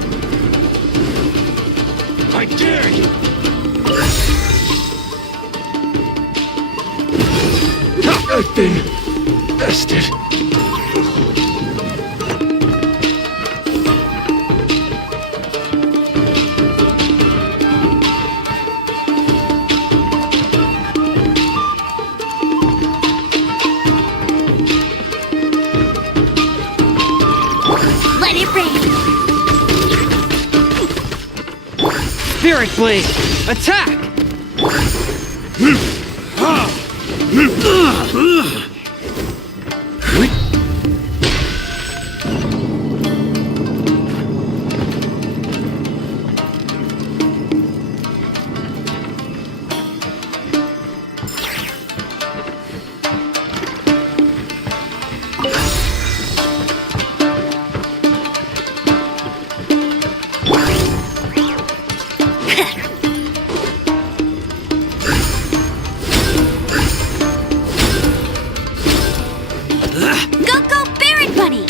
I dare you. I've been bested. Let it rain! Spirit Blade! Attack! Go, Barret Bunny!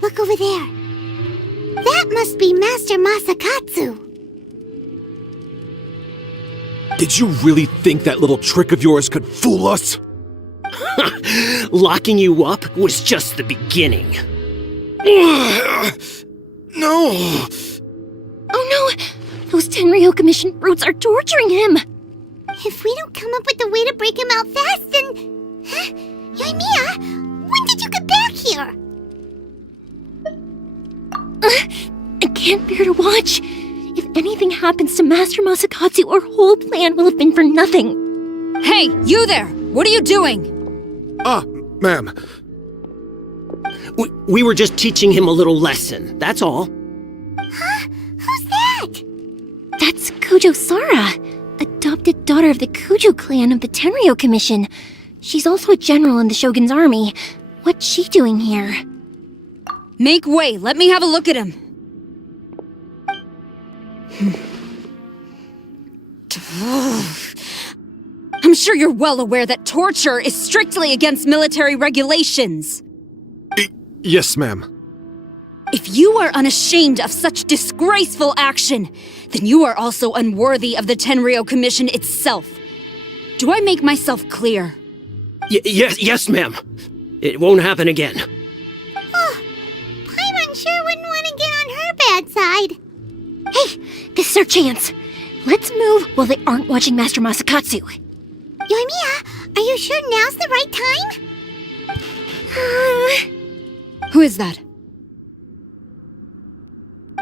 Look over there. That must be Master Masakatsu. Did you really think that little trick of yours could fool us? Locking you up was just the beginning. No! Oh no! Those Tenryou Commission brutes are torturing him! If we don't come up with a way to break him out fast, then... Huh? Euthymia, when did you get back here? I can't bear to watch. If anything happens to Master Masakatsu, our whole plan will have been for nothing. Hey, you there! What are you doing? Ma'am. We were just teaching him a little lesson, that's all. Huh? Who's that? That's Kujo Sara, adopted daughter of the Kujo clan of the Tenryou Commission. She's also a general in the Shogun's army. What's she doing here? Make way, let me have a look at him. I'm sure you're well aware that torture is strictly against military regulations. Yes, ma'am. If you are unashamed of such disgraceful action, then you are also unworthy of the Tenryou Commission itself. Do I make myself clear? Yes, ma'am. It won't happen again. Oh, Paimon sure wouldn't want to get on her bad side. Hey, this is our chance. Let's move while they aren't watching Master Masakatsu. Euthymia, are you sure now's the right time? Who is that?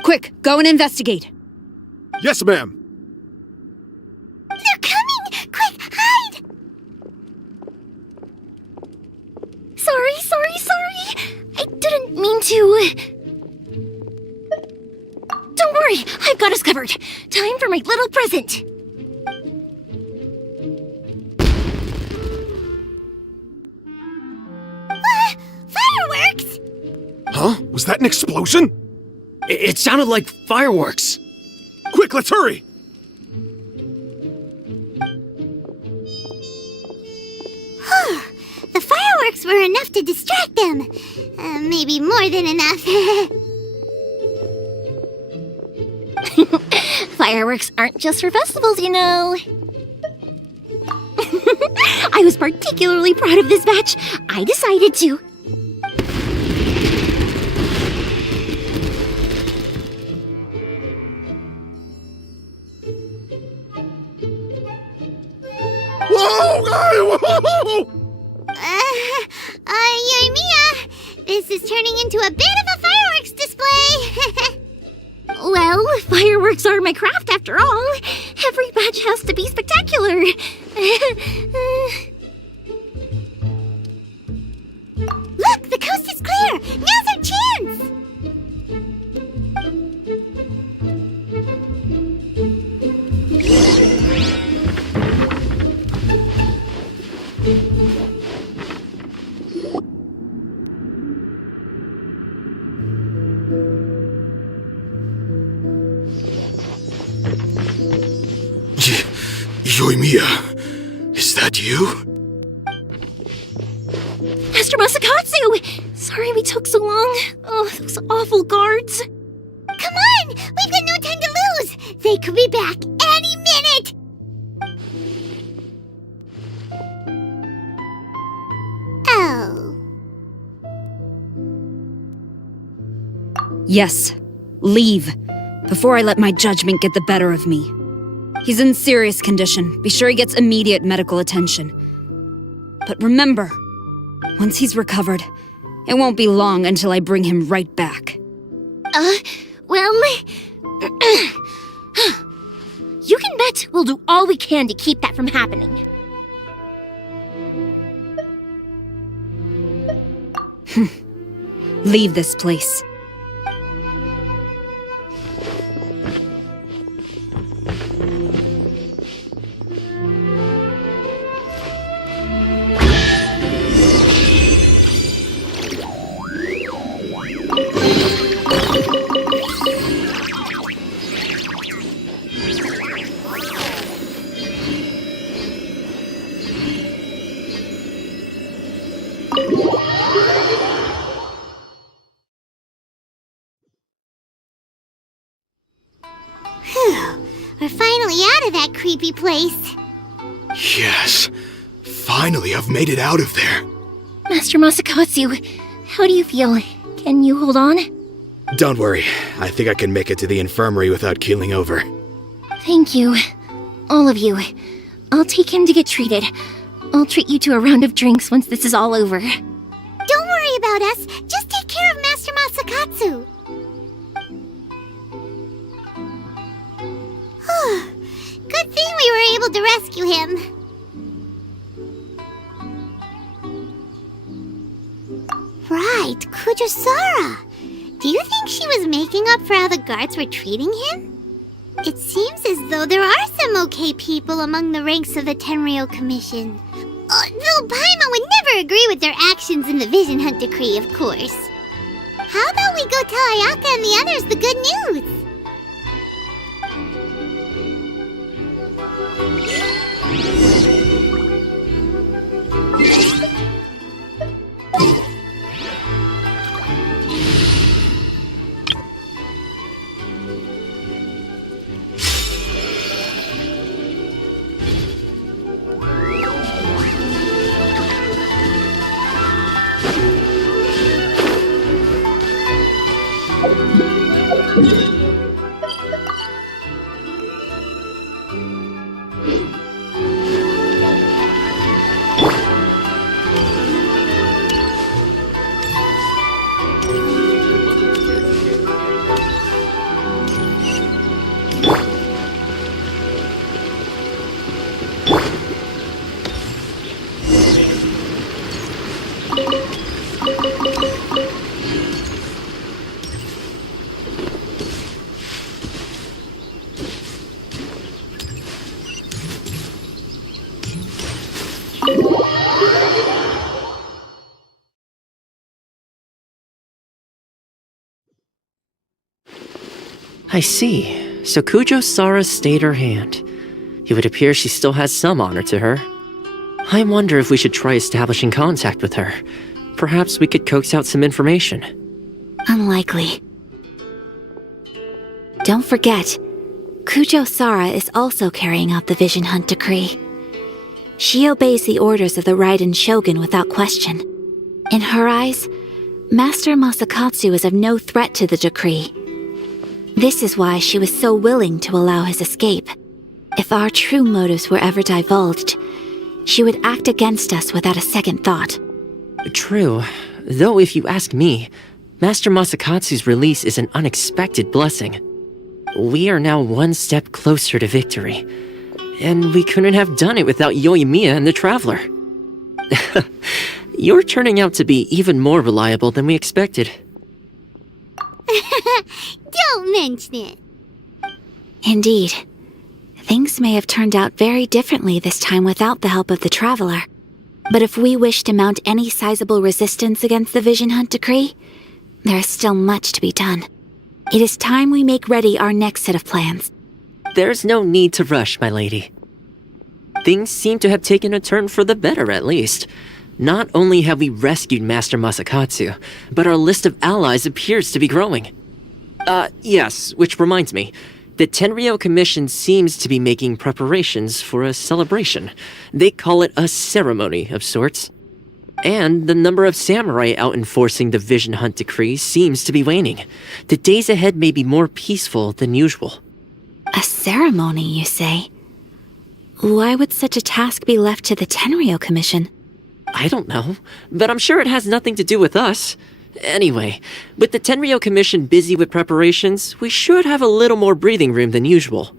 Quick, go and investigate. Yes, ma'am. They're coming! Quick, hide! Sorry. I didn't mean to. Don't worry, I've got us covered. Time for my little present. Fireworks! Huh? Was that an explosion? It sounded like fireworks. Quick, let's hurry! The fireworks were enough to distract them. Maybe more than enough. Fireworks aren't just for festivals, you know. I was particularly proud of this batch. I decided to. Whoa! Euthymia, this is turning into a bit of a fireworks display. Well, fireworks are my craft after all. Every batch has to be spectacular. Look, the coast is clear. Now's our chance. Euthymia, is that you? Master Masakatsu! Sorry we took so long. Oh, those awful guards. Come on! We've got no time to lose! They could be back any minute! Oh. Yes, leave, before I let my judgment get the better of me. He's in serious condition. Be sure he gets immediate medical attention. But remember, once he's recovered, it won't be long until I bring him right back. Well... you can bet we'll do all we can to keep that from happening. Leave this place. We're finally out of that creepy place. Yes. Finally, I've made it out of there. Master Masakatsu, how do you feel? Can you hold on? Don't worry. I think I can make it to the infirmary without keeling over. Thank you. All of you. I'll take him to get treated. I'll treat you to a round of drinks once this is all over. Don't worry about us. Just take care of Master Masakatsu. Good thing we were able to rescue him. Right, Kujosara. Do you think she was making up for how the guards were treating him? It seems as though there are some okay people among the ranks of the Tenryou Commission. Though Paimon would never agree with their actions in the Vision Hunt Decree, of course. How about we go tell Ayaka and the others the good news? I see. So Kujosara stayed her hand. It would appear she still has some honor to her. I wonder if we should try establishing contact with her. Perhaps we could coax out some information. Unlikely. Don't forget, Kujosara is also carrying out the Vision Hunt Decree. She obeys the orders of the Raiden Shogun without question. In her eyes, Master Masakatsu is of no threat to the decree. This is why she was so willing to allow his escape. If our true motives were ever divulged, she would act against us without a second thought. True. Though if you ask me, Master Masakatsu's release is an unexpected blessing. We are now one step closer to victory. And we couldn't have done it without Euthymia and the Traveler. You're turning out to be even more reliable than we expected. Don't mention it. Indeed. Things may have turned out very differently this time without the help of the Traveler. But if we wish to mount any sizable resistance against the Vision Hunt Decree, there is still much to be done. It is time we make ready our next set of plans. There's no need to rush, my lady. Things seem to have taken a turn for the better, at least. Not only have we rescued Master Masakatsu, but our list of allies appears to be growing. Yes, which reminds me. The Tenryou Commission seems to be making preparations for a celebration. They call it a ceremony of sorts. And the number of samurai out enforcing the Vision Hunt Decree seems to be waning. The days ahead may be more peaceful than usual. A ceremony, you say? Why would such a task be left to the Tenryou Commission? I don't know, but I'm sure it has nothing to do with us. Anyway, with the Tenryou Commission busy with preparations, we should have a little more breathing room than usual.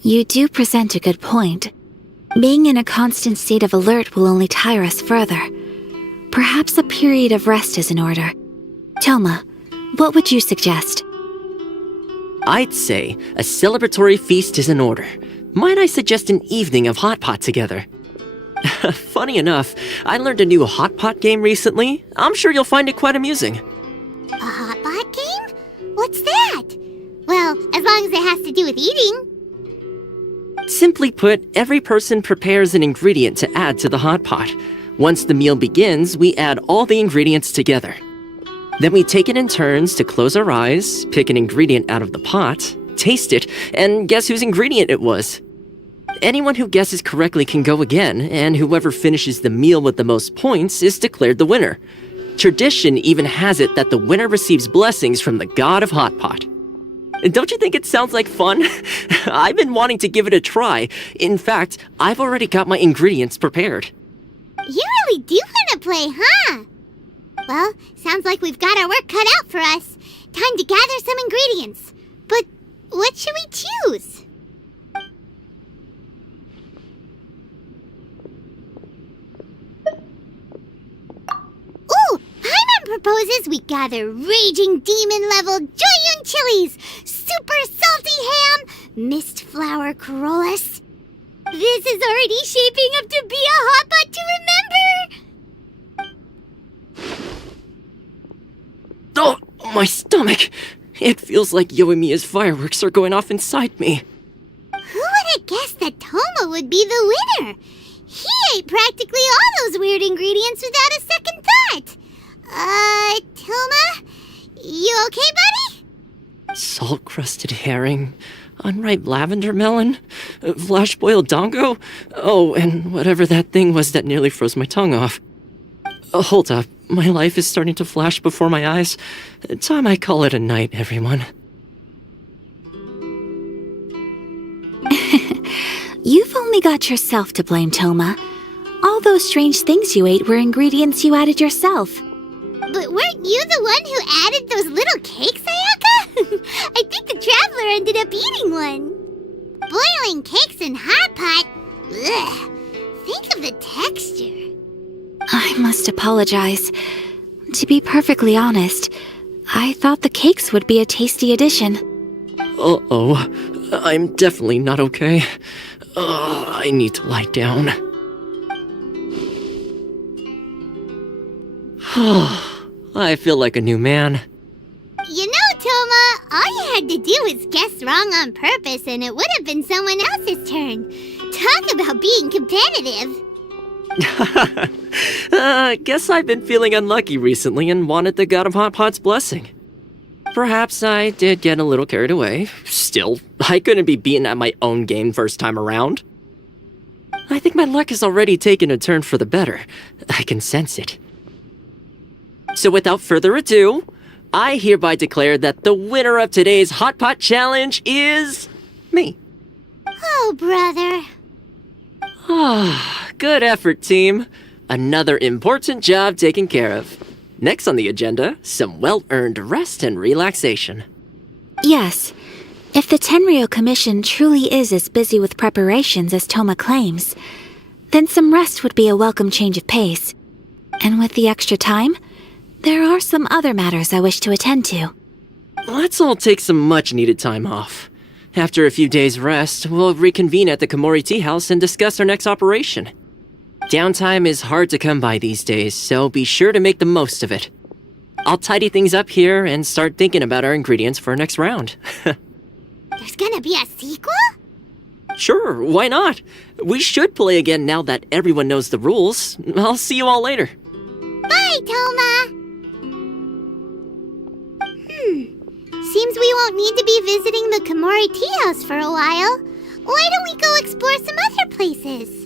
You do present a good point. Being in a constant state of alert will only tire us further. Perhaps a period of rest is in order. Toma, what would you suggest? I'd say a celebratory feast is in order. Might I suggest an evening of hot pot together? Funny enough, I learned a new hot pot game recently. I'm sure you'll find it quite amusing. A hot pot game? What's that? Well, as long as it has to do with eating. Simply put, every person prepares an ingredient to add to the hot pot. Once the meal begins, we add all the ingredients together. Then we take it in turns to close our eyes, pick an ingredient out of the pot, taste it, and guess whose ingredient it was. Anyone who guesses correctly can go again, and whoever finishes the meal with the most points is declared the winner. Tradition even has it that the winner receives blessings from the god of Hot Pot. Don't you think it sounds like fun? I've been wanting to give it a try. In fact, I've already got my ingredients prepared. You really do want to play, huh? Well, sounds like we've got our work cut out for us. Time to gather some ingredients. But what should we choose? Ooh! Paimon proposes we gather raging demon-level Joyun chilies, super salty ham, mist flower corollas. This is already shaping up to be a hot pot to remember! Oh, my stomach! It feels like Euthymia fireworks are going off inside me. Who would have guessed that Toma would be the winner? He ate practically all those weird ingredients without a second thought. Toma? You okay, buddy? Salt-crusted herring, unripe lavender melon, flash-boiled dongo, oh, and whatever that thing was that nearly froze my tongue off. Hold up, my life is starting to flash before my eyes. Time I call it a night, everyone. You've only got yourself to blame, Toma. All those strange things you ate were ingredients you added yourself. But weren't you the one who added those little cakes, Ayaka? I think the traveler ended up eating one. Boiling cakes in hot pot? Ugh. Think of the texture. I must apologize. To be perfectly honest, I thought the cakes would be a tasty addition. Uh-oh. I'm definitely not okay. I need to lie down. I feel like a new man. You know, Toma, all you had to do was guess wrong on purpose and it would have been someone else's turn. Talk about being competitive. Guess I've been feeling unlucky recently and wanted the god of Hot Pot's blessing. Perhaps I did get a little carried away. Still, I couldn't be beaten at my own game first time around. I think my luck has already taken a turn for the better. I can sense it. So without further ado, I hereby declare that the winner of today's Hot Pot Challenge is me. Oh, brother. Good effort, team. Another important job taken care of. Next on the agenda, some well-earned rest and relaxation. Yes. If the Tenryou Commission truly is as busy with preparations as Toma claims, then some rest would be a welcome change of pace. And with the extra time, there are some other matters I wish to attend to. Let's all take some much-needed time off. After a few days' rest, we'll reconvene at the Komori Tea House and discuss our next operation. Downtime is hard to come by these days, so be sure to make the most of it. I'll tidy things up here and start thinking about our ingredients for our next round. There's gonna be a sequel? Sure, why not? We should play again now that everyone knows the rules. I'll see you all later. Bye, Toma! Seems we won't need to be visiting the Komori Tea House for a while. Why don't we go explore some other places?